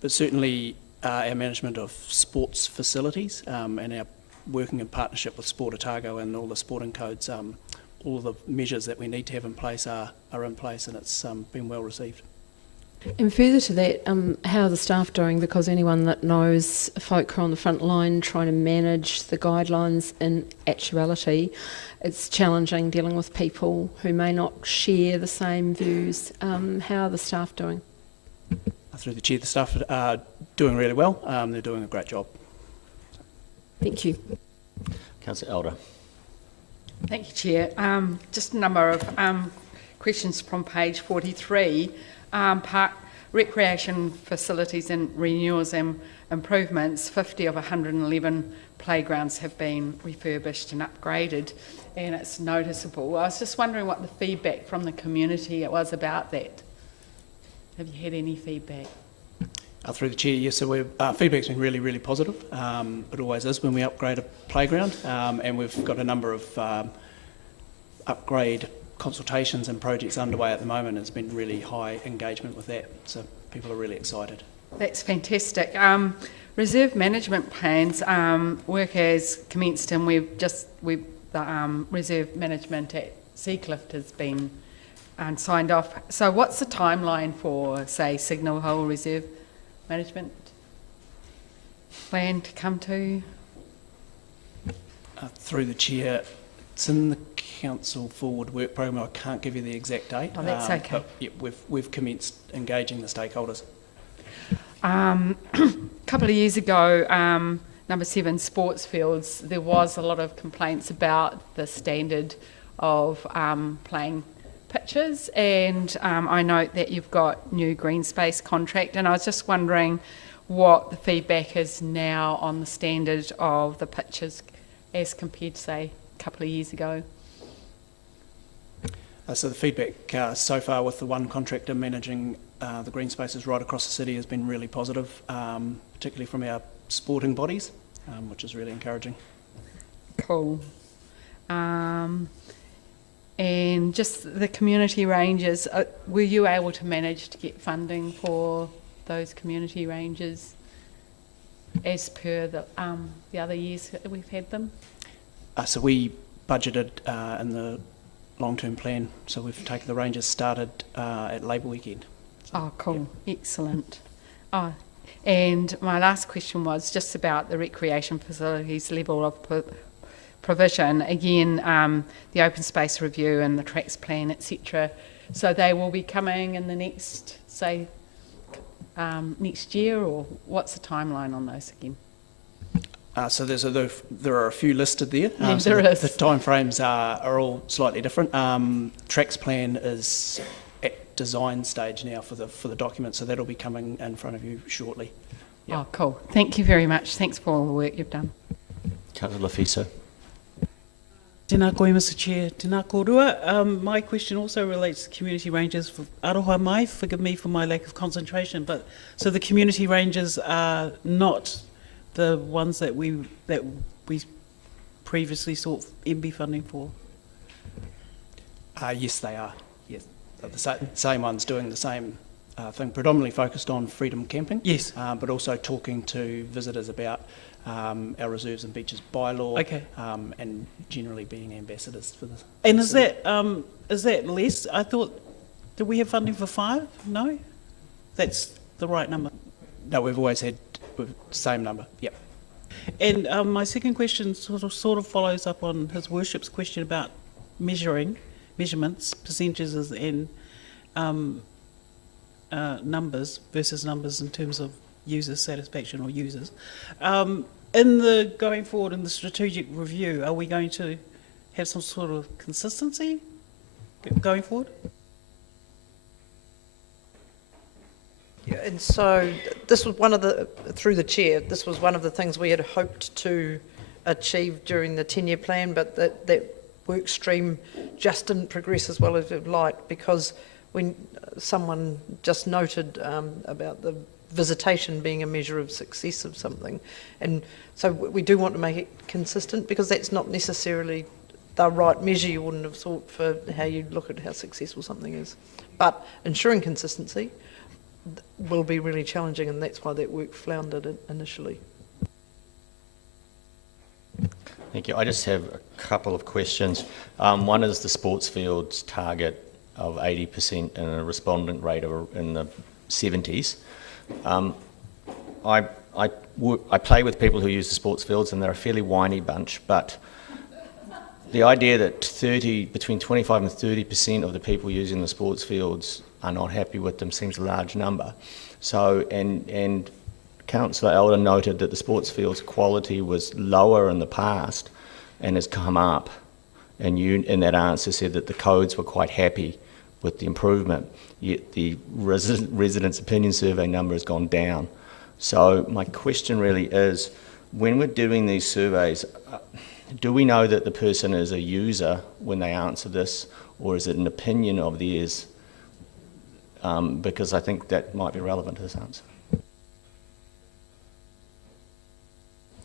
But certainly our management of sports facilities and our working in partnership with Sport Otago and all the sporting codes, all of the measures that we need to have in place are in place, and it's been well received. And further to that, how are the staff doing? Because anyone that knows folk who are on the front line trying to manage the guidelines in actuality, it's challenging dealing with people who may not share the same views. How are the staff doing? Through the chair, the staff are doing really well. They're doing a great job. Thank you. Councillor Elder. Thank you, Chair. Just a number of questions from page 43. Park recreation facilities and renewals and improvements, 50 of 111 playgrounds have been refurbished and upgraded, and it's noticeable. I was just wondering what the feedback from the community was about that. Have you had any feedback? Through the chair, yes, so feedback's been really, really positive. It always is when we upgrade a playground, and we've got a number of upgrade consultations and projects underway at the moment. It's been really high engagement with that, so people are really excited. That's fantastic. Reserve management plans work has commenced, and the reserve management at Seacliff has been signed off. So what's the timeline for, say, Signal Hole Reserve management plan to come to? Through the chair, it's in the council forward work program. I can't give you the exact date. Oh, that's okay. But yeah, we've commenced engaging the stakeholders. A couple of years ago, number 7, sports fields, there was a lot of complaints about the standard of playing pitches, and I note that you've got new green space contract, and I was just wondering what the feedback is now on the standard of the pitches as compared to, say, a couple of years ago. So the feedback so far with the one contractor managing the green spaces right across the city has been really positive, particularly from our sporting bodies, which is really encouraging. Cool. And just the community ranges, were you able to manage to get funding for those community ranges as per the other years that we've had them? So we budgeted in the long-term plan, so we've taken the ranges started at Labour weekend. Oh, cool. Excellent. Oh, and my last question was just about the recreation facilities level of provision. Again, the open space review and the tracks plan, etc. So they will be coming in the next, say, next year, or what's the timeline on those again? So there are a few listed there. Yeah, so there is. The timeframes are all slightly different. Tracks plan is at design stage now for the document, so that'll be coming in front of you shortly. Yep. Oh, cool. Thank you very much. Thanks for all the work you've done. Councillor Fiso. Tēnā koe, Mr. Chair. Tēnā kōrua. My question also relates to community ranges. For aroha mai, forgive me for my lack of concentration, but so the community ranges are not the ones that we previously sought MB funding for? Yes, they are. Yes, the same ones doing the same thing, predominantly focused on freedom camping. Yes, but also talking to visitors about our reserves and beaches bylaw. Okay. And generally being ambassadors for this. And is that less? I thought, did we have funding for 5? No, that's the right number. No, we've always had the same number. Yep. And my second question sort of follows up on His Worship's question about measurements, percentages, and numbers versus numbers in terms of user satisfaction or users. In the going forward in the strategic review, are we going to have some sort of consistency going forward? Yeah, and so this was one of the, through the chair, this was one of the things we had hoped to achieve during the 10-year plan, but that work stream just didn't progress as well as we'd like, because when someone just noted about the visitation being a measure of success of something, and so we do want to make it consistent, because that's not necessarily the right measure you wouldn't have thought for how you look at how successful something is. But ensuring consistency will be really challenging, and that's why that work floundered initially. Thank you. I just have a couple of questions. One is the sports fields target of 80% and a respondent rate of in the 70s. I play with people who use the sports fields, and they're a fairly whiny bunch, but the idea that between 25 and 30% of the people using the sports fields are not happy with them seems a large number. So, and Councillor Elder noted that the sports fields quality was lower in the past and has come up, and you in that answer said that the codes were quite happy with the improvement, yet the residents' opinion survey number has gone down. So my question really is, when we're doing these surveys, do we know that the person is a user when they answer this, or is it an opinion of theirs? Because I think that might be relevant to this answer.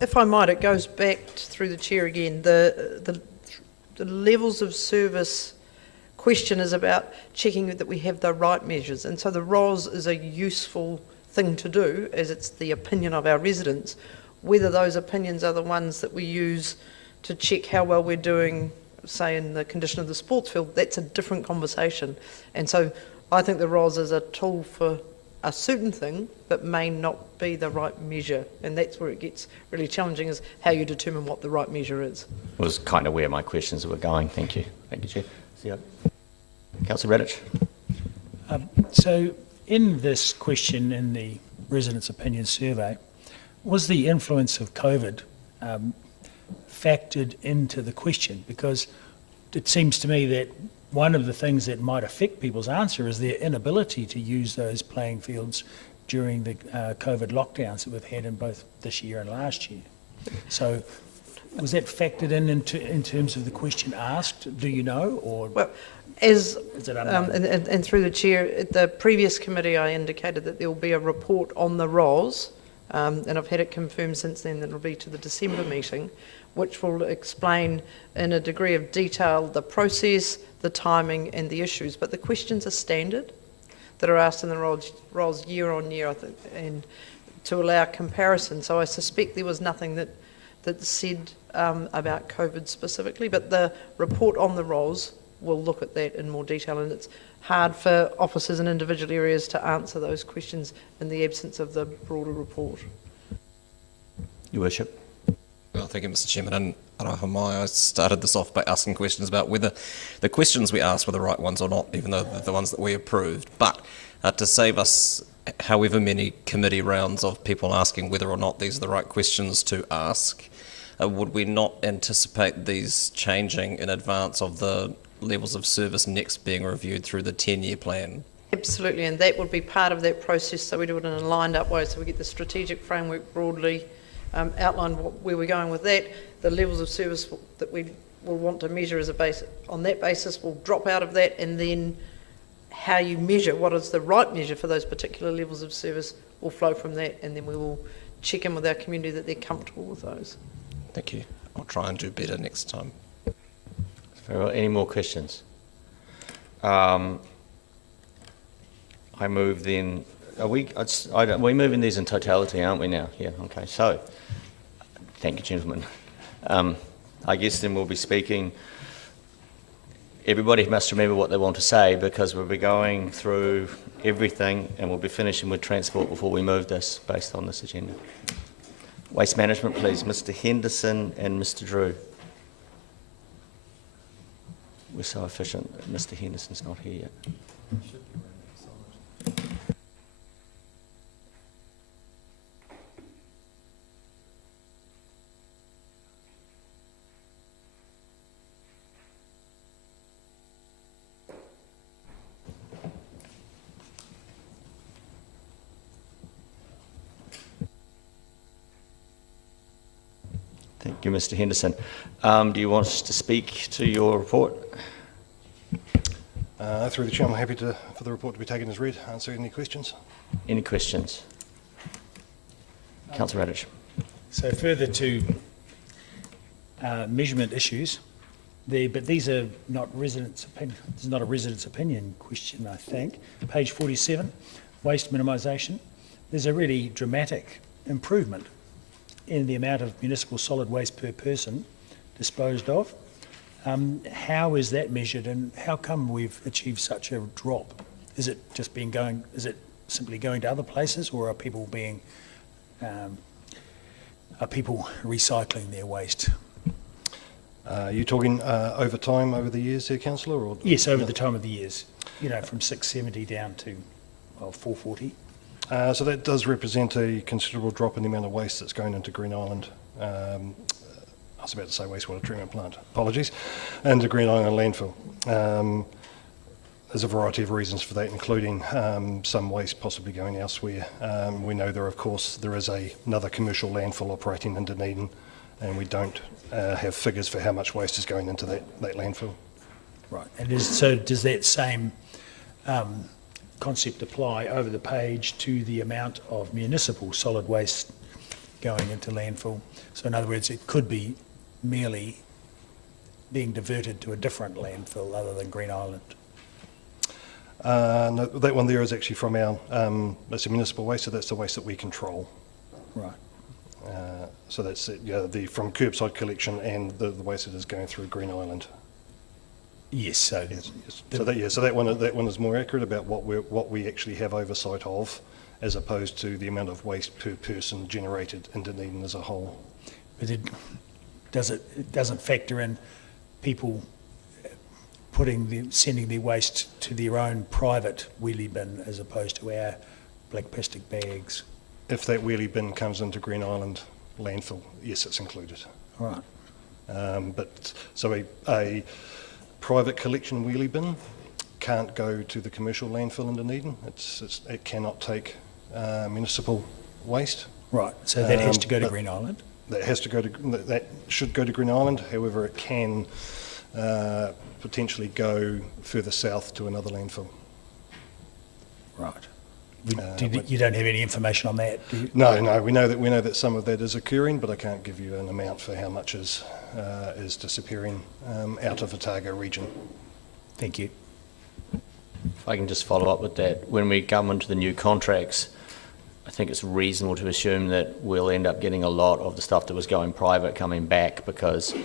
If I might, it goes back through the chair again. The levels of service question is about checking that we have the right measures, and so the ROS is a useful thing to do, as it's the opinion of our residents. Whether those opinions are the ones that we use to check how well we're doing, say in the condition of the sports field, that's a different conversation. And so I think the ROS is a tool for a certain thing, but may not be the right measure. And that's where it gets really challenging, is how you determine what the right measure is. Was kind of where my questions were going. Thank you. Thank you, Chair. See you. Councillor Radich. So in this question in the residents' opinion survey, was the influence of COVID factored into the question? Because it seems to me that one of the things that might affect people's answer is their inability to use those playing fields during the COVID lockdowns that we've had in both this year and last year. So was that factored in terms of the question asked? Do you know, or well, is it unknown? And through the chair, at the previous committee, I indicated that there will be a report on the ROS, and I've had it confirmed since then that it will be to the December meeting, which will explain in a degree of detail the process, the timing, and the issues. But the questions are standard that are asked in the ROS year on year, I think, and to allow comparison. So I suspect there was nothing that said about COVID specifically, but the report on the ROS will look at that in more detail, and it's hard for officers in individual areas to answer those questions in the absence of the broader report. Your Worship. Well, thank you, Mr. Chairman. And I started this off by asking questions about whether the questions we asked were the right ones or not, even though they're the ones that we approved. But to save us however many committee rounds of people asking whether or not these are the right questions to ask, would we not anticipate these changing in advance of the levels of service next being reviewed through the 10-year plan? Absolutely, and that would be part of that process, so we do it in a lined up way, so we get the strategic framework broadly outlined where we're going with that. The levels of service that we will want to measure as a base, on that basis will drop out of that, and then how you measure, what is the right measure for those particular levels of service will flow from that, and then we will check in with our community that they're comfortable with those. Thank you. I'll try and do better next time. Very well. Any more questions? I move then. Are we moving these in totality, aren't we now? Yeah. Okay. So, thank you, gentlemen. I guess then we'll be speaking. Everybody must remember what they want to say, because we'll be going through everything and we'll be finishing with transport before we move this based on this agenda. Waste management, please. Mr. Henderson and Mr. Drew. We're so efficient. Mr. Henderson's not here yet. Thank you, Mr. Henderson. Do you want us to speak to your report? Through the Chair, I'm happy for the report to be taken as read. Answer any questions. Any questions? Councillor Radich. So further to measurement issues, but these are not residents' opinion. This is not a residents' opinion question, I think. Page 47, waste minimisation. There's a really dramatic improvement in the amount of municipal solid waste per person disposed of. How is that measured, and how come we've achieved such a drop? Is it just is it simply going to other places, or are people recycling their waste? Are you talking over time, over the years here, Councillor? Or yes, over the time of the years. You know, from 670 down to 440. So that does represent a considerable drop in the amount of waste that's going into Green Island. I was about to say wastewater treatment plant, apologies, and the Green Island landfill. There's a variety of reasons for that, including some waste possibly going elsewhere. We know there is another commercial landfill operating in Dunedin, and we don't have figures for how much waste is going into that landfill. Right, and so does that same concept apply over the page to the amount of municipal solid waste going into landfill? So in other words, it could be merely being diverted to a different landfill other than Green Island. No, that one there is actually from our, it's a municipal waste, so that's the waste that we control. Right. So that's from curbside collection and the waste that is going through Green Island. Yes, so yes. So that one is more accurate about what we actually have oversight of, as opposed to the amount of waste per person generated in Dunedin as a whole. But it doesn't factor in people sending their waste to their own private wheelie bin as opposed to our black plastic bags. if that wheelie bin comes into Green Island landfill, yes, it's included. Right. So a private collection wheelie bin can't go to the commercial landfill in Dunedin. It cannot take municipal waste. Right. So that has to go to Green Island. That should go to Green Island. However, it can potentially go further south to another landfill. Right. You don't have any information on that, do you? No. We know that some of that is occurring, but I can't give you an amount for how much is disappearing out of Otago region. Thank you. If I can just follow up with that, when we come into the new contracts, I think it's reasonable to assume that we'll end up getting a lot of the stuff that was going private coming back because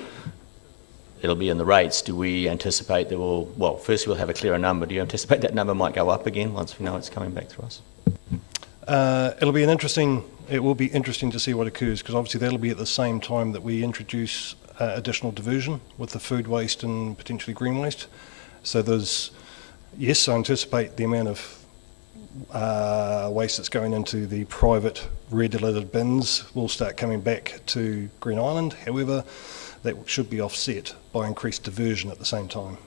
it'll be in the rates. Do we anticipate that first we'll have a clearer number. Do you anticipate that number might go up again once we know it's coming back to us? It will be interesting to see what occurs, because obviously that'll be at the same time that we introduce additional diversion with the food waste and potentially green waste. So I anticipate the amount of waste that's going into the private red-lidded bins will start coming back to Green Island. However, that should be offset by increased diversion at the same time.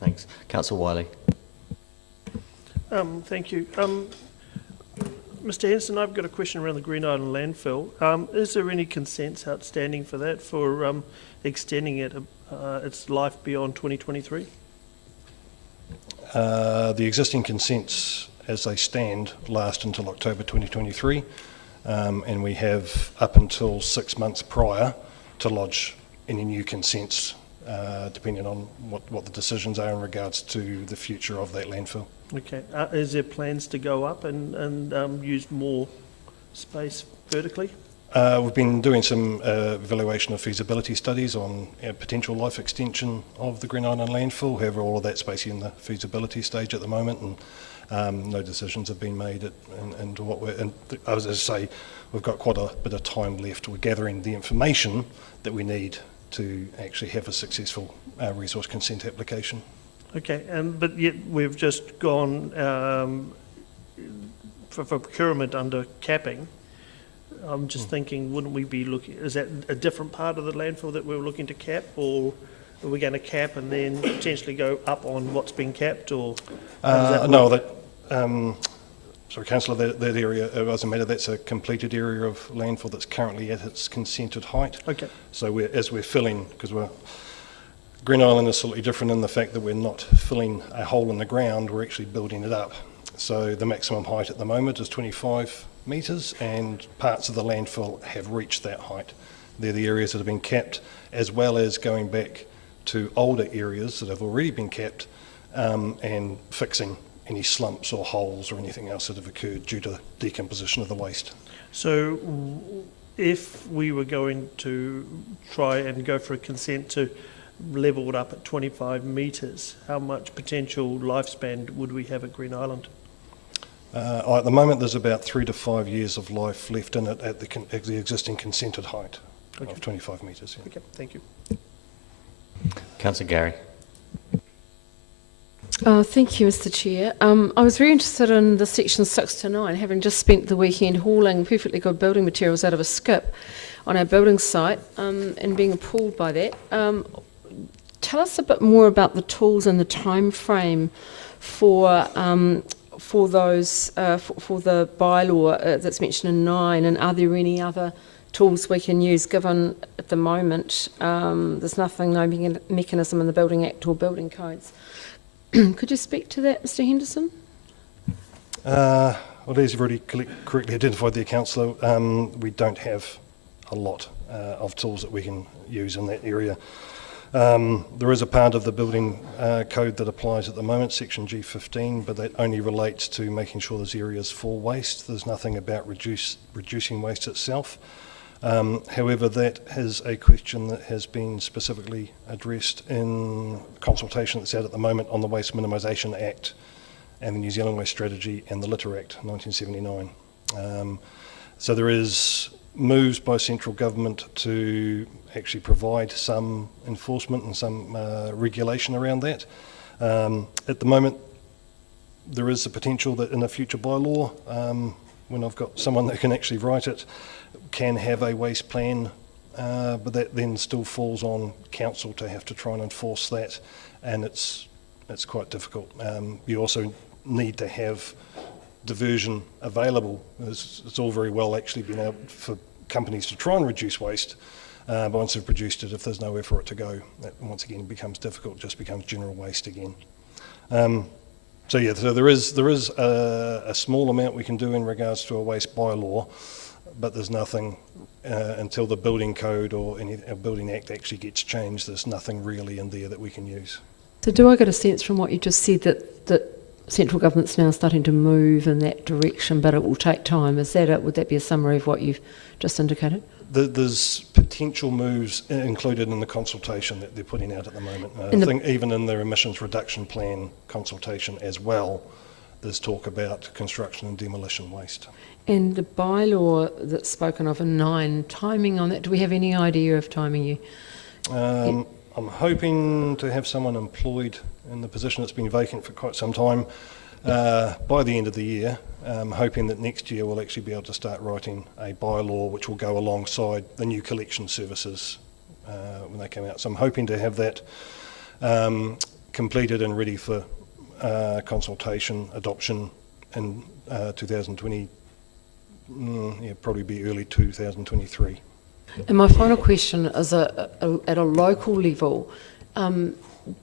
Thanks. Councillor Wiley. Thank you. Mr Henderson, I've got a question around the Green Island landfill. Is there any consents outstanding for that, for extending its life beyond 2023? The existing consents as they stand last until October 2023, and we have up until 6 months prior to lodge any new consents, depending on what the decisions are in regards to the future of that landfill. Okay. Is there plans to go up and use more space vertically? We've been doing some evaluation of feasibility studies on potential life extension of the Green Island landfill. However, all of that's basically in the feasibility stage at the moment, and no decisions have been made. As I say, we've got quite a bit of time left. We're gathering the information that we need to actually have a successful resource consent application. Okay, but yet we've just gone for procurement under capping. I'm just thinking, wouldn't we be looking, is that a different part of the landfill that we're looking to cap, or are we going to cap and then potentially go up on what's been capped, or? Sorry, Councillor, that area, it doesn't matter, that's a completed area of landfill that's currently at its consented height. Okay. So as we're filling, because Green Island is slightly different in the fact that we're not filling a hole in the ground, we're actually building it up. So the maximum height at the moment is 25 metres, and parts of the landfill have reached that height. They're the areas that have been capped, as well as going back to older areas that have already been capped and fixing any slumps or holes or anything else that have occurred due to decomposition of the waste. So if we were going to try and go for a consent to level it up at 25 metres, how much potential lifespan would we have at Green Island? At the moment, there's about 3 to 5 years of life left in it at the existing consented height of 25 metres. Yeah. Okay, thank you. Councillor Gary. Thank you, Mr Chair. I was very interested in the section 6 to 9, having just spent the weekend hauling perfectly good building materials out of a skip on our building site and being appalled by that. Tell us a bit more about the tools and the time frame for those for the bylaw that's mentioned in 9, and are there any other tools we can use, given at the moment there's no mechanism in the Building Act or building codes? Could you speak to that, Mr Henderson? Well, as you've already correctly identified there, Councillor, we don't have a lot of tools that we can use in that area. There is a part of the building code that applies at the moment, section G15, but that only relates to making sure there's areas for waste. There's nothing about reducing waste itself. However, that is a question that has been specifically addressed in consultation that's out at the moment on the Waste Minimisation Act and the New Zealand Waste Strategy and the Litter Act 1979. So there is moves by central government to actually provide some enforcement and some regulation around that. At the moment, there is the potential that in a future bylaw when I've got someone that can actually write it, can have a waste plan, but that then still falls on council to have to try and enforce that, and it's quite difficult. You also need to have diversion available. It's all very well actually been able for companies to try and reduce waste, but once they've produced it, if there's nowhere for it to go, that once again becomes difficult, just becomes general waste again. So there is a small amount we can do in regards to a waste bylaw, but there's nothing until the building code or a building act actually gets changed. There's nothing really in there that we can use. So do I get a sense from what you just said that central government's now starting to move in that direction, but it will take time? Is that it? Would that be a summary of what you've just indicated? There's potential moves included in the consultation that they're putting out at the moment. I think even in their emissions reduction plan consultation as well, there's talk about construction and demolition waste. And the bylaw that's spoken of in 9, timing on that, do we have any idea of timing? I'm hoping to have someone employed in the position that's been vacant for quite some time by the end of the year. I'm hoping that next year we'll actually be able to start writing a bylaw which will go alongside the new collection services when they come out. So I'm hoping to have that completed and ready for consultation, adoption in 2020, probably be early 2023. And my final question is at a local level,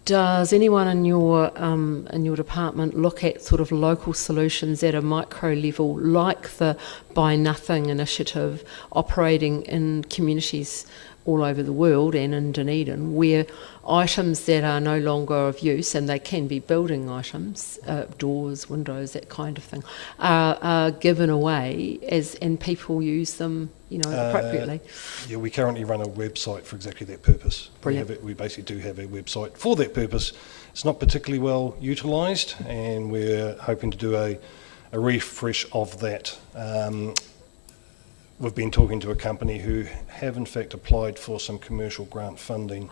does anyone in your department look at sort of local solutions at a micro level, like the Buy Nothing initiative operating in communities all over the world and in Dunedin, where items that are no longer of use, and they can be building items, doors, windows, that kind of thing, are given away and people use them, appropriately? Yeah, we currently run a website for exactly that purpose. Brilliant. We basically do have a website for that purpose. It's not particularly well utilised, and we're hoping to do a refresh of that. We've been talking to a company who have in fact applied for some commercial grant funding,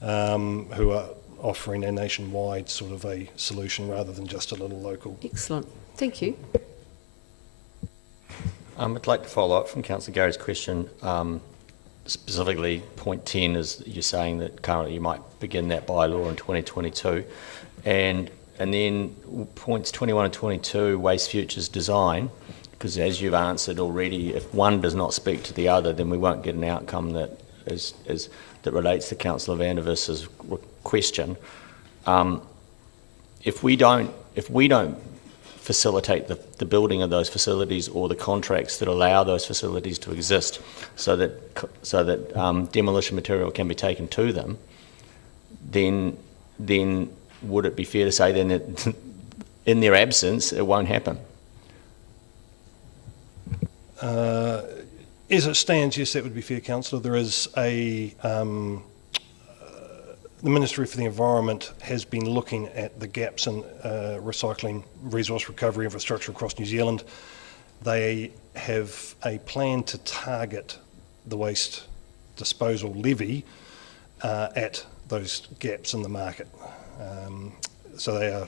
who are offering a nationwide sort of a solution rather than just a little local. Excellent. Thank you. I'd like to follow up from Councillor Gary's question. Specifically, point 10 is you're saying that currently you might begin that bylaw in 2022, and then points 21 and 22, Waste Futures design. Because as you've answered already, if one does not speak to the other, then we won't get an outcome that relates to Councillor Vandervis's question. If we don't facilitate the building of those facilities or the contracts that allow those facilities to exist, so that demolition material can be taken to them, then would it be fair to say then that in their absence it won't happen? As it stands, yes, that would be fair, Councillor. There is the Ministry for the Environment has been looking at the gaps in recycling, resource recovery infrastructure across New Zealand. They have a plan to target the waste disposal levy at those gaps in the market. So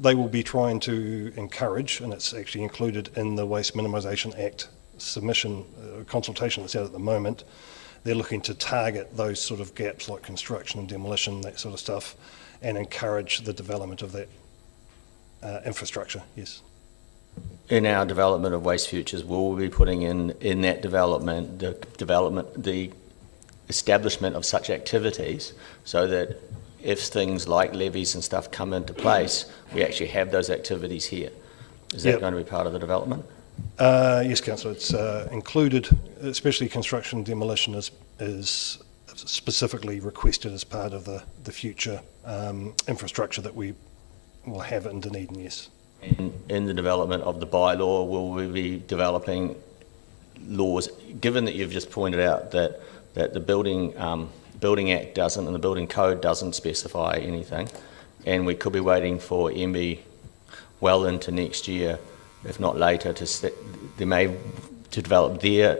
they will be trying to encourage, and it's actually included in the Waste Minimisation Act submission consultation that's out at the moment. They're looking to target those sort of gaps like construction and demolition, that sort of stuff, and encourage the development of that infrastructure, yes. In our development of Waste Futures, will we be putting in that development, the establishment of such activities so that if things like levies and stuff come into place, we actually have those activities here? Is that going to be part of the development? Yes, Councillor, it's included, especially construction and demolition is specifically requested as part of the future infrastructure that we will have in Dunedin, yes. And in the development of the bylaw, will we be developing laws, given that you've just pointed out that the Building Act doesn't and the Building Code doesn't specify anything, and we could be waiting for MB well into next year, if not later, to develop their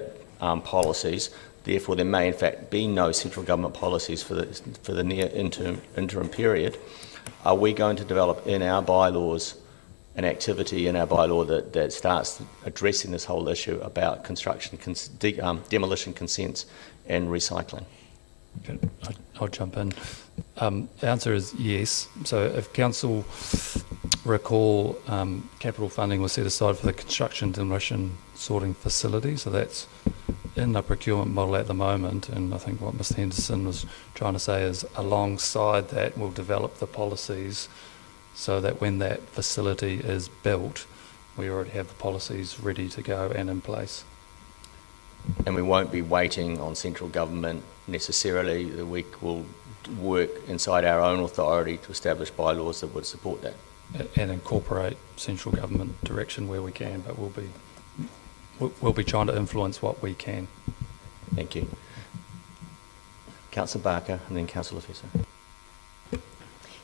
policies. Therefore, there may in fact be no central government policies for the near interim period. Are we going to develop in our bylaws an activity in our bylaw that starts addressing this whole issue about construction, demolition consents and recycling. Okay, I'll jump in. The answer is yes. So if council recall, capital funding was set aside for the construction, demolition, sorting facility. So that's in the procurement model at the moment. And I think what Mr. Henderson was trying to say is alongside that, we'll develop the policies so that when that facility is built, we already have the policies ready to go and in place. And we won't be waiting on central government necessarily. We will work inside our own authority to establish bylaws that would support that. And incorporate central government direction where we can, but we'll be trying to influence what we can. Thank you. Councillor Barker and then Councillor Fessa.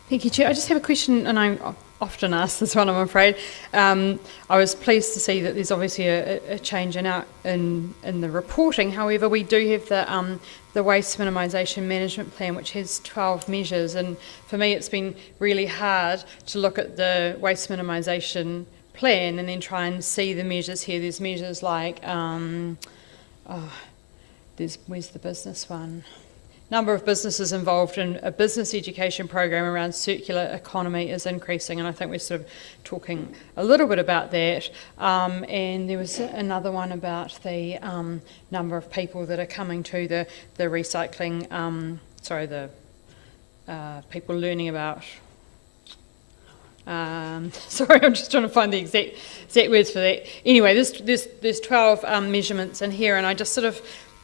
Thank you, Chair. I just have a question, and I often ask this one, I'm afraid. I was pleased to see that there's obviously a change in the reporting. However, we do have the waste minimisation management plan, which has 12 measures, and for me it's been really hard to look at the waste minimisation plan and then try and see the measures here. There's measures like, where's the business one? Number of businesses involved in a business education program around circular economy is increasing, and I think we're sort of talking a little bit about that. And there was another one about the number of people that are coming to the recycling, people learning about. Sorry, I'm just trying to find the exact words for that. Anyway, there's 12 measurements in here, and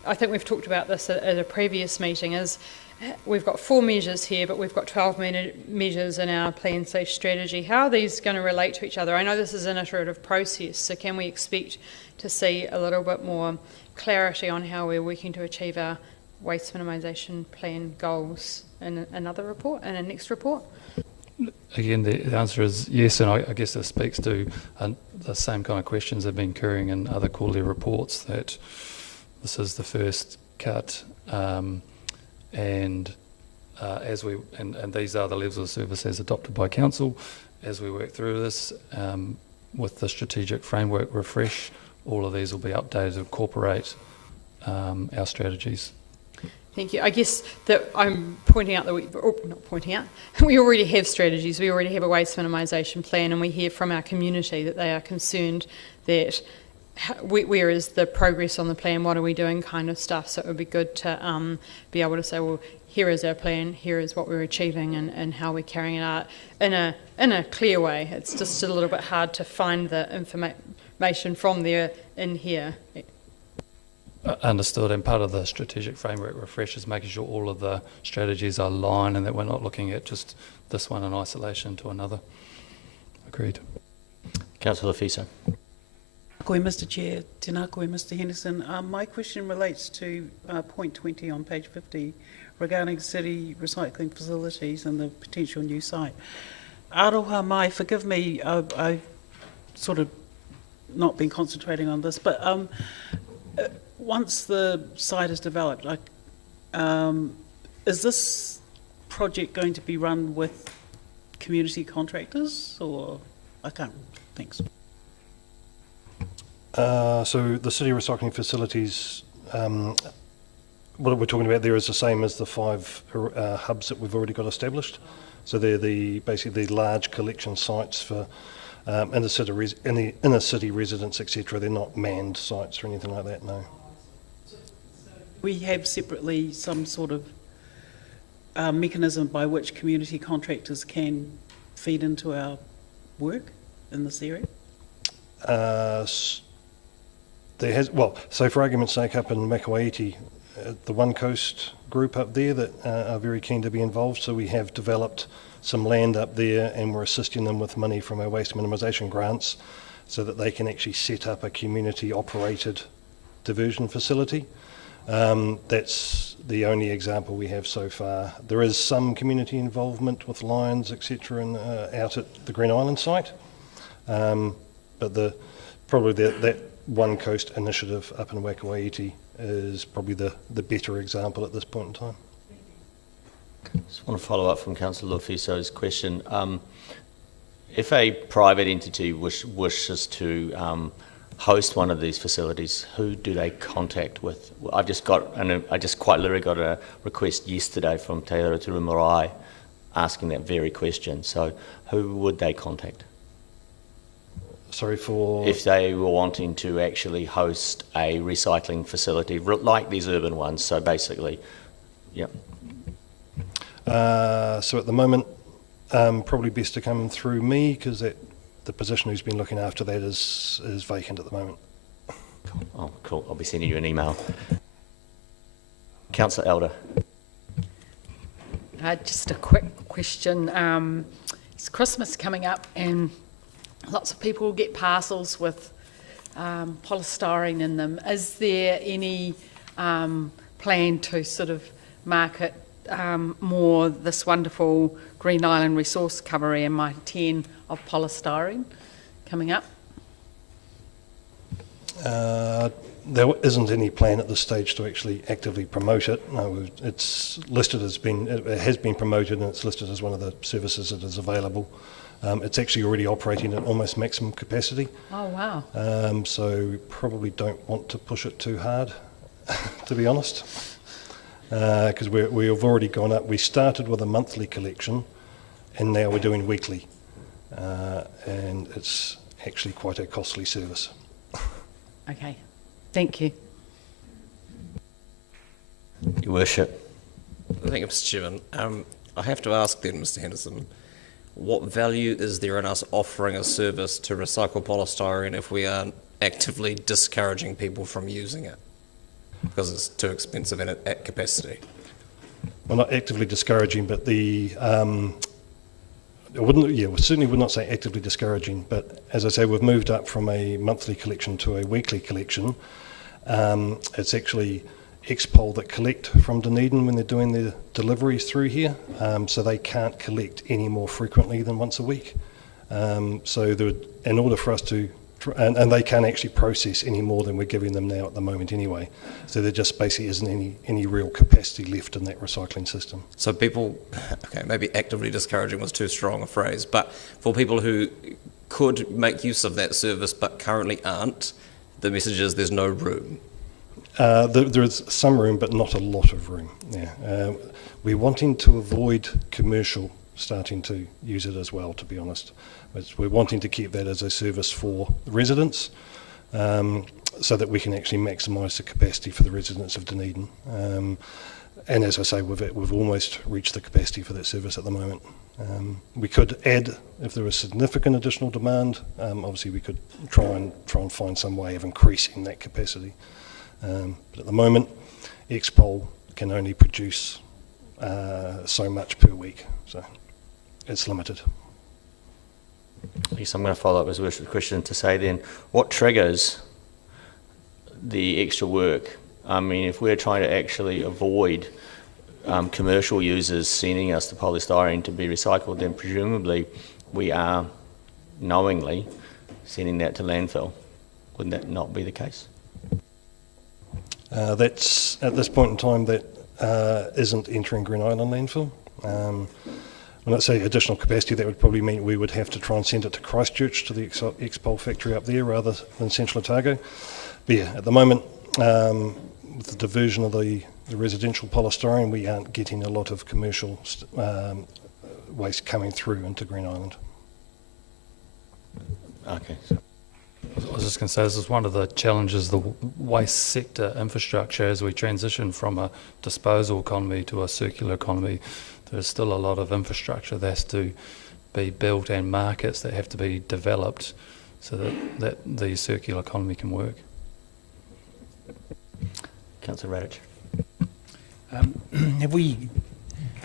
I think we've talked about this at a previous meeting, is we've got 4 measures here, but we've got 12 measures in our plan/strategy. How are these going to relate to each other? I know this is an iterative process, so can we expect to see a little bit more clarity on how we're working to achieve our waste minimisation plan goals in another report, in a next report? Again, the answer is yes, and I guess this speaks to the same kind of questions that have been occurring in other quarterly reports, that this is the first cut, and these are the levels of service as adopted by council. As we work through this, with the strategic framework refresh, all of these will be updated to incorporate our strategies. Thank you. I guess that I'm pointing out that we already have strategies. We already have a waste minimisation plan, and we hear from our community that they are concerned that where is the progress on the plan, what are we doing kind of stuff. So it would be good to be able to say, well, here is our plan, here is what we're achieving, and how we're carrying it out in a clear way. It's just a little bit hard to find the information from there in here. Understood, and part of the strategic framework refresh is making sure all of the strategies are aligned and that we're not looking at just this one in isolation to another. Agreed. Councillor Fessa. Koe, Mr. Chair, tēnā koe, Mr. Henderson. My question relates to point 20 on page 50 regarding city recycling facilities and the potential new site. Aroha mai, forgive me, I've sort of not been concentrating on this, but once the site is developed, is this project going to be run with community contractors, or I can't think so. So the city recycling facilities, what we're talking about there is the same as the 5 hubs that we've already got established. So they're basically the large collection sites for inner city residents, etc. They're not manned sites or anything like that, no. We have separately some sort of mechanism by which community contractors can feed into our work in this area? So for argument's sake, up in Makawaiti, the One Coast group up there that are very keen to be involved, so we have developed some land up there and we're assisting them with money from our waste minimisation grants so that they can actually set up a community operated diversion facility. That's the only example we have so far. There is some community involvement with Lions, etc., out at the Green Island site, but that One Coast initiative up in Wakawaiti is probably the better example at this point in time. Just want to follow up from Councillor Lofeso's question. if a private entity wishes to host one of these facilities, who do they contact with? I just quite literally got a request yesterday from Te Araturu Marae asking that very question. So who would they contact? Sorry, for... If they were wanting to actually host a recycling facility like these urban ones, so basically, yeah. So at the moment, probably best to come through me, because the position who's been looking after that is vacant at the moment. Cool. Oh, cool. I'll be sending you an email. Councillor Elder. Just a quick question. It's Christmas coming up, and lots of people get parcels with polystyrene in them. Is there any plan to sort of market more this wonderful Green Island resource cover area, my 10 of polystyrene coming up? There isn't any plan at this stage to actually actively promote it. No, it's listed as it has been promoted, and it's listed as one of the services that is available. It's actually already operating at almost maximum capacity. Oh, wow. So probably don't want to push it too hard, to be honest. Because we have already gone up. We started with a monthly collection, and now we're doing weekly. And it's actually quite a costly service. Okay, thank you. Your Worship. Thank you, Mr. Chairman. I have to ask then, Mr. Henderson, what value is there in us offering a service to recycle polystyrene if we aren't actively discouraging people from using it because it's too expensive and at capacity? Well, not actively discouraging, but we certainly would not say actively discouraging, but as I say, we've moved up from a monthly collection to a weekly collection. It's actually Expol that collect from Dunedin when they're doing their deliveries through here, so they can't collect any more frequently than once a week. So in order for us to, and they can't actually process any more than we're giving them now at the moment anyway. So there just basically isn't any real capacity left in that recycling system. So people, okay, maybe actively discouraging was too strong a phrase, but for people who could make use of that service but currently aren't, the message is there's no room. There is some room, but not a lot of room. Yeah, we're wanting to avoid commercial starting to use it as well, to be honest. We're wanting to keep that as a service for residents, so that we can actually maximise the capacity for the residents of Dunedin. And as I say, we've almost reached the capacity for that service at the moment. We could add, if there was significant additional demand, obviously we could try and find some way of increasing that capacity. But at the moment, Expol can only produce so much per week, so it's limited. Yes, I'm going to follow up with a question to say then, what triggers the extra work? I mean, if we're trying to actually avoid commercial users sending us the polystyrene to be recycled, then presumably we are knowingly sending that to landfill. Wouldn't that not be the case? That's, at this point in time, that isn't entering Green Island landfill. When I say additional capacity, that would probably mean we would have to try and send it to Christchurch, to the Expol factory up there, rather than Central Otago. But yeah, at the moment, with the diversion of the residential polystyrene, we aren't getting a lot of commercial waste coming through into Green Island. Okay. I was just going to say, this is one of the challenges of the waste sector infrastructure as we transition from a disposal economy to a circular economy. There's still a lot of infrastructure that has to be built and markets that have to be developed so that the circular economy can work. Councillor Radich.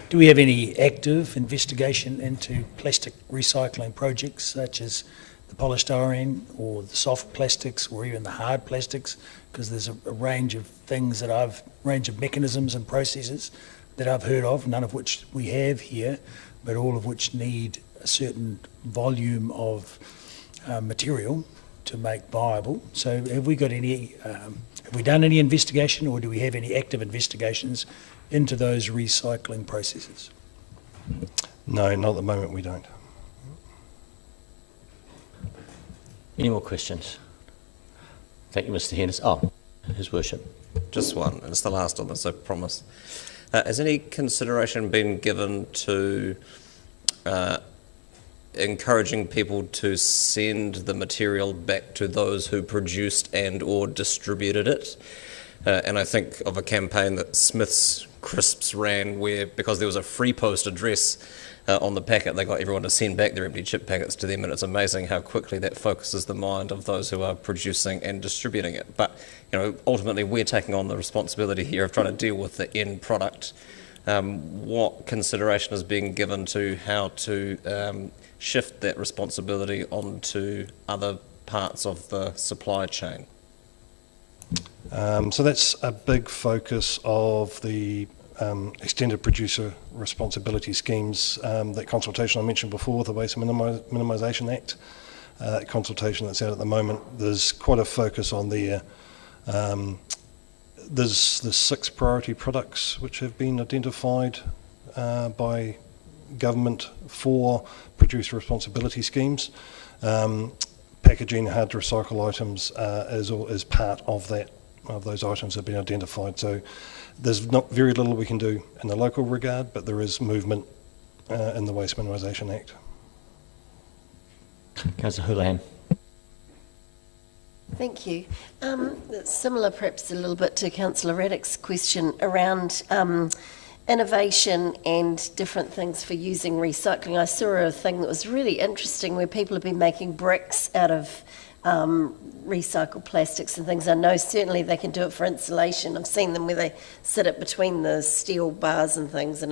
Do we have any active investigation into plastic recycling projects such as the polystyrene or the soft plastics or even the hard plastics? Because there's a range of things range of mechanisms and processes that I've heard of, none of which we have here, but all of which need a certain volume of material to make viable. So have we got any, have we done any investigation, or do we have any active investigations into those recycling processes? No, not at the moment we don't. Any more questions? Thank you, Mr. Henderson. Oh, His Worship. Just one, and it's the last on this, I promise. Has any consideration been given to encouraging people to send the material back to those who produced and or distributed it? And I think of a campaign that Smith's Crisps ran where, because there was a free post address on the packet, they got everyone to send back their empty chip packets to them, and it's amazing how quickly that focuses the mind of those who are producing and distributing it. But ultimately we're taking on the responsibility here of trying to deal with the end product. What consideration is being given to how to shift that responsibility onto other parts of the supply chain? So that's a big focus of the extended producer responsibility schemes, that consultation I mentioned before, the Waste Minimisation Act, consultation that's out at the moment. There's quite a focus on there. There's 6 priority products which have been identified by government for producer responsibility schemes. Packaging, hard to recycle items is part of that. Of those items have been identified. So there's not very little we can do in the local regard, but there is movement in the Waste Minimisation Act. Councillor Houlihan. Thank you. It's similar perhaps a little bit to Councillor Raddick's question around innovation and different things for using recycling. I saw a thing that was really interesting where people have been making bricks out of recycled plastics and things. I know certainly they can do it for insulation. I've seen them where they sit it between the steel bars and things, and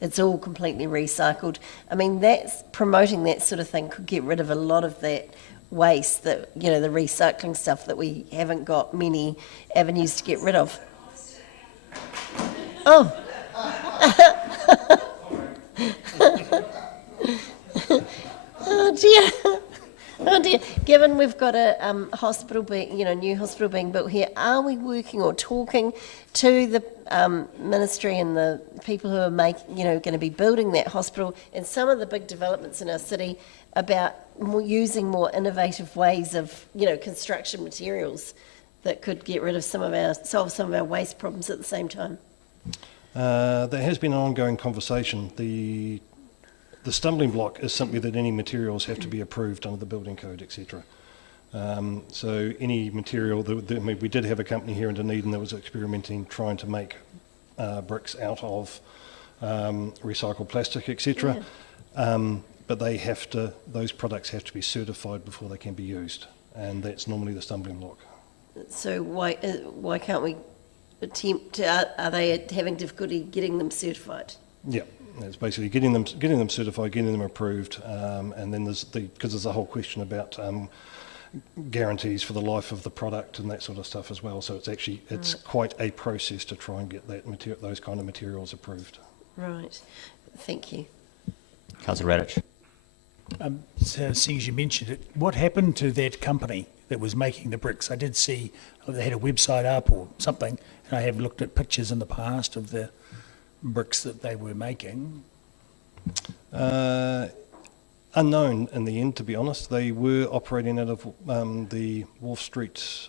it's all completely recycled. I mean, promoting that sort of thing could get rid of a lot of that waste, that the recycling stuff that we haven't got many avenues to get rid of. Oh. Oh dear. Oh dear. Given we've got a hospital new hospital being built here, are we working or talking to the ministry and the people who are going to be building that hospital and some of the big developments in our city about using more innovative ways of construction materials that could get rid of solve some of our waste problems at the same time? There has been an ongoing conversation. The stumbling block is simply that any materials have to be approved under the building code, etc. So any material, we did have a company here in Dunedin that was experimenting, trying to make bricks out of recycled plastic, etc. Yeah. But those products have to be certified before they can be used, and that's normally the stumbling block. So why can't we attempt? Are they having difficulty getting them certified? Yeah. It's basically getting them certified, getting them approved, and then there's a whole question about guarantees for the life of the product and that sort of stuff as well. So it's quite a process to try and get those kind of materials approved. Right. Thank you. Councillor Raddick. So seeing as you mentioned it, what happened to that company that was making the bricks? I did see they had a website up or something, and I have looked at pictures in the past of the bricks that they were making. Unknown in the end, to be honest. They were operating out of the Wharf Street,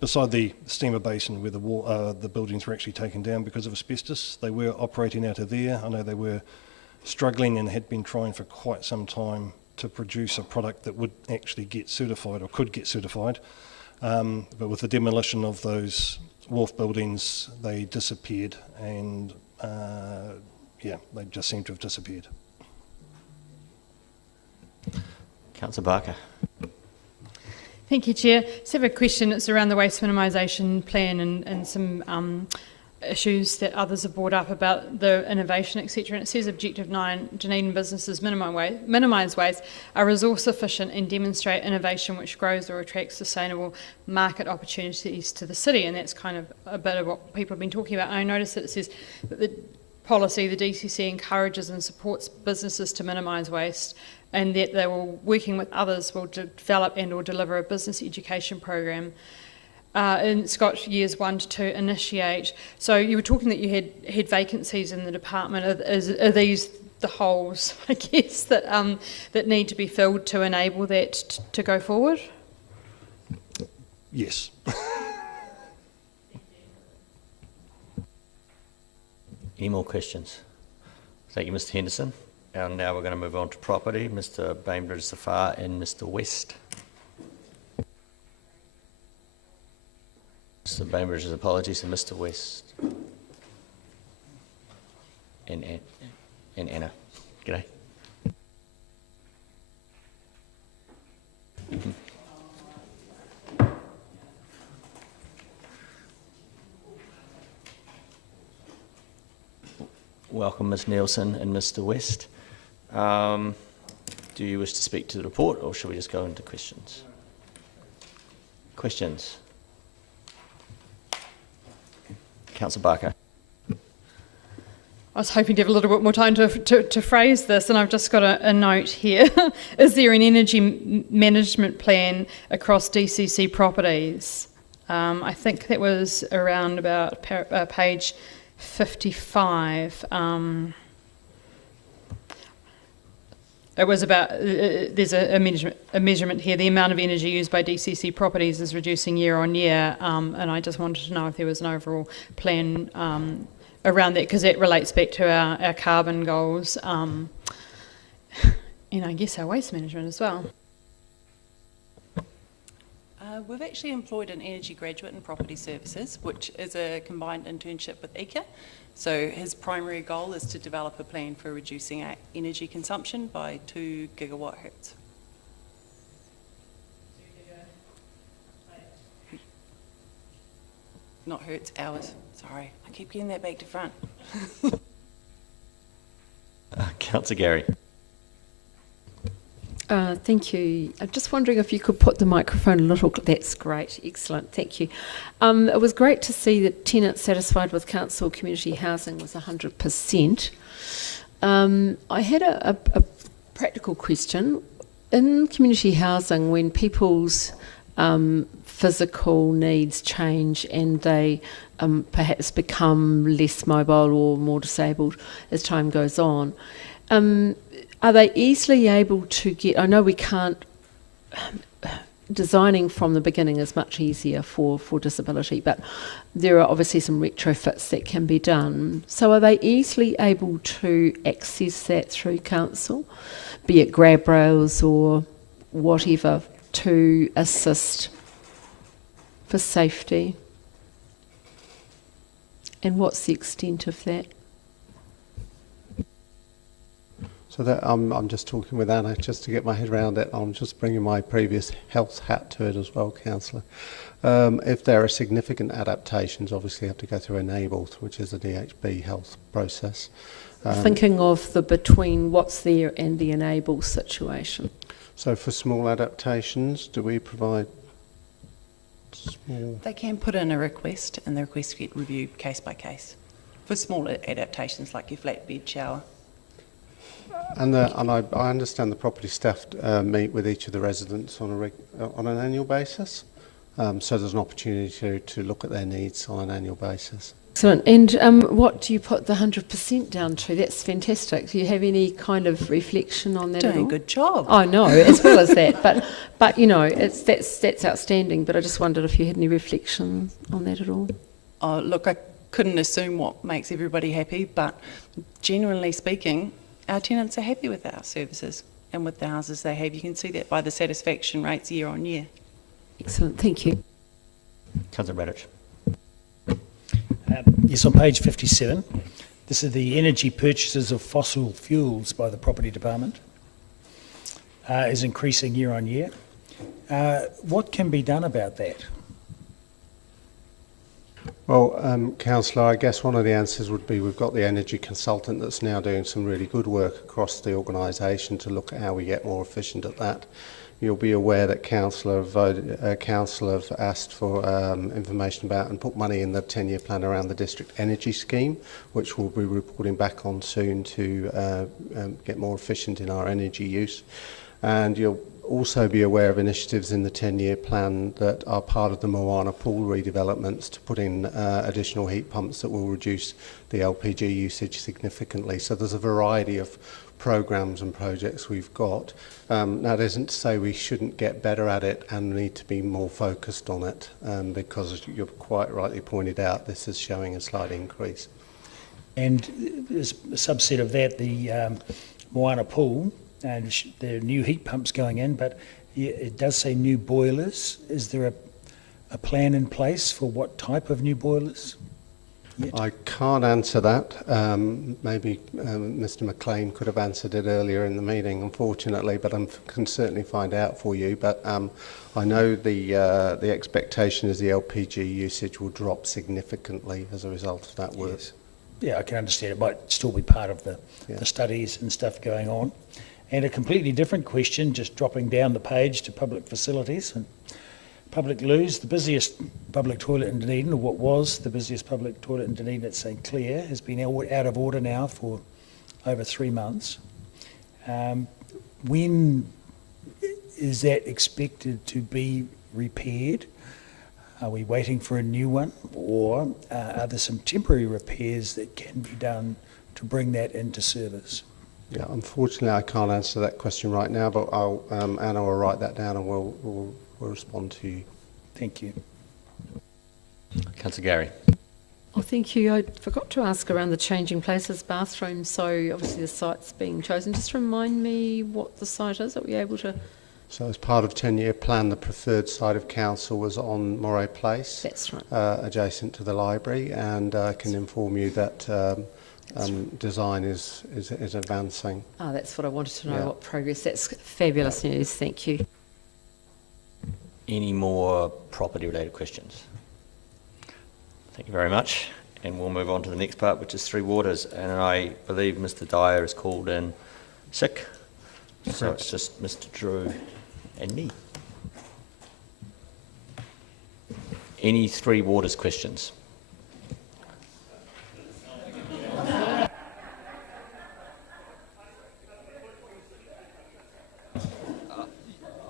beside the steamer basin where the buildings were actually taken down because of asbestos. They were operating out of there. I know they were struggling and had been trying for quite some time to produce a product that would actually get certified or could get certified. But with the demolition of those wharf buildings, they disappeared, and they just seem to have disappeared. Councillor Barker. Thank you, Chair. So I have a question. It's around the waste minimisation plan and some issues that others have brought up about the innovation, etc. And it says Objective 9, Dunedin businesses minimise waste, are resource efficient and demonstrate innovation which grows or attracts sustainable market opportunities to the city. And that's kind of a bit of what people have been talking about. And I noticed that it says that the policy, the DCC, encourages and supports businesses to minimise waste, and that they will, working with others, will develop and or deliver a business education program in Scotch years 1 to 2 initiate. So you were talking that you had vacancies in the department. Are these the holes, I guess, that that need to be filled to enable that to go forward? Yes. Any more questions? Thank you, Mr. Henderson. And now we're going to move on to property. Mr. Bainbridge Safar and Mr. West. Mr. Bainbridge's apologies and Mr. West. And Anna. G'day. Welcome, Ms. Nielsen and Mr. West. Do you wish to speak to the report, or should we just go into questions? Questions? Councillor Barker. I was hoping to have a little bit more time to phrase this, and I've just got a note here. Is there an energy management plan across DCC properties? I think that was around about page 55. It was about, there's a measurement here. The amount of energy used by DCC properties is reducing year on year, and I just wanted to know if there was an overall plan around that, because it relates back to our carbon goals, and I guess our waste management as well. We've actually employed an energy graduate in property services, which is a combined internship with ECA. So his primary goal is to develop a plan for reducing our energy consumption by 2 gigawatt hertz. Not hertz, hours. Sorry, I keep getting that back to front. Councillor Gary. Thank you. I'm just wondering if you could put the microphone a little... That's great. Excellent. Thank you. It was great to see that tenants satisfied with council community housing was 100%. I had a practical question. In community housing, when people's physical needs change and they perhaps become less mobile or more disabled as time goes on, are they easily able to get... I know we can't... Designing from the beginning is much easier for disability, but there are obviously some retrofits that can be done. So are they easily able to access that through council, be it grab rails or whatever, to assist for safety? And what's the extent of that? So that I'm just talking with Anna just to get my head around it. I'm just bringing my previous health hat to it as well, Councillor. If there are significant adaptations, obviously you have to go through Enabled, which is a DHB health process. Thinking of the between what's there and the Enable situation. So for small adaptations, do we provide small... They can put in a request and the request get reviewed case by case. For small adaptations like your flat bed shower. And I understand the property staff meet with each of the residents on an annual basis, so there's an opportunity to look at their needs on an annual basis. Excellent. And what do you put the 100% down to? That's fantastic. Do you have any kind of reflection on that Doing at all? a good job. I know, as well as that. But you know, that's outstanding. But I just wondered if you had any reflection on that at all. Oh, look, I couldn't assume what makes everybody happy, but genuinely speaking, our tenants are happy with our services and with the houses they have. You can see that by the satisfaction rates year on year. Excellent, thank you. Councillor Radich. Yes, on page 57, this is the energy purchases of fossil fuels by the Property Department. Is increasing year on year. What can be done about that? Well, Councillor, I guess one of the answers would be we've got the energy consultant that's now doing some really good work across the organisation to look at how we get more efficient at that. You'll be aware that Council have asked for information about and put money in the 10-year plan around the district energy scheme, which we'll be reporting back on soon to get more efficient in our energy use. And you'll also be aware of initiatives in the 10-year plan that are part of the Moana pool redevelopments to put in additional heat pumps that will reduce the LPG usage significantly. So there's a variety of programs and projects we've got. That isn't to say we shouldn't get better at it and need to be more focused on it, because as you've quite rightly pointed out, this is showing a slight increase. And there's a subset of that, the Moana pool, and there are new heat pumps going in, but it does say new boilers. Is there a plan in place for what type of new boilers? Yet? I can't answer that. Maybe Mr. McLean could have answered it earlier in the meeting, unfortunately, but I can certainly find out for you. But I know the expectation is the LPG usage will drop significantly as a result of that work. Yes. Yeah, I can understand it might still be part of the studies and stuff going on. And a completely different question, just dropping down the page to public facilities and public loos. The busiest public toilet in Dunedin, or what was the busiest public toilet in Dunedin at St Clair, has been out of order now for over 3 months. When is that expected to be repaired? Are we waiting for a new one, or are there some temporary repairs that can be done to bring that into service? Yeah, unfortunately I can't answer that question right now, but Anna will write that down and we'll respond to you. Thank you. Councillor Gary. Oh, thank you. I forgot to ask around the changing places bathroom. So obviously the site's being chosen. Just remind me what the site is. Are we able to? So as part of 10-year plan, the preferred site of council was on Moray Place. That's right. Adjacent to the library, and I can inform you that design is advancing. Oh, that's what I wanted to know, what progress. That's fabulous news. Thank you. Any more property-related questions? Thank you very much. And we'll move on to the next part, which is Three Waters. And I believe Mr. Dyer is called in sick. So it's just Mr. Drew and me. Any Three Waters questions?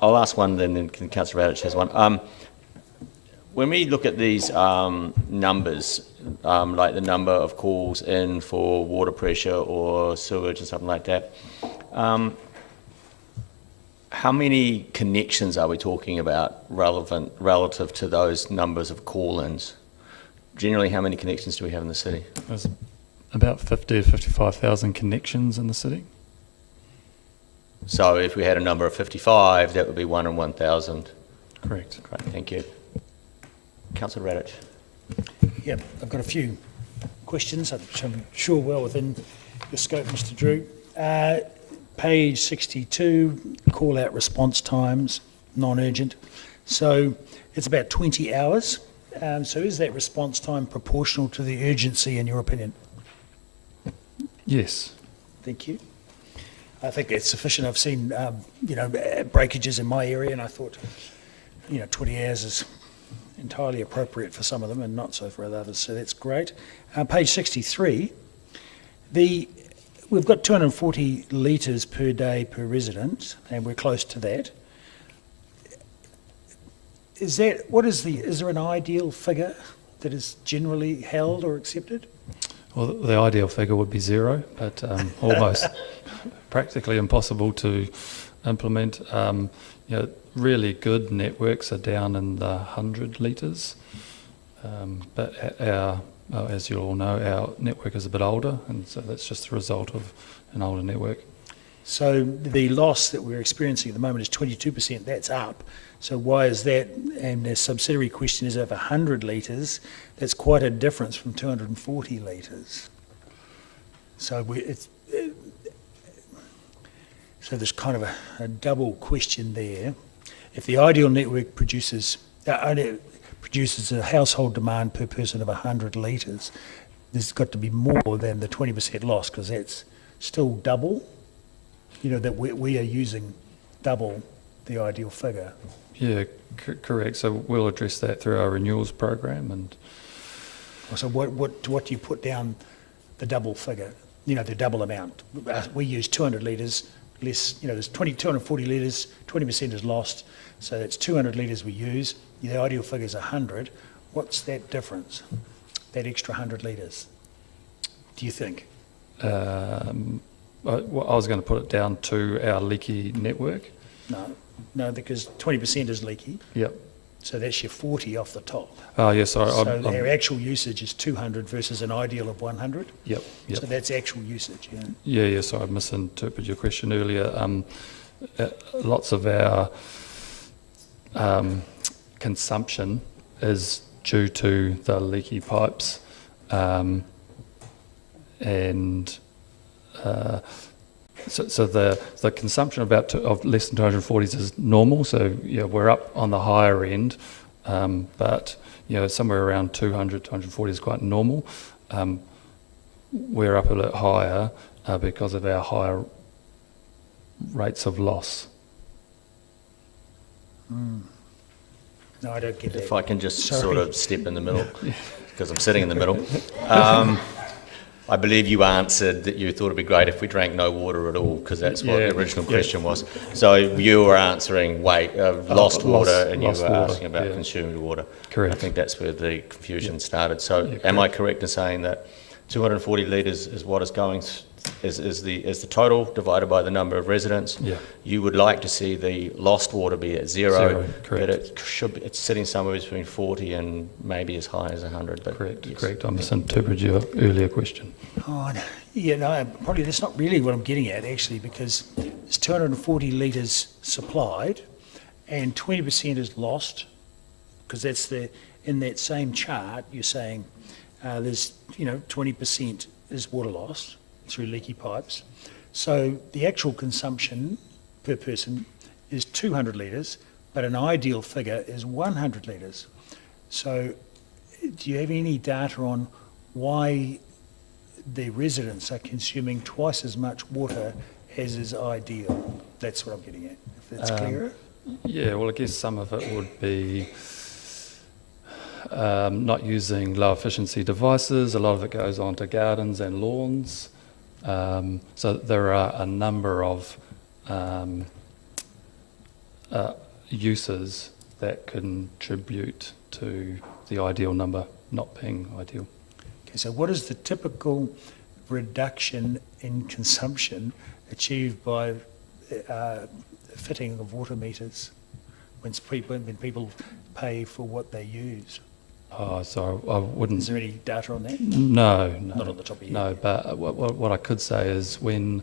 I'll ask one, then Councillor Radich has one. When we look at these numbers, like the number of calls in for water pressure or sewage and something like that, how many connections are we talking about relative to those numbers of call-ins? Generally, how many connections do we have in the city? There's about 50 to 55,000 connections in the city. So if we had a number of 55, that would be 1 in 1,000. Correct. Great, thank you. Councillor Radich. Yep, I've got a few questions, which I'm sure well within your scope, Mr. Drew. Page 62, call out response times, non-urgent. So it's about 20 hours. So is that response time proportional to the urgency in your opinion? Yes. Thank you. I think it's sufficient. I've seen, breakages in my area, and I thought, 20 hours is entirely appropriate for some of them and not so for others, so that's great. Page 63, we've got 240 litres per day per resident, and we're close to that. Is there an ideal figure that is generally held or accepted? Well, the ideal figure would be 0, but almost practically impossible to implement. Really good networks are down in the 100 litres, but as you all know, our network is a bit older, and so that's just a result of an older network. So the loss that we're experiencing at the moment is 22%. That's up. So why is that? And the subsidiary question is over 100 litres. That's quite a difference from 240 litres. So so there's kind of a double question there. If the ideal network produces a household demand per person of 100 litres, there's got to be more than the 20% loss, because that's still double. That we are using double the ideal figure. Yeah, correct. So we'll address that through our renewals program. And so what do you put down the double figure? The double amount. We use 200 litres. less, there's 240 litres, 20% is lost, so that's 200 litres we use. The ideal figure is 100. What's that difference, that extra 100 litres, do you think? I was going to put it down to our leaky network. No, because 20% is leaky. Yep. So that's your 40 off the top. Oh, yes, sorry. So our actual usage is 200 versus an ideal of 100? Yep. So that's actual usage, yeah? Yeah, sorry, I misinterpreted your question earlier. Lots of our consumption is due to the leaky pipes, so the consumption of less than 240s is normal. So we're up on the higher end, but somewhere around 200, 240 is quite normal. We're up a bit higher because of our higher rates of loss. No, I don't get that. If I can just Sorry. sort of step in the middle, because I'm sitting in the middle. I believe you answered that you thought it'd be great if we drank no water at all, because that's what the original question was. So you were answering lost water, and you were asking about consumed water. Correct. I think that's where the confusion started. So am I correct in saying that 240 litres is what is going, is the total divided by the number of residents? Yeah. You would like to see the lost water be at zero, correct. but it's sitting somewhere between 40 and maybe as high as 100. But Correct. I misinterpreted your earlier question. Oh, no, probably that's not really what I'm getting at, actually, because it's 240 litres supplied and 20% is lost, because that's in that same chart you're saying there's 20% is water loss through leaky pipes. So the actual consumption per person is 200 litres, but an ideal figure is 100 litres. So do you have any data on why the residents are consuming twice as much water as is ideal? That's what I'm getting at, if that's clearer. Yeah, well, I guess some of it would be not using low efficiency devices. A lot of it goes onto gardens and lawns. So there are a number of uses that contribute to the ideal number not being ideal. Okay, so what is the typical reduction in consumption achieved by fitting of water meters when people pay for what they use? Oh, so I wouldn't... Is there any data on that? No. Not on the top of your head. head? But what I could say is when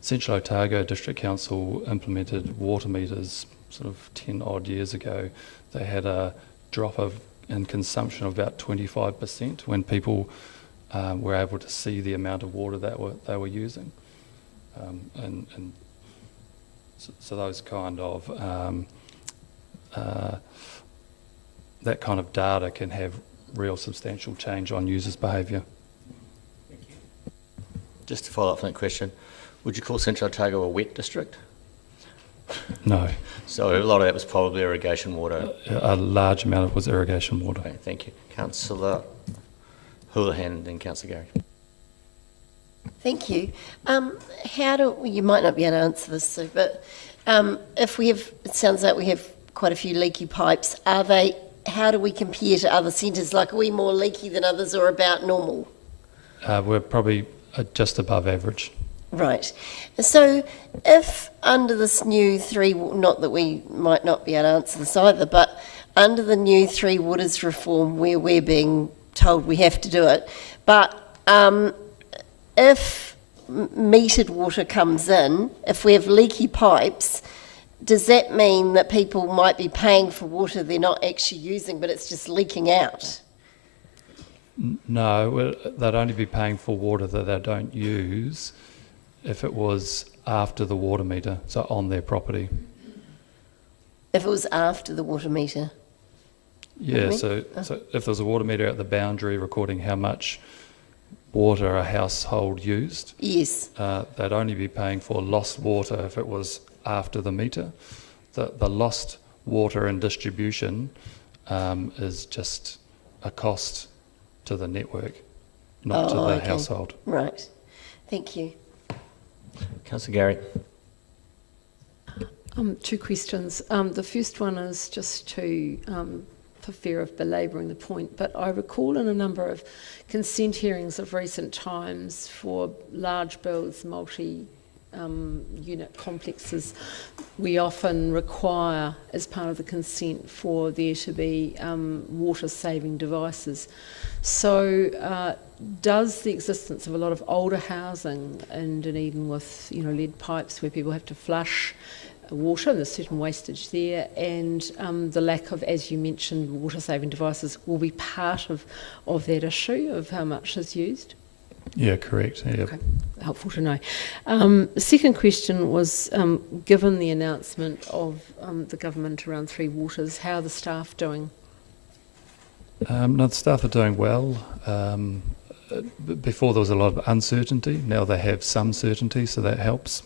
Central Otago District Council implemented water meters sort of 10 odd years ago, they had a drop in consumption of about 25% when people were able to see the amount of water that they were using. So those kind of that kind of data can have real substantial change on users' behaviour. Just to follow up on that question, would you call Central Otago a wet district? No. So a lot of that was probably irrigation water. A large amount of it was irrigation water. Okay, thank you. Councillor Houlihan and then Councillor Gary. Thank you. You might not be able to answer this, Sue, but if we have, it sounds like we have quite a few leaky pipes. How do we compare to other centres? Like, are we more leaky than others or about normal? We're probably just above average. Right. So if under this new not that we might not be able to answer this either, but under the new Three Waters reform where we're being told we have to do it, but if metered water comes in, if we have leaky pipes, does that mean that people might be paying for water they're not actually using, but it's just leaking out? No, they'd only be paying for water that they don't use if it was after the water meter, so on their property. If it was after the water meter? Yeah, so if there's a water meter at the boundary recording how much water a household used, yes, they'd only be paying for lost water if it was after the meter. The lost water and distribution is just a cost to the network, not to the household. Right. Thank you. Councillor Gary. Two questions. The first one is just to, for fear of belabouring the point, but I recall in a number of consent hearings of recent times for large builds, multi-unit complexes, we often require, as part of the consent, for there to be water-saving devices. So does the existence of a lot of older housing in Dunedin with lead pipes where people have to flush water, and there's certain wastage there, and the lack of, as you mentioned, water-saving devices will be part of that issue of how much is used? Yeah, correct. Yeah. Okay, helpful to know. The second question was, given the announcement of the government around Three Waters, how are the staff doing? No, the staff are doing well. Before there was a lot of uncertainty, now they have some certainty, so that helps.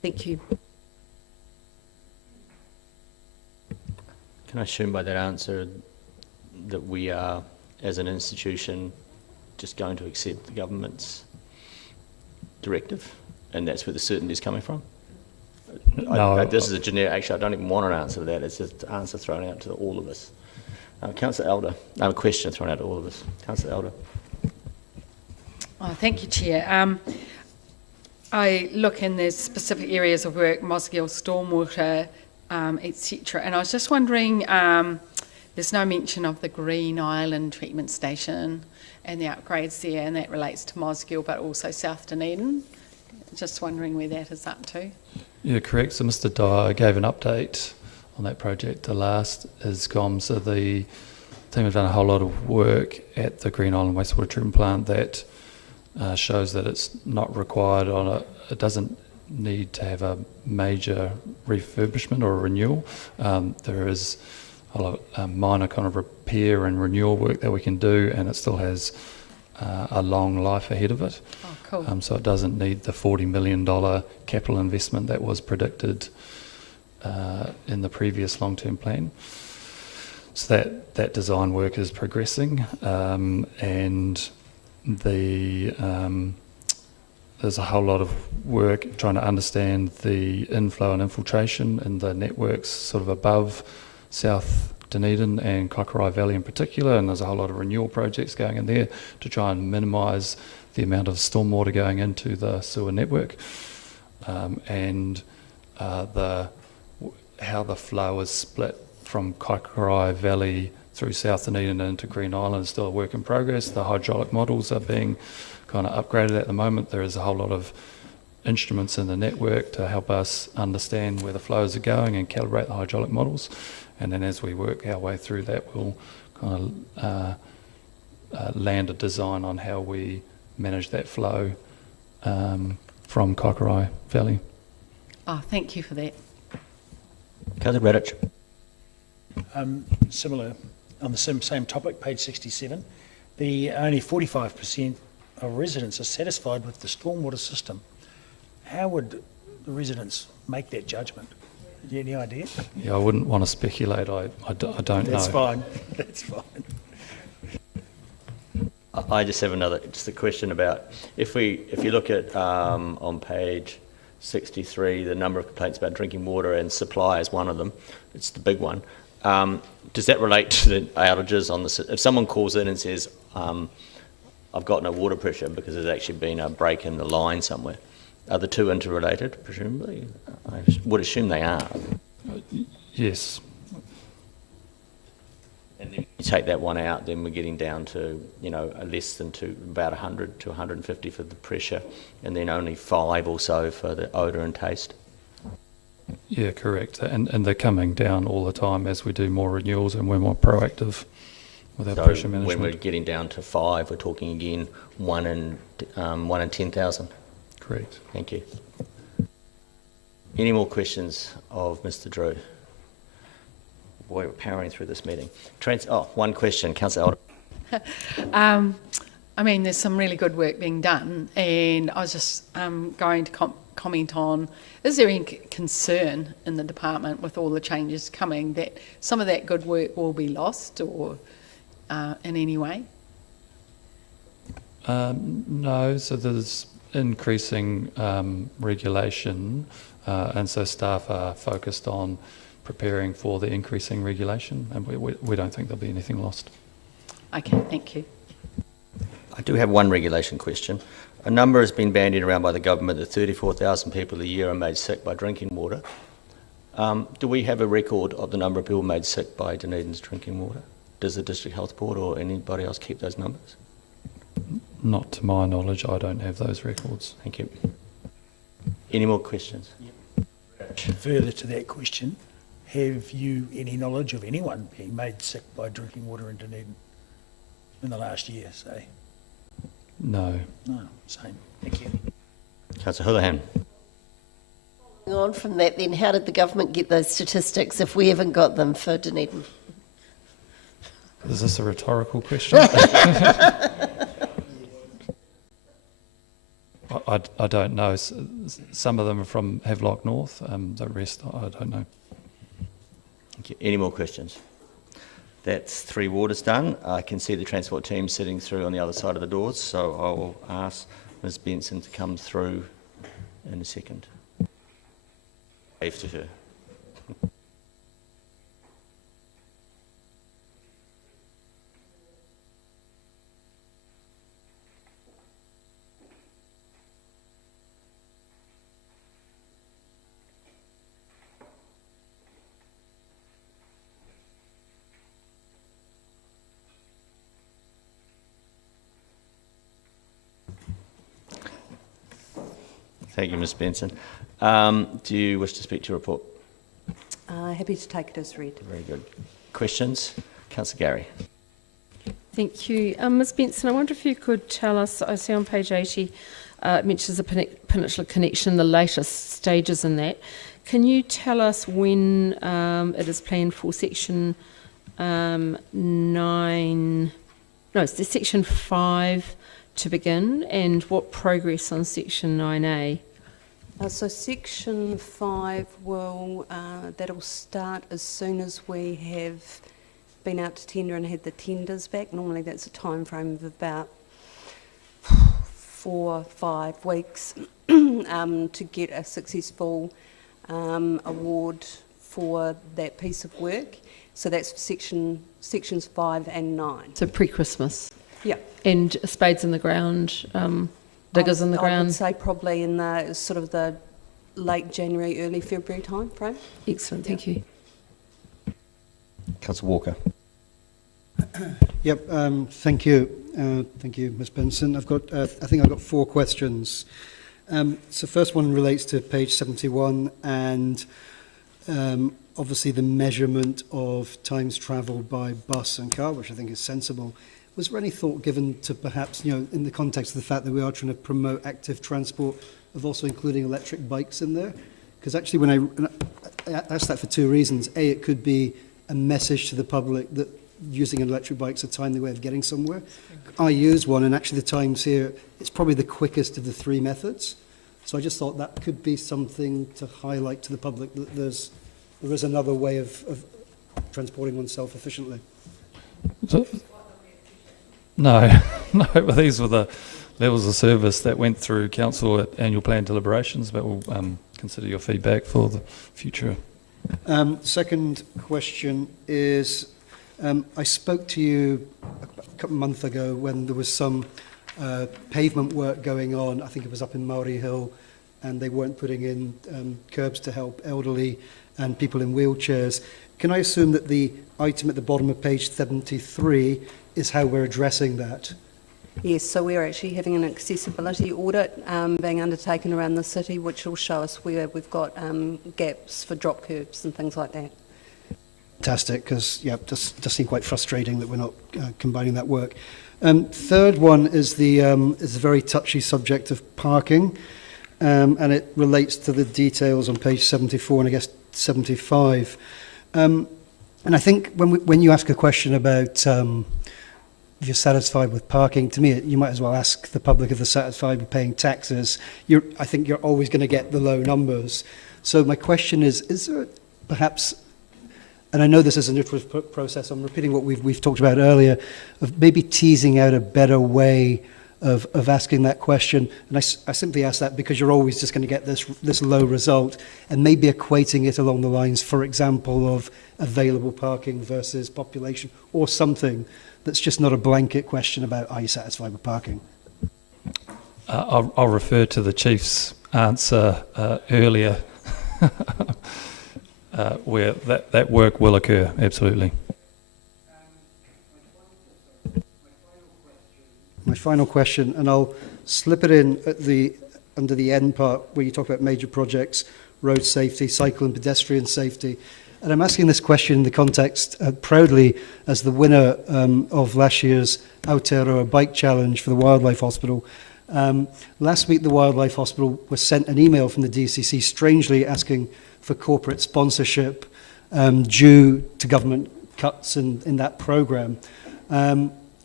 Thank you. Can I assume by that answer that we are, as an institution, just going to accept the government's directive, and that's where the certainty is coming from? No, this is a generic. Actually, I don't even want an answer to that. It's just an answer thrown out to all of us. Councillor Elder, a question thrown out to all of us. Councillor Elder. Oh, thank you, Chair. I look in the specific areas of work, Mosgiel stormwater, etc. And I was just wondering, there's no mention of the Green Island treatment station and the upgrades there, and that relates to Mosgiel, but also South Dunedin. Just wondering where that is up to. Yeah, correct. So Mr. Dyer gave an update on that project. The last is gone. So the team have done a whole lot of work at the Green Island wastewater treatment plant that shows that it's not required it doesn't need to have a major refurbishment or a renewal. There is a lot of minor kind of repair and renewal work that we can do, and it still has a long life ahead of it. Oh, cool. So it doesn't need the $40 million capital investment that was predicted in the previous long-term plan. So that design work is progressing, and there's a whole lot of work trying to understand the inflow and infiltration in the networks sort of above South Dunedin and Kaikorai Valley in particular, and there's a whole lot of renewal projects going in there to try and minimise the amount of stormwater going into the sewer network, and how the flow is split from Kaikorai Valley through South Dunedin and into Green Island is still a work in progress. The hydraulic models are being kind of upgraded at the moment. There is a whole lot of instruments in the network to help us understand where the flows are going and calibrate the hydraulic models. And then as we work our way through that, we'll kind of land a design on how we manage that flow from Kaikorai Valley. Oh, thank you for that. Councillor Radich. Similar, on the same topic, page 67, the only 45% of residents are satisfied with the stormwater system. How would the residents make that judgment? Do you have any idea? Yeah, I wouldn't want to speculate. I don't know. That's fine. That's fine. I just have a question about if you look at on page 63, the number of complaints about drinking water and supply is one of them. It's the big one. Does that relate to the outages on the? If someone calls in and says, "I've got no water pressure because there's actually been a break in the line somewhere," are the two interrelated? Presumably, I would assume they are. Yes. And then you take that one out, then we're getting down to less than about 100 to 150 for the pressure, and then only 5 or so for the odour and taste. Yeah, correct. And they're coming down all the time as we do more renewals and we're more proactive with our pressure management. When we're getting down to 5, we're talking again 1 in 10,000. Correct. Thank you. Any more questions of Mr. Drew? Boy, we're powering through this meeting. One question, Councillor Elder. I mean, there's some really good work being done, and I was just going to comment on, is there any concern in the department with all the changes coming that some of that good work will be lost or in any way? No, so there's increasing regulation and so staff are focused on preparing for the increasing regulation, and we don't think there'll be anything lost. Okay, thank you. I do have one regulation question. A number has been bandied around by the government that 34,000 people a year are made sick by drinking water. Do we have a record of the number of people made sick by Dunedin's drinking water? Does the District Health Board or anybody else keep those numbers? Not to my knowledge, I don't have those records. Thank you. Any more questions? Further to that question, have you any knowledge of anyone being made sick by drinking water in Dunedin in the last year, say? No. No, same. Thank you. Councillor Houlihan. On from that then, how did the government get those statistics if we haven't got them for Dunedin? Is this a rhetorical question? I don't know. Some of them are from Havelock North, the rest I don't know. Thank you. Any more questions? That's 3 waters done. I can see the transport team sitting through on the other side of the doors, so I will ask Ms Benson to come through in a second. Wave to her. Thank you, Ms Benson. Do you wish to speak to your report? Happy to take it as read. Very good. Questions? Councillor Gary. Thank you. Ms Benson, I wonder if you could tell us, I see on page 80, it mentions the Peninsula Connection, the latest stages in that. Can you tell us when it is planned for section 5 to begin, and what progress on section 9A? So section 5 that'll start as soon as we have been out to tender and had the tenders back. Normally that's a time frame of about 4 or 5 weeks to get a successful award for that piece of work. So that's for sections 5 and 9. So pre-Christmas? Yeah. And spades in the ground, diggers in the ground? I would say probably in the sort of the late January, early February time frame. Excellent, thank you. Councillor Walker. Yep, thank you. Thank you, Ms Benson. I think I've got 4 questions. So first one relates to page 71 and obviously the measurement of times travelled by bus and car, which I think is sensible. Was there any thought given to perhaps, in the context of the fact that we are trying to promote active transport, of also including electric bikes in there? Because actually when I asked that for 2 reasons. A, it could be a message to the public that using an electric bike is a timely way of getting somewhere. I use one, and actually the times here, it's probably the quickest of the 3 methods. So I just thought that could be something to highlight to the public, that there is another way of transporting oneself efficiently. No, but these were the levels of service that went through council at annual plan deliberations, but we'll consider your feedback for the future. Second question is, I spoke to you a couple of months ago when there was some pavement work going on. I think it was up in Maori Hill, and they weren't putting in curbs to help elderly and people in wheelchairs. Can I assume that the item at the bottom of page 73 is how we're addressing that? Yes, so we're actually having an accessibility audit being undertaken around the city, which will show us where we've got gaps for drop curbs and things like that. Fantastic, because it does seem quite frustrating that we're not combining that work. Third one is the very touchy subject of parking, and it relates to the details on page 74 and I guess 75. And I think when you ask a question about if you're satisfied with parking, to me, you might as well ask the public if they're satisfied with paying taxes. I think you're always going to get the low numbers. So my question is there perhaps, and I know this is an iterative process, I'm repeating what we've talked about earlier, of maybe teasing out a better way of asking that question. And I simply ask that because you're always just going to get this low result, and maybe equating it along the lines, for example, of available parking versus population, or something that's just not a blanket question about are you satisfied with parking. I'll refer to the Chief's answer earlier, where that work will occur, absolutely. My final question, and I'll slip it in at under the end part where you talk about major projects, road safety, cycle and pedestrian safety. And I'm asking this question in the context, proudly, as the winner of last year's Aotearoa Bike Challenge for the Wildlife Hospital. Last week, the Wildlife Hospital was sent an email from the DCC, strangely asking for corporate sponsorship due to government cuts in that programme.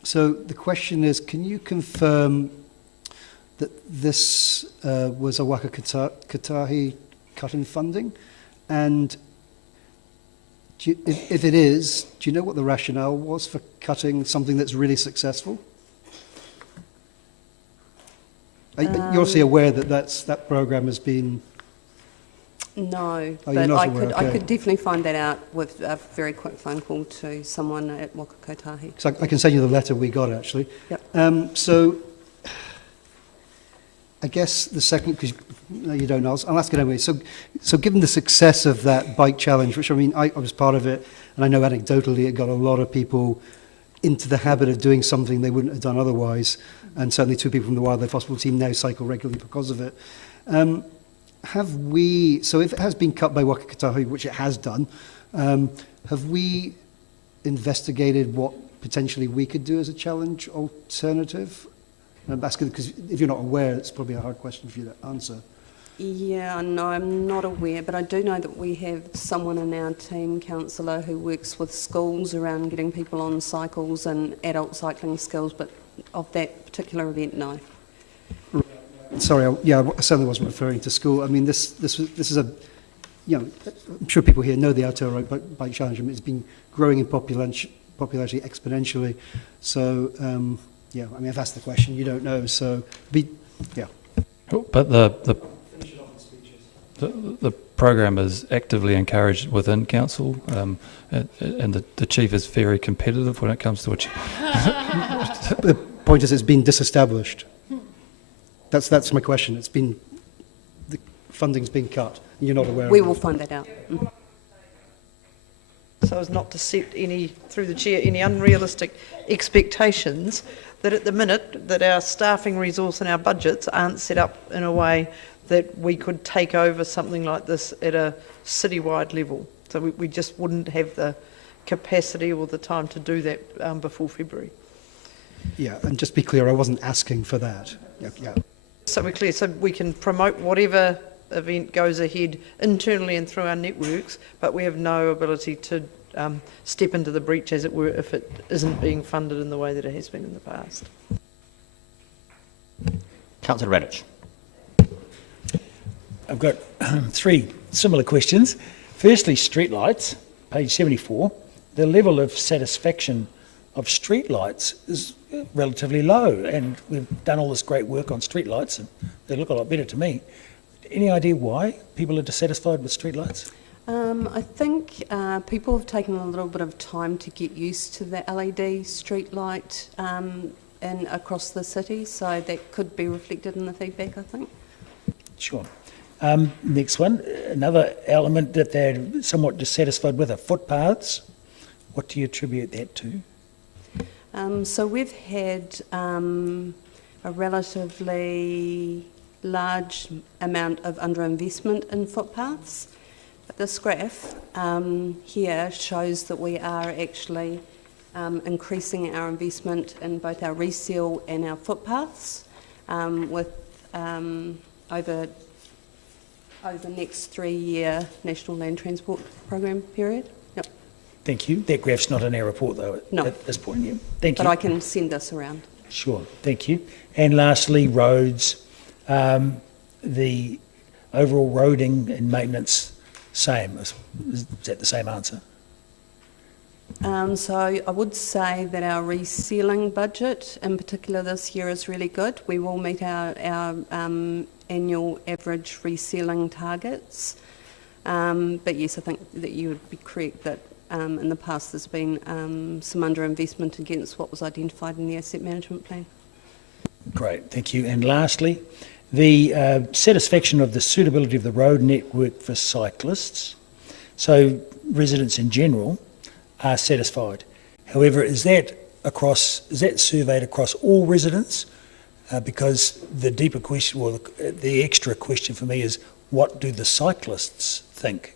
So the question is, can you confirm that this was a Waka Kotahi cut in funding? And if it is, do you know what the rationale was for cutting something that's really successful? You're obviously aware that that programme has been... No, Oh, but I could definitely find that out with a very quick phone call to someone at Waka Kotahi. So I can send you the letter we got, actually. Yep. So I guess the second, because no, you don't know, I'll ask it anyway. So given the success of that bike challenge, which I mean, I was part of it, and I know anecdotally it got a lot of people into the habit of doing something they wouldn't have done otherwise, and certainly 2 people from the Wildlife Hospital team now cycle regularly because of it. Have we, so if it has been cut by Waka Kotahi, which it has done, have we investigated what potentially we could do as a challenge alternative? I'm asking because if you're not aware, it's probably a hard question for you to answer. Yeah, no, I'm not aware, but I do know that we have someone in our team, counsellor, who works with schools around getting people on cycles and adult cycling skills, but of that particular event, no. Sorry, I certainly wasn't referring to school. I mean, this is a, you know, I'm sure people here know the Aotearoa Bike Challenge. I mean, it's been growing in popularity exponentially. So, yeah, I mean, I've asked the question, you don't know, so, yeah. But the program is actively encouraged within council, and the chief is very competitive when it comes to it. The point is, it's been disestablished. That's my question. It's been, the funding's been cut, and you're not aware of it. We will find that out. So as not to set through the chair, any unrealistic expectations, that at the minute that our staffing resource and our budgets aren't set up in a way that we could take over something like this at a citywide level. So we just wouldn't have the capacity or the time to do that before February. Yeah, and just be clear, I wasn't asking for that. Yeah. So we're clear, so we can promote whatever event goes ahead internally and through our networks, but we have no ability to step into the breach, as it were, if it isn't being funded in the way that it has been in the past. Councillor Radich. I've got 3 similar questions. Firstly, streetlights, page 74. The level of satisfaction of streetlights is relatively low, and we've done all this great work on streetlights, and they look a lot better to me. Any idea why people are dissatisfied with streetlights? I think people have taken a little bit of time to get used to the LED streetlight and across the city, so that could be reflected in the feedback, I think. Sure. Next one, another element that they're somewhat dissatisfied with are footpaths. What do you attribute that to? So we've had a relatively large amount of underinvestment in footpaths. But this graph here shows that we are actually increasing our investment in both our reseal and our footpaths with over the next 3-year National Land Transport Program period. Yep. Thank you. That graph's not in our report, though, at this point. Yeah. Thank you. But I can send this around. Sure. Thank you. And lastly, roads. The overall roading and maintenance, same. Is that the same answer? So I would say that our resealing budget in particular this year is really good. We will meet our annual average resealing targets. But yes, I think that you would be correct that in the past there's been some underinvestment against what was identified in the asset management plan. Great, thank you. And lastly, the satisfaction of the suitability of the road network for cyclists. So residents in general are satisfied. However, is that surveyed across all residents? Because the deeper question, well, the extra question for me is, what do the cyclists think?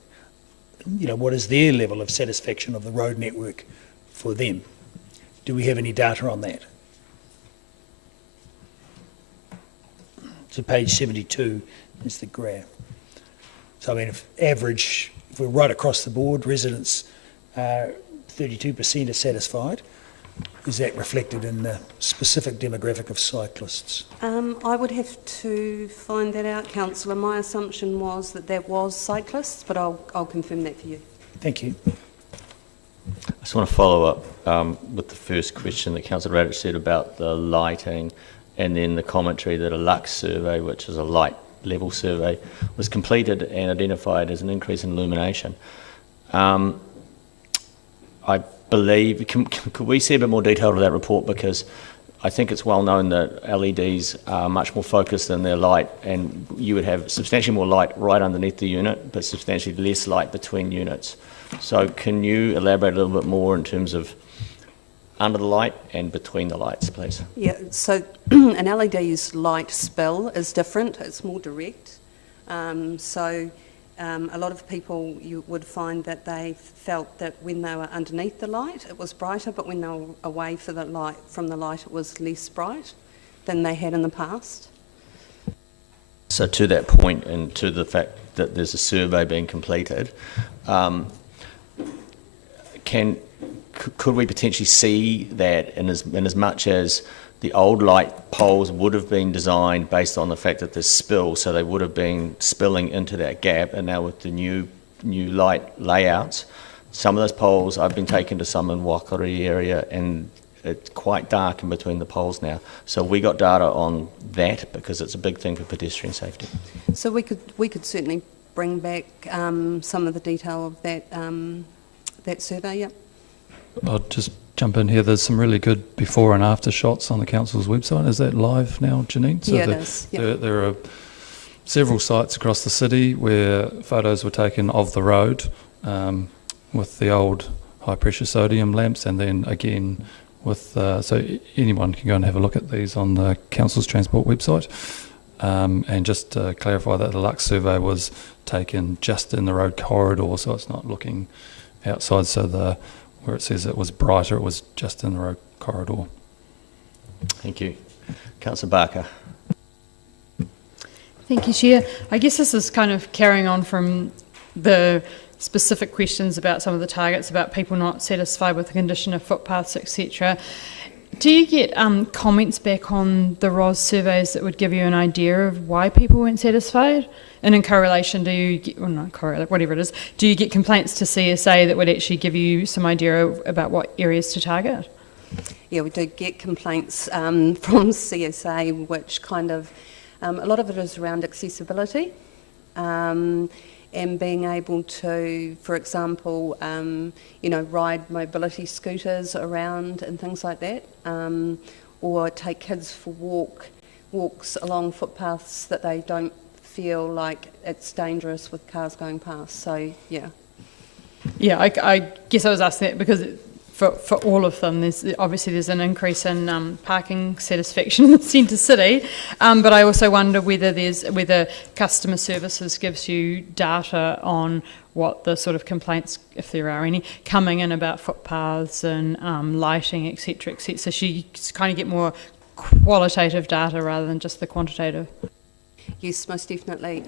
You know, what is their level of satisfaction of the road network for them? Do we have any data on that? So page 72 is the graph. So I mean, if we're right across the board, residents 32% are satisfied. Is that reflected in the specific demographic of cyclists? I would have to find that out, Councillor. My assumption was that there was cyclists, but I'll confirm that for you. Thank you. I just want to follow up with the first question that Councillor Radich said about the lighting, and then the commentary that a Lux survey, which is a light level survey, was completed and identified as an increase in illumination. I believe, could we see a bit more detail to that report, because I think it's well known that LEDs are much more focused in their light, and you would have substantially more light right underneath the unit, but substantially less light between units. So can you elaborate a little bit more in terms of under the light and between the lights, please? Yeah, so an LED's light spill is different, it's more direct. A lot of people, you would find that they felt that when they were underneath the light it was brighter, but when they were away from the light it was less bright than they had in the past. So to that point, and to the fact that there's a survey being completed, could we potentially see that in as much as the old light poles would have been designed based on the fact that there's spill, so they would have been spilling into that gap, and now with the new light layouts, some of those poles, I've been taken to some in Wakari area, and it's quite dark in between the poles now. So we got data on that, because it's a big thing for pedestrian safety. So we could certainly bring back some of the detail of that survey. Yep. I'll just jump in here. There's some really good before and after shots on the council's website. Is that live now, Janine? So yeah, it is. Yep. There are several sites across the city where photos were taken of the road with the old high-pressure sodium lamps, and then again with... so anyone can go and have a look at these on the council's transport website. And just to clarify that the Lux survey was taken just in the road corridor, so it's not looking outside, so where it says it was brighter, it was just in the road corridor. Thank you. Councillor Barker. Thank you, Chair. I guess this is kind of carrying on from the specific questions about some of the targets about people not satisfied with the condition of footpaths, etc. Do you get comments back on the ROS surveys that would give you an idea of why people weren't satisfied? And in correlation, do you get, well, not correlate, whatever it is, do you get complaints to CSA that would actually give you some idea about what areas to target? Yeah, we do get complaints from CSA, which kind of, a lot of it is around accessibility and being able to, for example, ride mobility scooters around and things like that, or take kids for walks along footpaths that they don't feel like it's dangerous with cars going past. So, yeah. Yeah, I guess I was asking that because for all of them, there's an increase in parking satisfaction in the centre city, but I also wonder whether customer services gives you data on what the sort of complaints, if there are any, coming in about footpaths and lighting, etc., etc. So you kind of get more qualitative data rather than just the quantitative. Yes, most definitely.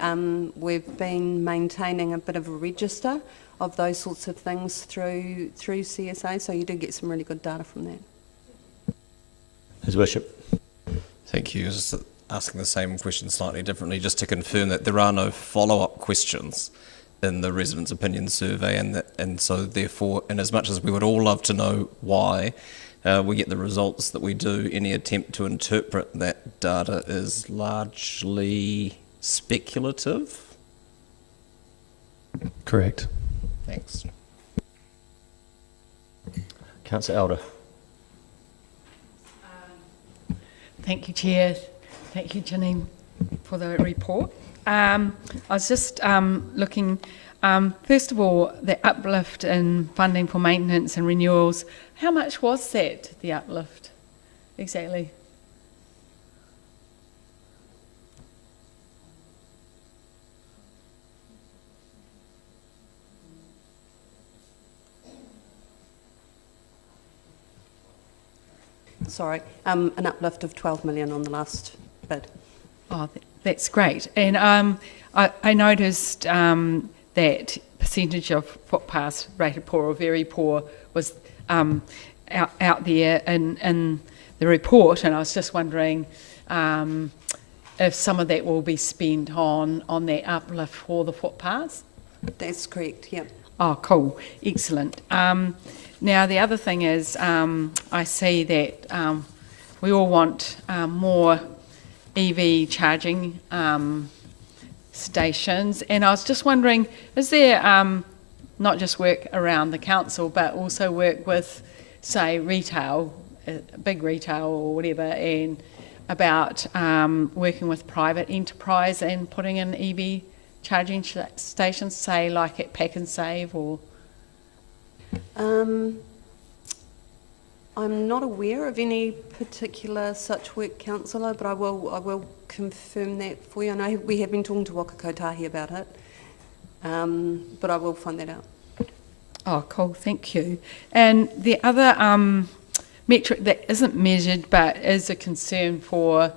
We've been maintaining a bit of a register of those sorts of things through CSA, so you do get some really good data from that. His Worship. Thank you. Just asking the same question slightly differently, just to confirm that there are no follow-up questions in the residents' opinion survey, and so therefore, and as much as we would all love to know why we get the results that we do, any attempt to interpret that data is largely speculative. Correct. Thanks. Councillor Elder. Thank you, Chair. Thank you, Janine, for the report. I was just looking, first of all, the uplift in funding for maintenance and renewals. How much was that, the uplift, exactly? Sorry, an uplift of 12 million on the last bid. Oh, that's great. And I noticed that percentage of footpaths rated poor or very poor was out there in the report, and I was just wondering if some of that will be spent on that uplift for the footpaths. That's correct, yeah. Oh, cool. Excellent. Now, the other thing is I see that we all want more EV charging stations, and I was just wondering, is there not just work around the council, but also work with, say, retail, big retail or whatever, and about working with private enterprise and putting in EV charging stations, say like at Pack and Save or... I'm not aware of any particular such work, councillor, but I will confirm that for you. I know we have been talking to Waka Kotahi about it, but I will find that out. Oh, cool, thank you. And the other metric that isn't measured but is a concern for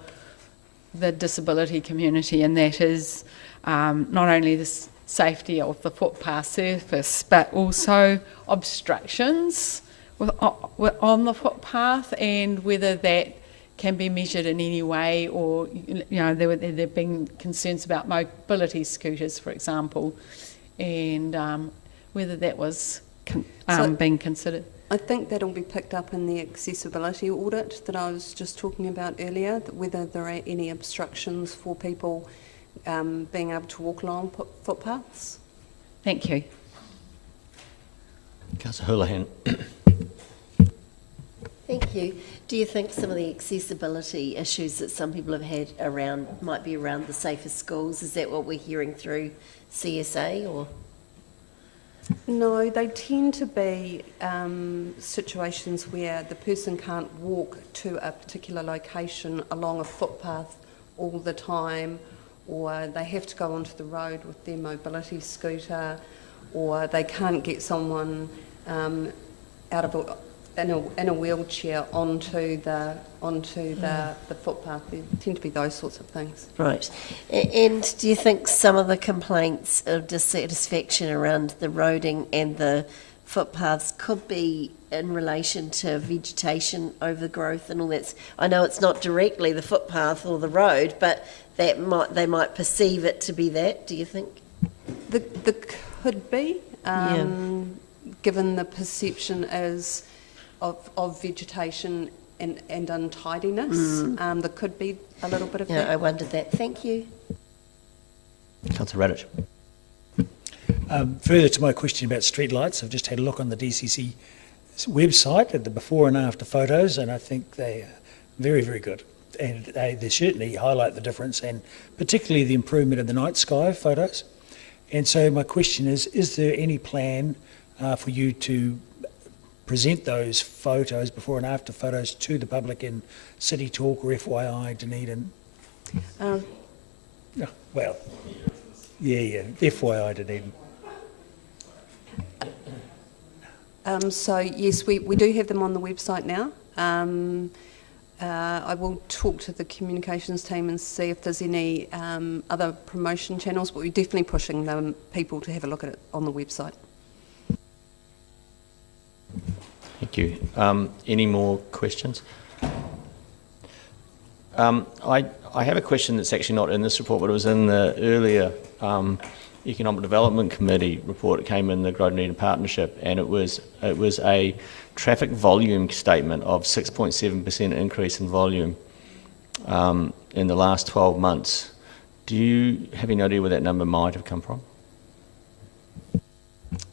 the disability community, and that is not only the safety of the footpath surface, but also obstructions on the footpath, and whether that can be measured in any way, or there have been concerns about mobility scooters, for example, and whether that was being considered. I think that'll be picked up in the accessibility audit that I was just talking about earlier, that whether there are any obstructions for people being able to walk along footpaths. Thank you. Councillor Houlihan. Thank you. Do you think some of the accessibility issues that some people have had around might be around the safer schools? Is that what we're hearing through CSA, or? No, they tend to be situations where the person can't walk to a particular location along a footpath all the time, or they have to go onto the road with their mobility scooter, or they can't get someone out of in a wheelchair onto the footpath. There tend to be those sorts of things. Right. And do you think some of the complaints of dissatisfaction around the roading and the footpaths could be in relation to vegetation overgrowth and all that? I know it's not directly the footpath or the road, but they might perceive it to be that. Do you think? There could be, given the perception is of vegetation and untidiness. There could be a little bit of that. I wondered that. Thank you. Councillor Radich. Further to my question about streetlights, I've just had a look on the DCC website at the before and after photos, and I think they are very, very good. And they certainly highlight the difference, and particularly the improvement in the night sky photos. And so my question is there any plan for you to present those photos, before and after photos, to the public in City Talk or FYI Dunedin? FYI Dunedin. So yes, we do have them on the website now. I will talk to the communications team and see if there's any other promotion channels, but we're definitely pushing people to have a look at it on the website. Thank you. Any more questions? I have a question that's actually not in this report, but it was in the earlier Economic Development Committee report that came in the Dunedin Partnership, and it was a traffic volume statement of 6.7% increase in volume in the last 12 months. Do you have any idea where that number might have come from?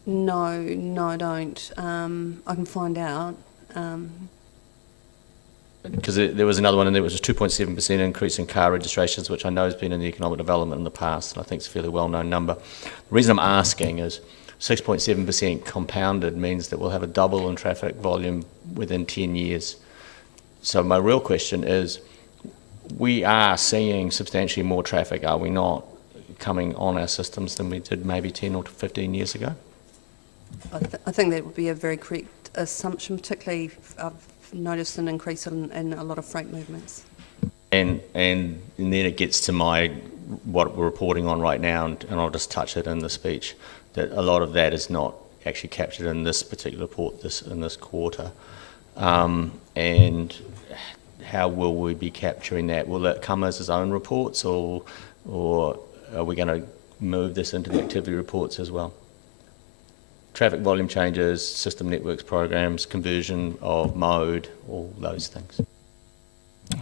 No, I don't. I can find out. Because there was another one, and there was a 2.7% increase in car registrations, which I know has been in the economic development in the past, and I think it's a fairly well-known number. The reason I'm asking is 6.7% compounded means that we'll have a double in traffic volume within 10 years. So my real question is, we are seeing substantially more traffic, are we not, coming on our systems than we did maybe 10 or 15 years ago? I think that would be a very correct assumption, particularly I've noticed an increase in a lot of freight movements. And then it gets to what we're reporting on right now, and I'll just touch it in the speech, that a lot of that is not actually captured in this particular report in this quarter. And how will we be capturing that? Will it come as its own reports, or are we going to move this into the activity reports as well? Traffic volume changes, system networks programs, conversion of mode, all those things.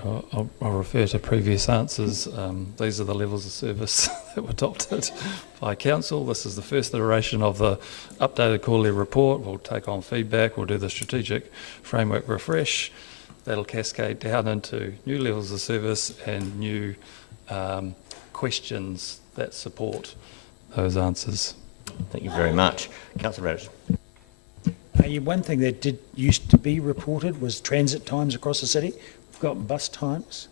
I'll refer to previous answers. These are the levels of service that were adopted by Council. This is the first iteration of the updated quarterly report. We'll take on feedback, we'll do the strategic framework refresh. That'll cascade down into new levels of service and new questions that support those answers. Thank you very much. Councillor Radish. One thing that used to be reported was transit times across the city. We've got bus times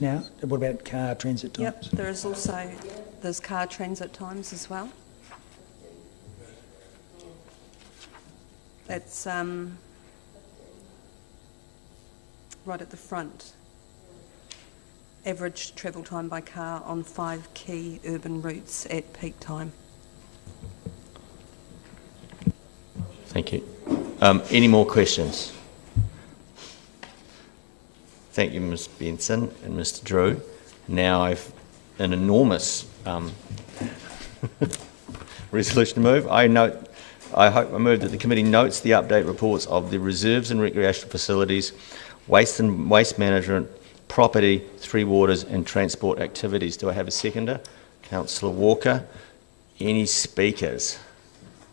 now. What about car transit times? Yep, there's car transit times as well. That's right at the front. Average travel time by car on 5 key urban routes at peak time. Thank you. Any more questions? Thank you, Ms. Benson and Mr. Drew. Now I've an enormous resolution to move. I move that the committee notes the update reports of the reserves and recreational facilities, waste management, property, Three Waters and transport activities. Do I have a seconder? Councillor Walker. Any speakers?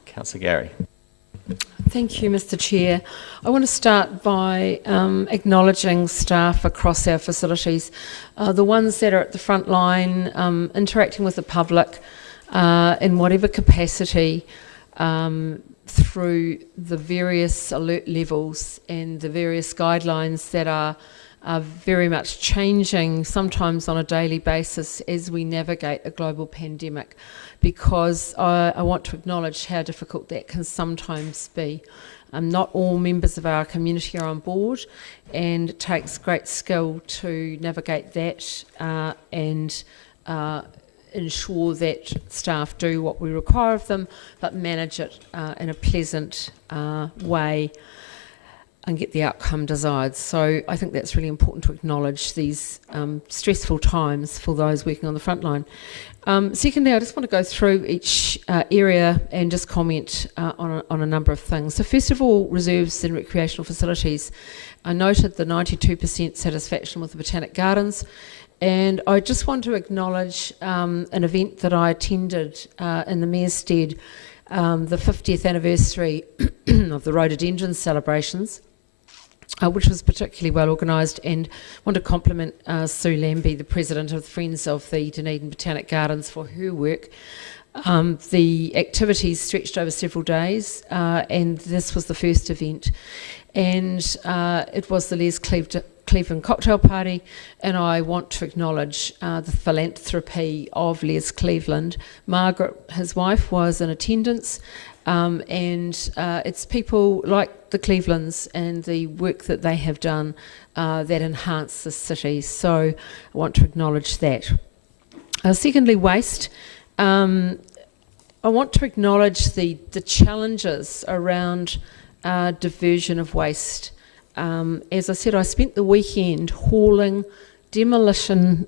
Councillor Gary. Thank you, Mr. Chair. I want to start by acknowledging staff across our facilities, the ones that are at the front line, interacting with the public in whatever capacity through the various alert levels and the various guidelines that are very much changing, sometimes on a daily basis, as we navigate a global pandemic, because I want to acknowledge how difficult that can sometimes be. Not all members of our community are on board, and it takes great skill to navigate that and ensure that staff do what we require of them, but manage it in a pleasant way and get the outcome desired. So I think that's really important to acknowledge these stressful times for those working on the front line. Secondly, I just want to go through each area and just comment on a number of things. So first of all, reserves and recreational facilities. I noted the 92% satisfaction with the Botanic Gardens, and I just want to acknowledge an event that I attended in the Mayor's Stead, the 50th anniversary of the rhododendron celebrations, which was particularly well organised, and I want to compliment Sue Lambie, the President of the Friends of the Dunedin Botanic Gardens, for her work. The activities stretched over several days, and this was the first event. And it was the Les Cleveland Cocktail Party, and I want to acknowledge the philanthropy of Les Cleveland. Margaret, his wife, was in attendance, and it's people like the Clevelands and the work that they have done that enhance the city. So I want to acknowledge that. Secondly, waste. I want to acknowledge the challenges around diversion of waste. As I said, I spent the weekend hauling demolition,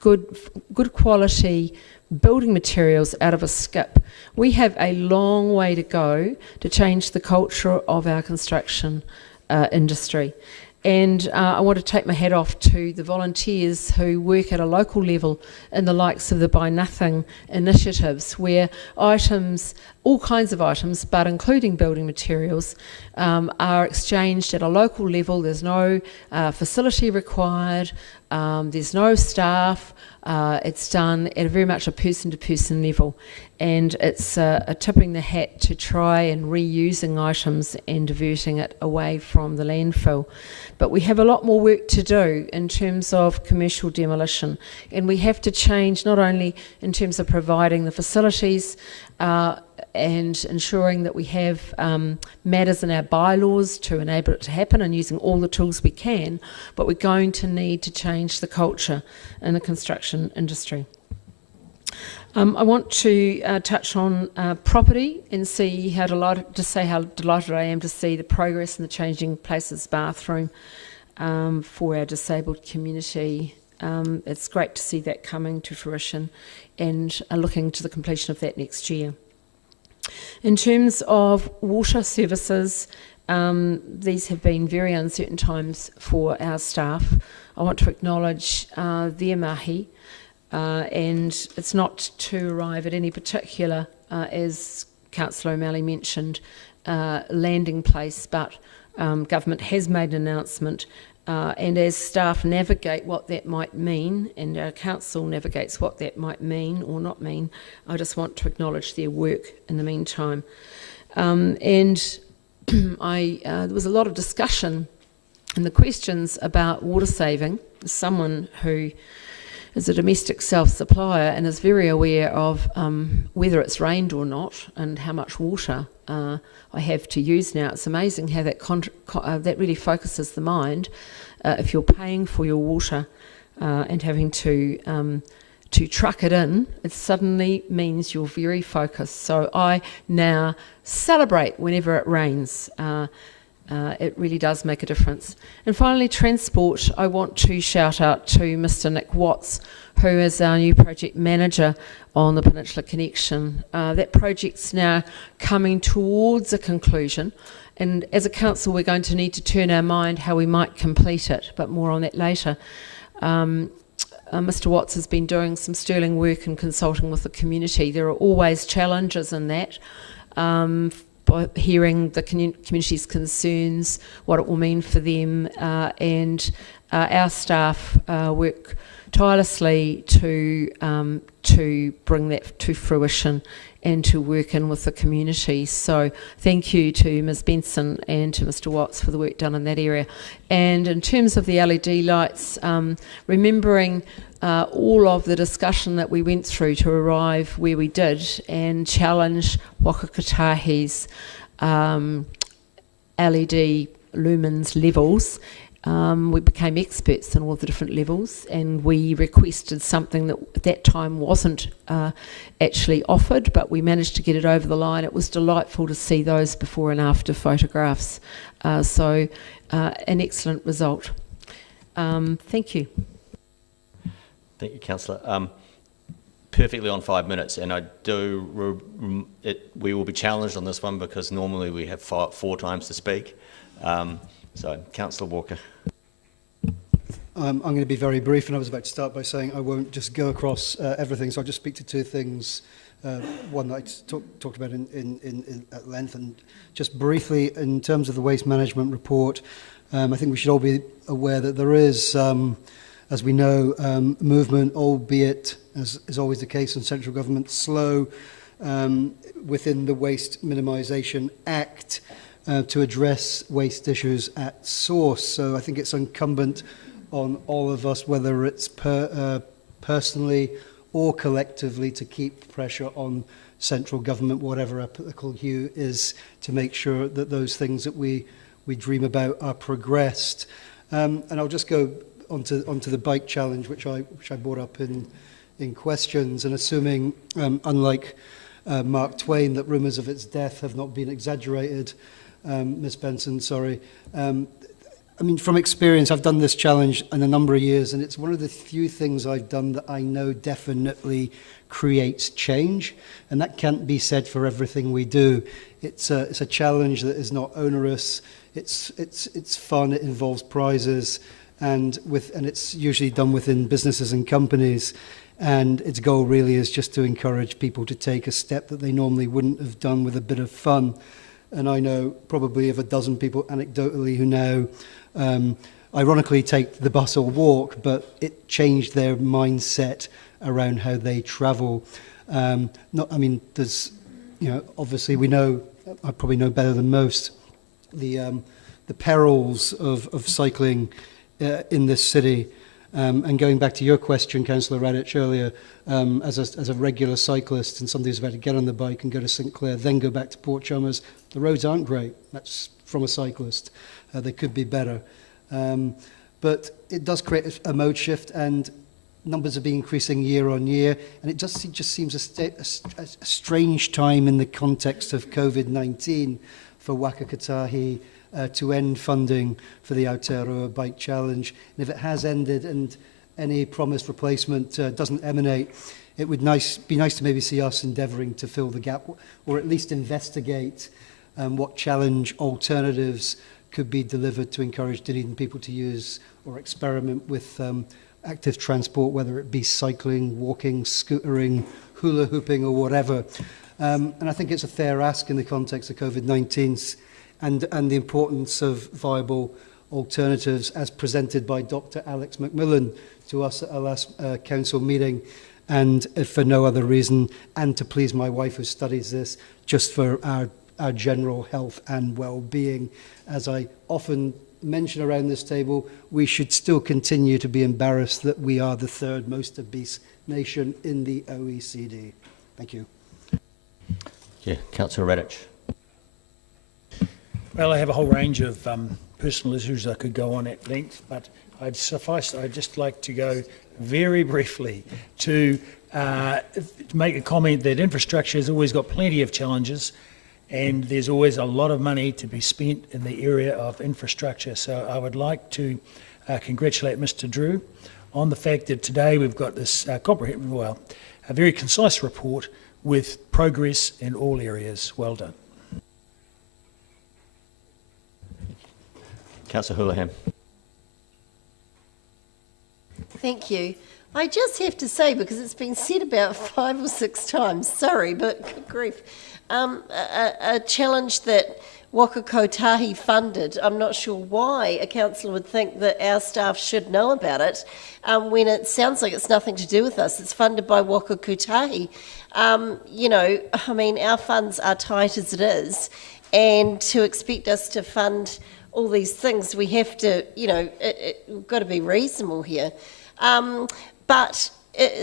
good quality building materials out of a skip. We have a long way to go to change the culture of our construction industry. And I want to take my hat off to the volunteers who work at a local level in the likes of the Buy Nothing initiatives, where items, all kinds of items, but including building materials, are exchanged at a local level. There's no facility required, there's no staff. It's done at very much a person-to-person level, and it's a tipping the hat to try and reusing items and diverting it away from the landfill. But we have a lot more work to do in terms of commercial demolition, and we have to change not only in terms of providing the facilities and ensuring that we have matters in our bylaws to enable it to happen and using all the tools we can, but we're going to need to change the culture in the construction industry. I want to touch on property and say how delighted I am to see the progress in the Changing Places bathroom for our disabled community. It's great to see that coming to fruition, and looking to the completion of that next year. In terms of water services, these have been very uncertain times for our staff. I want to acknowledge their mahi, and it's not to arrive at any particular, as Councillor O'Malley mentioned, landing place, but government has made an announcement, and as staff navigate what that might mean, and our council navigates what that might mean or not mean, I just want to acknowledge their work in the meantime. And there was a lot of discussion in the questions about water saving. Someone who is a domestic self-supplier and is very aware of whether it's rained or not and how much water I have to use now. It's amazing how that really focuses the mind. If you're paying for your water and having to truck it in, it suddenly means you're very focused. So I now celebrate whenever it rains. It really does make a difference. And finally, transport. I want to shout out to Mr. Nick Watts, who is our new project manager on the Peninsula Connection. That project's now coming towards a conclusion, and as a council we're going to need to turn our mind how we might complete it, but more on that later. Mr. Watts has been doing some sterling work and consulting with the community. There are always challenges in that. By hearing the community's concerns, what it will mean for them, and our staff work tirelessly to bring that to fruition and to work in with the community. So thank you to Ms Benson and to Mr Watts for the work done in that area. And in terms of the LED lights, remembering all of the discussion that we went through to arrive where we did and challenge Waka Kotahi's LED lumens levels. We became experts in all the different levels, and we requested something that at that time wasn't actually offered, but we managed to get it over the line. It was delightful to see those before and after photographs. So an excellent result. Thank you. Thank you, Councillor. Perfectly on 5 minutes, and we will be challenged on this one because normally we have four times to speak. So, Councillor Walker. I'm going to be very brief, and I was about to start by saying I won't just go across everything, so I'll just speak to two things. One that I talked about at length, and just briefly in terms of the waste management report, I think we should all be aware that there is, as we know, movement, albeit, as is always the case in central government, slow within the Waste Minimisation Act to address waste issues at source. So I think it's incumbent on all of us, whether it's personally or collectively, to keep pressure on central government, whatever our political hue is, to make sure that those things that we dream about are progressed. And I'll just go onto the bike challenge, which I brought up in questions, and assuming, unlike Mark Twain, that rumours of its death have not been exaggerated, Ms Benson, sorry, I mean, from experience, I've done this challenge in a number of years, and it's one of the few things I've done that I know definitely creates change, and that can't be said for everything we do. It's a challenge that is not onerous. It's fun. It involves prizes, and it's usually done within businesses and companies. And its goal really is just to encourage people to take a step that they normally wouldn't have done with a bit of fun. And I know probably of a dozen people anecdotally who now ironically take the bus or walk, but it changed their mindset around how they travel. There's, obviously we know, I probably know better than most, the perils of cycling in this city. And going back to your question, Councillor Radich, earlier, as a regular cyclist and somebody who's about to get on the bike and go to St Clair, then go back to Port Chalmers, the roads aren't great. That's from a cyclist. They could be better. But it does create a mode shift, and numbers have been increasing year on year. And it just seems a strange time in the context of COVID-19 for Waka Kotahi to end funding for the Aotearoa Bike Challenge. And if it has ended and any promised replacement doesn't emanate, it would be nice to maybe see us endeavouring to fill the gap, or at least investigate what challenge alternatives could be delivered to encourage Dunedin people to use or experiment with active transport, whether it be cycling, walking, scootering, hula hooping or whatever. And I think it's a fair ask in the context of COVID-19 and the importance of viable alternatives as presented by Dr. Alex McMillan to us at our last council meeting, and if for no other reason, and to please my wife who studies this, just for our general health and well-being. As I often mention around this table, we should still continue to be embarrassed that we are the third most obese nation in the OECD. Thank you. Yeah, Councillor Radich. Well, I have a whole range of personal issues I could go on at length, but I'd just like to go very briefly to make a comment that infrastructure has always got plenty of challenges, and there's always a lot of money to be spent in the area of infrastructure. So I would like to congratulate Mr. Drew on the fact that today we've got this a very concise report with progress in all areas. Well done. Councillor Houlihan. Thank you. I just have to say, because it's been said about 5 or 6 times, sorry, but good grief, a challenge that Waka Kotahi funded. I'm not sure why a councillor would think that our staff should know about it when it sounds like it's nothing to do with us. It's funded by Waka Kotahi. Our funds are tight as it is, and to expect us to fund all these things, we have to, we've got to be reasonable here.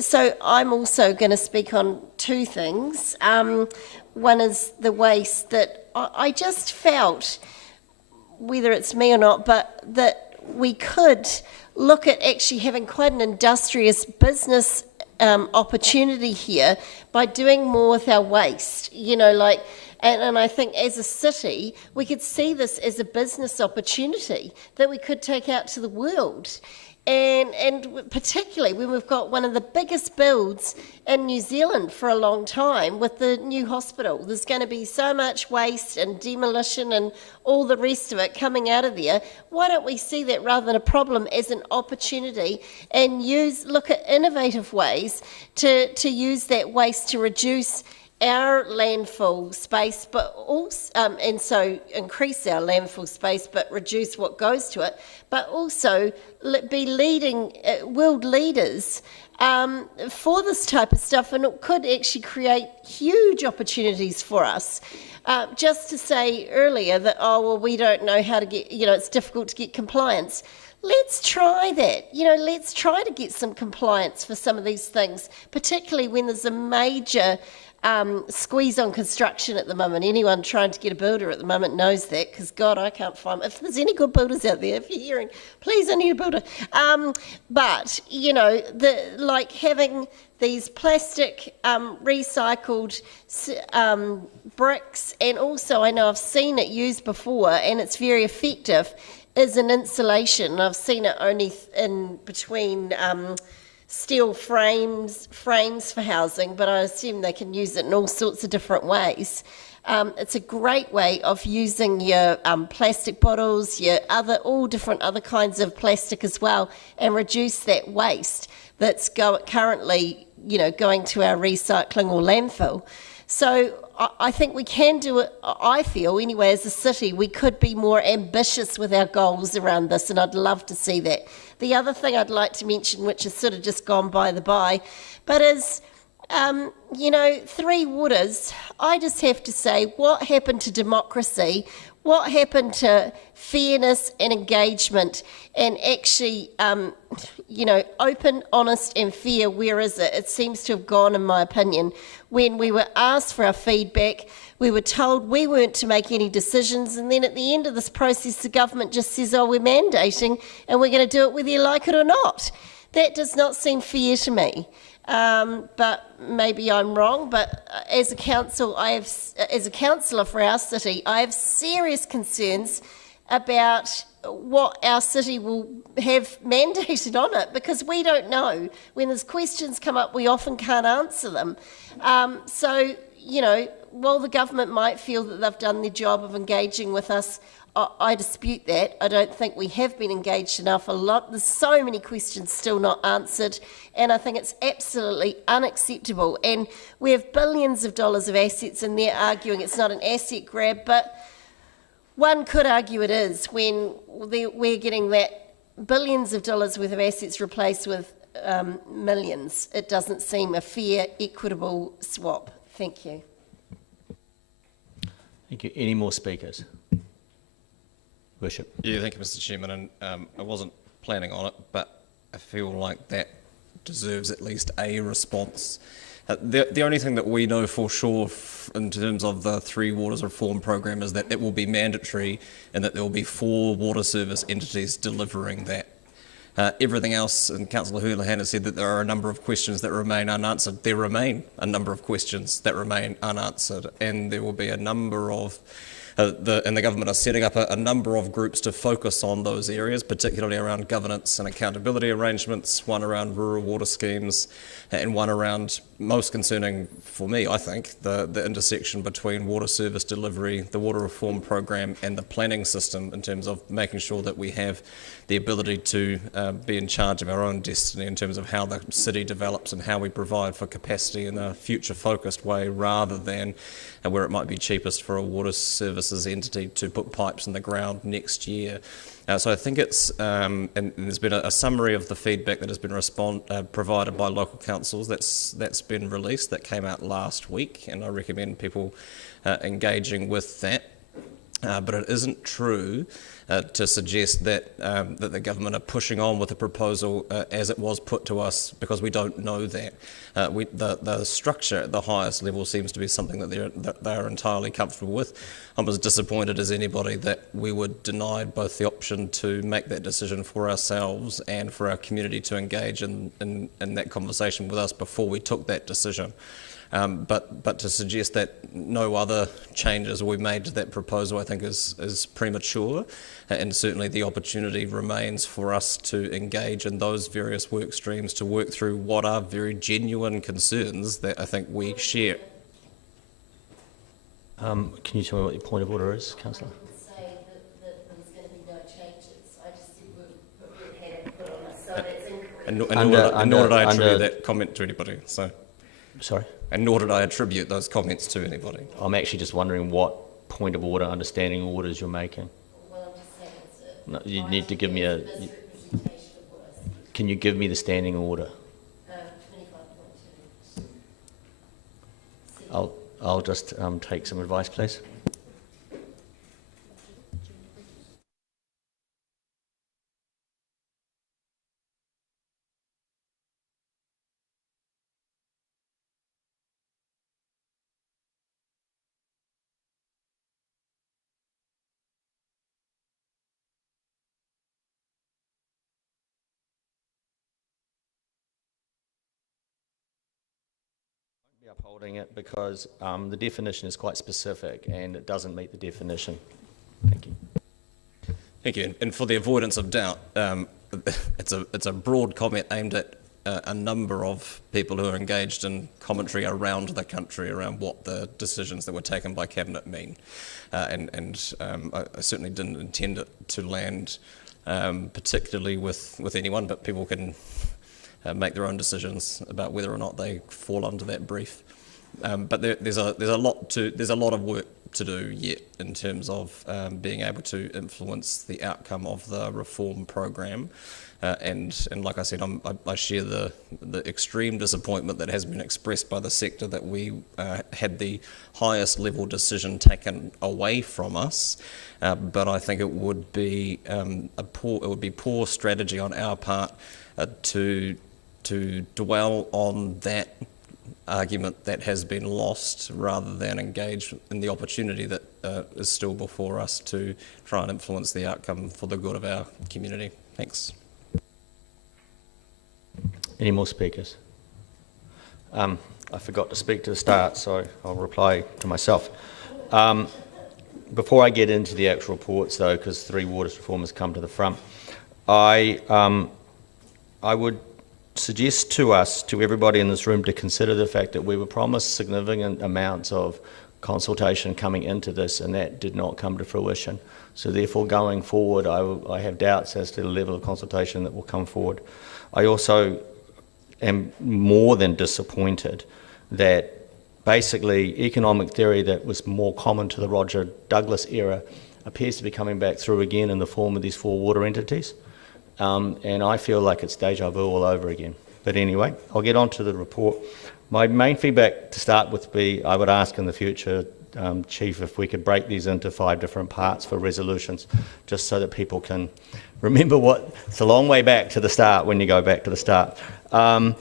So I'm also going to speak on 2 things. One is the waste that I just felt, whether it's me or not, but that we could look at actually having quite an industrious business opportunity here by doing more with our waste, and I think as a city, we could see this as a business opportunity that we could take out to the world. And particularly when we've got one of the biggest builds in New Zealand for a long time with the new hospital. There's going to be so much waste and demolition and all the rest of it coming out of there. Why don't we see that rather than a problem as an opportunity and look at innovative ways to use that waste to reduce our landfill space, but also, and so increase our landfill space, but reduce what goes to it, but also be leading world leaders for this type of stuff, and it could actually create huge opportunities for us. Just to say earlier that, we don't know how to get, it's difficult to get compliance. Let's try that. Let's try to get some compliance for some of these things, particularly when there's a major squeeze on construction at the moment. Anyone trying to get a builder at the moment knows that, because God, I can't find. If there's any good builders out there, if you're hearing, please, I need a builder. But like having these plastic recycled bricks, and also I know I've seen it used before, and it's very effective, is an insulation. I've seen it only in between steel frames for housing, but I assume they can use it in all sorts of different ways. It's a great way of using your plastic bottles, your all different other kinds of plastic as well, and reduce that waste that's currently, going to our recycling or landfill. So I think we can do it. I feel anyway, as a city, we could be more ambitious with our goals around this, and I'd love to see that. The other thing I'd like to mention, which has sort of just gone by the by, but is, Three Waters, I just have to say, what happened to democracy? What happened to fairness and engagement and actually, open, honest and fair? Where is it? It seems to have gone, in my opinion. When we were asked for our feedback, we were told we weren't to make any decisions, and then at the end of this process, the government just says, we're mandating and we're going to do it whether you like it or not. That does not seem fair to me. But maybe I'm wrong, but as a council, as a councillor for our city, I have serious concerns about what our city will have mandated on it, because we don't know. When there's questions come up, we often can't answer them. While the government might feel that they've done their job of engaging with us, I dispute that. I don't think we have been engaged enough. There's so many questions still not answered, and I think it's absolutely unacceptable. And we have billions of dollars of assets, and they're arguing it's not an asset grab, but one could argue it is when we're getting that billions of dollars worth of assets replaced with millions. It doesn't seem a fair, equitable swap. Thank you. Thank you. Any more speakers? Worship. Yeah, thank you, Mr. Chairman. And I wasn't planning on it, but I feel like that deserves at least a response. The only thing that we know for sure in terms of the Three Waters Reform Programme is that it will be mandatory and that there will be 4 water service entities delivering that. Everything else, and Councillor Hurlihan has said that there are a number of questions that remain unanswered. There remain a number of questions that remain unanswered, and there will be a number of and the government are setting up a number of groups to focus on those areas, particularly around governance and accountability arrangements, one around rural water schemes, and one around, most concerning for me, I think, the intersection between water service delivery, the water reform program, and the planning system, in terms of making sure that we have the ability to be in charge of our own destiny in terms of how the city develops and how we provide for capacity in a future-focused way, rather than where it might be cheapest for a water services entity to put pipes in the ground next year. So I think it's, and there's been a summary of the feedback that has been provided by local councils that's been released, that came out last week, and I recommend people engaging with that. But it isn't true to suggest that that the government are pushing on with the proposal as it was put to us, because we don't know that. The structure at the highest level seems to be something that they are entirely comfortable with. I'm as disappointed as anybody that we were denied both the option to make that decision for ourselves and for our community to engage in that conversation with us before we took that decision. But to suggest that no other changes will be made to that proposal, I think is premature, and certainly the opportunity remains for us to engage in those various work streams to work through what are very genuine concerns that I think we share. Can you tell me what your point of order is, Councillor? Say that there was going to be no changes. I just said we had it put on us, so that's incorrect. And nor did I attribute that comment to anybody. So, sorry? And nor did I attribute those comments to anybody. I'm actually just wondering what point of order, understanding orders you're making. Well, I'm just saying it's No, you need to give me a... Can you give me the standing order? 25.2. I'll just take some advice, please. Be upholding it because the definition is quite specific and it doesn't meet the definition. Thank you. Thank you. And for the avoidance of doubt, it's a broad comment aimed at a number of people who are engaged in commentary around the country around what the decisions that were taken by Cabinet mean. I certainly didn't intend it to land particularly with anyone, but people can make their own decisions about whether or not they fall under that brief. But there's a lot of work to do yet in terms of being able to influence the outcome of the reform program. And like I said, I share the extreme disappointment that has been expressed by the sector that we had the highest level decision taken away from us. But I think it would be poor strategy on our part to dwell on that argument that has been lost rather than engage in the opportunity that is still before us to try and influence the outcome for the good of our community. Thanks. Any more speakers? I forgot to speak to the start, so I'll reply to myself. Before I get into the actual reports, though, because Three Waters reform has come to the front, I would suggest to everybody in this room, to consider the fact that we were promised significant amounts of consultation coming into this, and that did not come to fruition. So therefore, going forward, I have doubts as to the level of consultation that will come forward. I also am more than disappointed that basically economic theory that was more common to the Roger Douglas era appears to be coming back through again in the form of these four water entities. And I feel like it's deja vu all over again. But anyway, I'll get on to the report. My main feedback to start with would be, I would ask in the future, Chief, if we could break these into 5 different parts for resolutions, just so that people can remember it's a long way back to the start when you go back to the start. I'm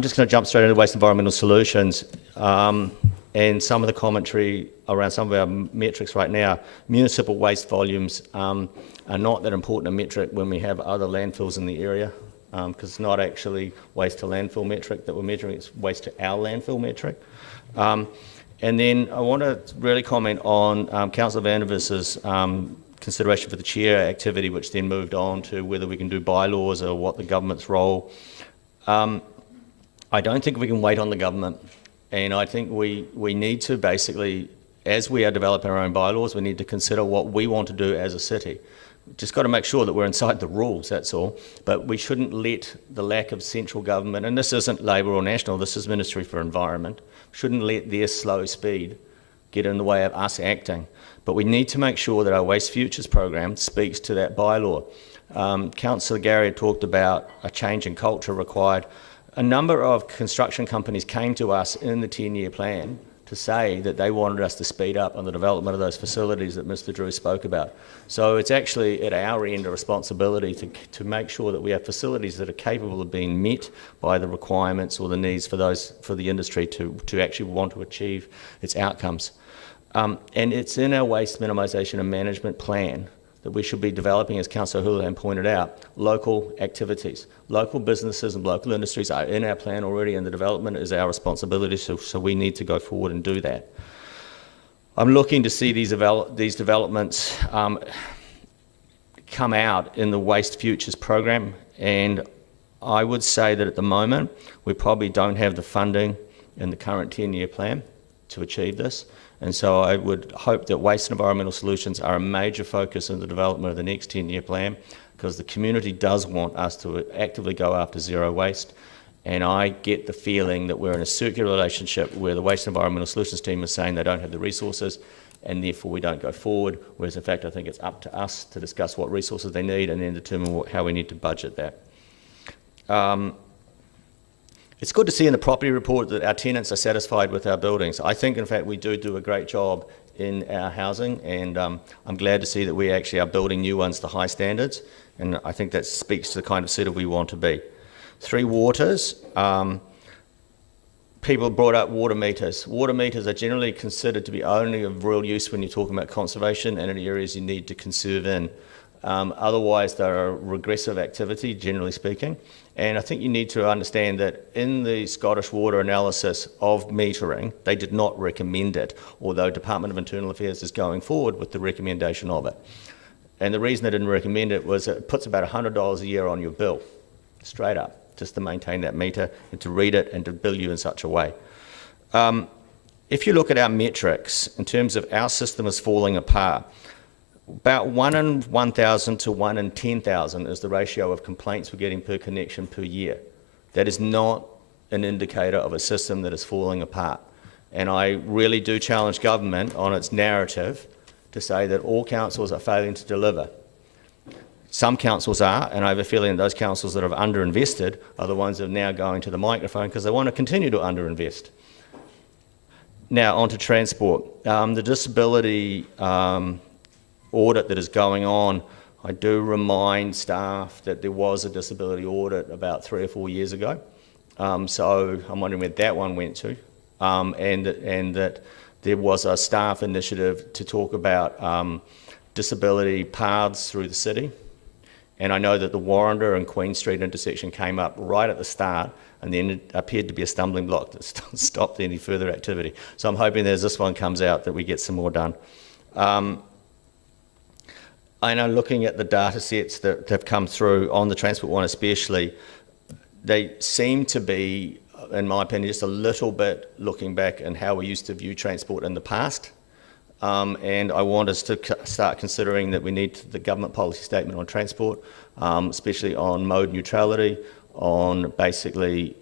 just going to jump straight into waste environmental solutions. And some of the commentary around some of our metrics right now, municipal waste volumes are not that important a metric when we have other landfills in the area, because it's not actually waste to landfill metric that we're measuring, it's waste to our landfill metric. And then I want to really comment on Councillor Vandervis's consideration for the chair activity, which then moved on to whether we can do bylaws or what the government's role. I don't think we can wait on the government. And I think we need to basically, as we are developing our own bylaws, we need to consider what we want to do as a city. Just got to make sure that we're inside the rules, that's all. But we shouldn't let the lack of central government, and this isn't Labor or National, this is Ministry for Environment, shouldn't let their slow speed get in the way of us acting. But we need to make sure that our Waste Futures program speaks to that bylaw. Councillor Gary talked about a change in culture required. A number of construction companies came to us in the 10-year plan to say that they wanted us to speed up on the development of those facilities that Mr. Drew spoke about. So it's actually at our end a responsibility to make sure that we have facilities that are capable of being met by the requirements or the needs for the industry to actually want to achieve its outcomes. And it's in our waste minimisation and management plan that we should be developing, as Councillor Houlihan pointed out, local activities. Local businesses and local industries are in our plan already, and the development is our responsibility, so we need to go forward and do that. I'm looking to see these developments come out in the Waste Futures program, and I would say that at the moment we probably don't have the funding in the current 10-year plan to achieve this. And so I would hope that waste and environmental solutions are a major focus in the development of the next 10-year plan, because the community does want us to actively go after zero waste. And I get the feeling that we're in a circular relationship where the waste and environmental solutions team is saying they don't have the resources and therefore we don't go forward, whereas in fact I think it's up to us to discuss what resources they need and then determine how we need to budget that. It's good to see in the property report that our tenants are satisfied with our buildings. I think, in fact, we do a great job in our housing, and I'm glad to see that we actually are building new ones to high standards, and I think that speaks to the kind of city we want to be. Three Waters, people brought up water meters. Water meters are generally considered to be only of real use when you're talking about conservation and in areas you need to conserve in. Otherwise, they're a regressive activity, generally speaking. And I think you need to understand that in the Scottish Water analysis of metering, they did not recommend it, although Department of Internal Affairs is going forward with the recommendation of it. And the reason I didn't recommend it was it puts about $100 a year on your bill, straight up, just to maintain that meter and to read it and to bill you in such a way. If you look at our metrics, in terms of our system is falling apart, about 1 in 1,000 to 1 in 10,000 is the ratio of complaints we're getting per connection per year. That is not an indicator of a system that is falling apart. And I really do challenge government on its narrative to say that all councils are failing to deliver. Some councils are, and I have a feeling those councils that have underinvested are the ones that are now going to the microphone because they want to continue to underinvest. Now, on to transport. The disability audit that is going on, I do remind staff that there was a disability audit about 3 or 4 years ago. So I'm wondering where that one went to. And that there was a staff initiative to talk about disability paths through the city. And I know that the Warrender and Queen Street intersection came up right at the start and then it appeared to be a stumbling block that stopped any further activity. So I'm hoping that as this one comes out that we get some more done. I know looking at the data sets that have come through on the transport one especially, they seem to be, in my opinion, just a little bit looking back and how we used to view transport in the past. And I want us to start considering that we need the government policy statement on transport, especially on mode neutrality, on basically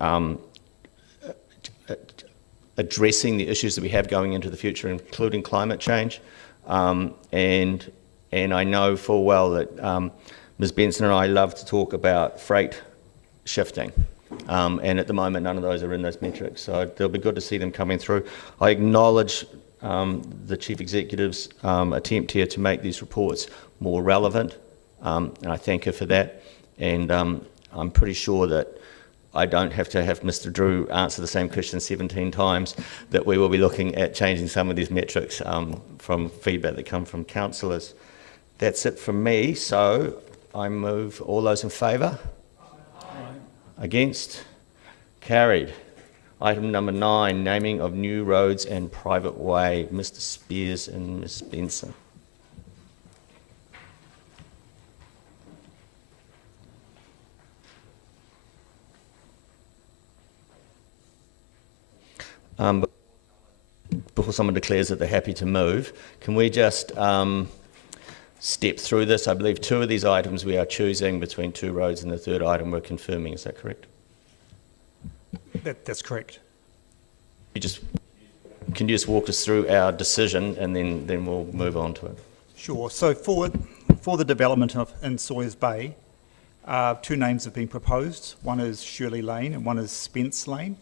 addressing the issues that we have going into the future, including climate change. And I know full well that Ms. Benson and I love to talk about freight shifting. And at the moment, none of those are in those metrics. So they'll be good to see them coming through. I acknowledge the Chief Executive's attempt here to make these reports more relevant. And I thank her for that. And I'm pretty sure that I don't have to have Mr. Drew answer the same question 17 times, that we will be looking at changing some of these metrics from feedback that come from councillors. That's it from me. So I move all those in favour. Against? Carried. Item number 9, naming of new roads and private way. Mr. Spears and Ms. Benson. Before someone declares that they're happy to move, can we just step through this? I believe 2 of these items we are choosing between 2 roads and the 3rd item we're confirming. Is that correct? That's correct. Can you just walk us through our decision and then we'll move on to it? Sure. So for the development in Sawyers Bay, 2 names have been proposed. One is Shirley Lane and one is Spence Lane.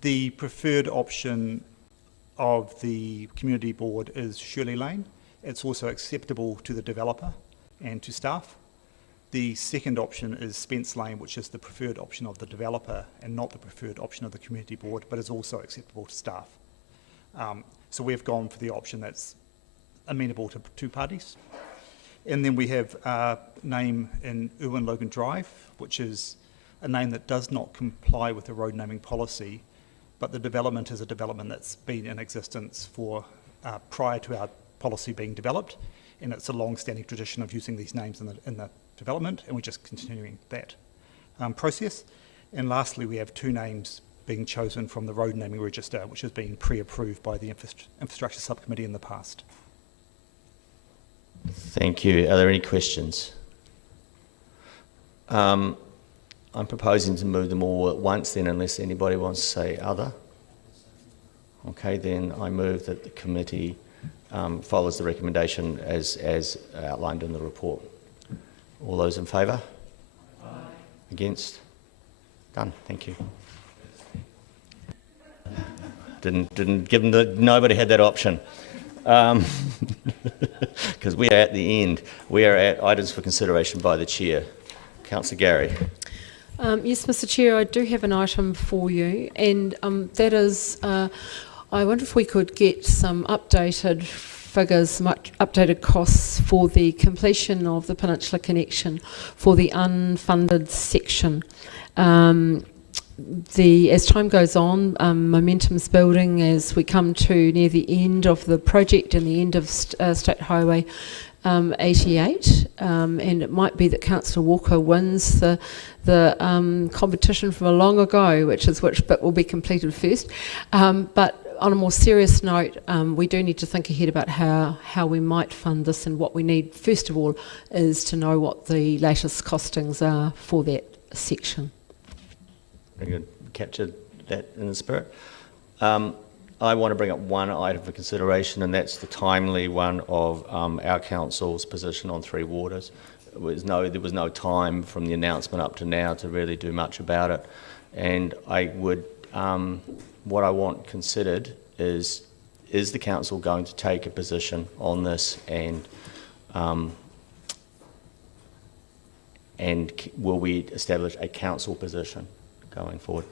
The preferred option of the community board is Shirley Lane. It's also acceptable to the developer and to staff. The second option is Spence Lane, which is the preferred option of the developer and not the preferred option of the community board, but is also acceptable to staff. So we've gone for the option that's amenable to 2 parties. And then we have a name in Irwin Logan Drive, which is a name that does not comply with the road naming policy, but the development is a development that's been in existence for prior to our policy being developed, and it's a long-standing tradition of using these names in the development, and we're just continuing that process. And lastly, we have 2 names being chosen from the road naming register, which has been pre-approved by the infrastructure subcommittee in the past. Thank you. Are there any questions? I'm proposing to move them all at once then, unless anybody wants to say other. Okay, then I move that the committee follows the recommendation as outlined in the report. All those in favour? Aye. Against? Done. Thank you. Didn't give them nobody had that option. Because we are at the end. We are at items for consideration by the chair. Councillor Gary. Yes, Mr. Chair, I do have an item for you, and that is, I wonder if we could get some updated figures, updated costs for the completion of the Peninsula Connection for the unfunded section. as time goes on, momentum's building as we come to near the end of the project and the end of State Highway 88, and it might be that Councillor Walker wins the competition from a long ago, which bit will be completed first. But on a more serious note, we do need to think ahead about how we might fund this, and what we need first of all is to know what the latest costings are for that section. Very good. Captured that in the spirit. I want to bring up one item for consideration, and that's the timely one of our council's position on Three Waters. There was no time from the announcement up to now to really do much about it, and I would what I want considered is the council going to take a position on this, and will we establish a council position going forward?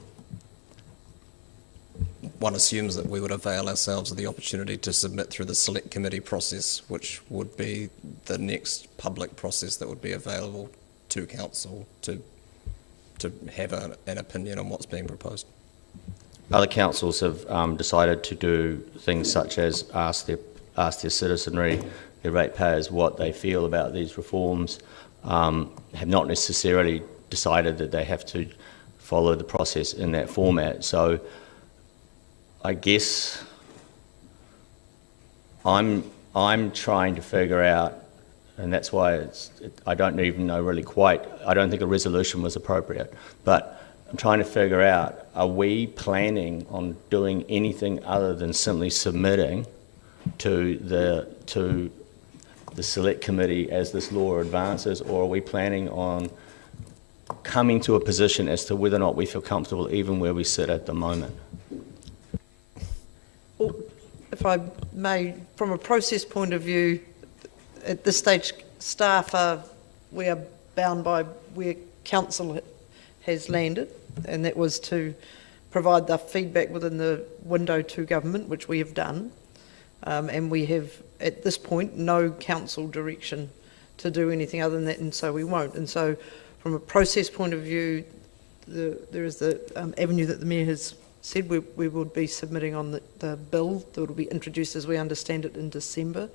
One assumes that we would avail ourselves of the opportunity to submit through the select committee process, which would be the next public process that would be available to council to have an opinion on what's being proposed. Other councils have decided to do things such as ask their citizenry, their ratepayers, what they feel about these reforms, have not necessarily decided that they have to follow the process in that format. So I guess I'm trying to figure out, and that's why I don't even know really quite, I don't think a resolution was appropriate, but I'm trying to figure out, are we planning on doing anything other than simply submitting to the select committee as this law advances, or are we planning on coming to a position as to whether or not we feel comfortable even where we sit at the moment? Well, if I may, from a process point of view, at this stage, we are bound by where council has landed, and that was to provide the feedback within the window to government, which we have done, and we have at this point no council direction to do anything other than that, and so we won't. And so from a process point of view, there is the avenue that the Mayor has said we would be submitting on the bill that will be introduced, as we understand it, in December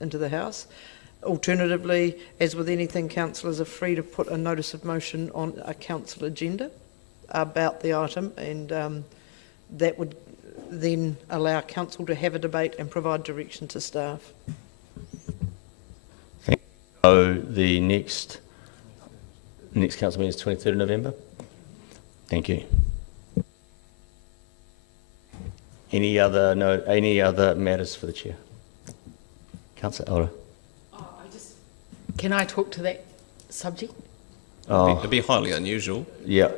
into the House. Alternatively, as with anything, councillors are free to put a notice of motion on a council agenda about the item, and that would then allow council to have a debate and provide direction to staff. Thank you. So the next council meeting is 23rd of November. Thank you. Any other matters for the chair? Councillor Elder. Can I talk to that subject? Oh, it'd be highly unusual. Yeah,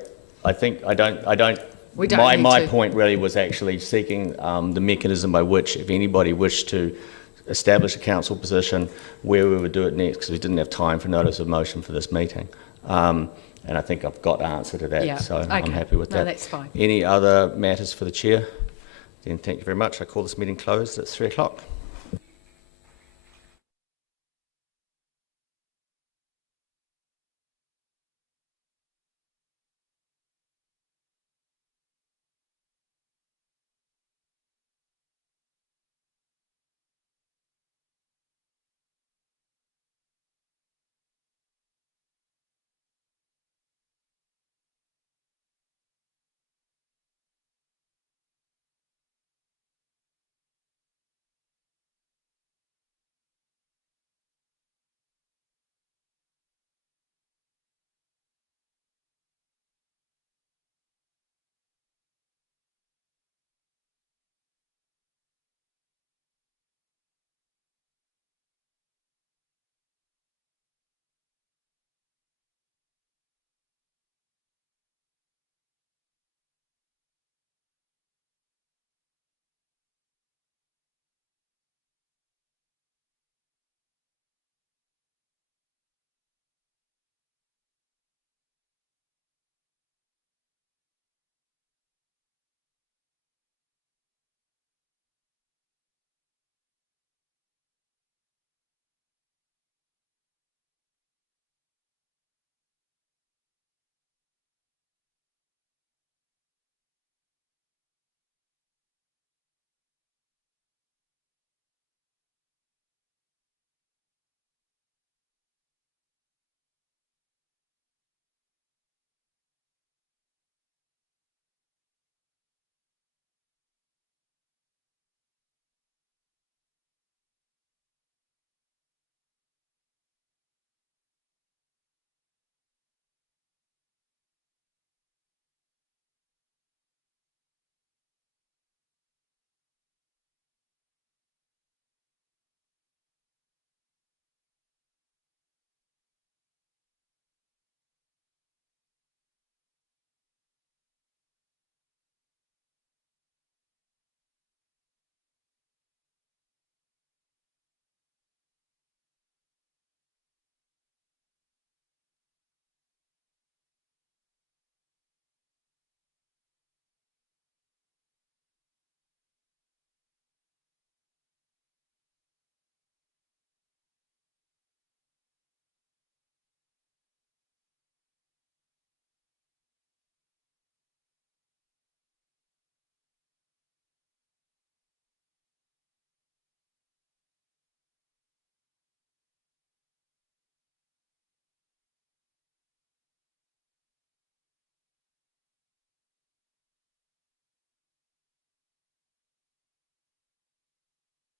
I don't. We don't need my to. point really was actually seeking the mechanism by which, if anybody wished to establish a council position, where we would do it next, because we didn't have time for notice of motion for this meeting. And I think I've got the answer to that, Yeah, so okay. I'm happy with that. No, that's fine. Any other matters for the chair? Then thank you very much. I call this meeting closed at 3 o'clock.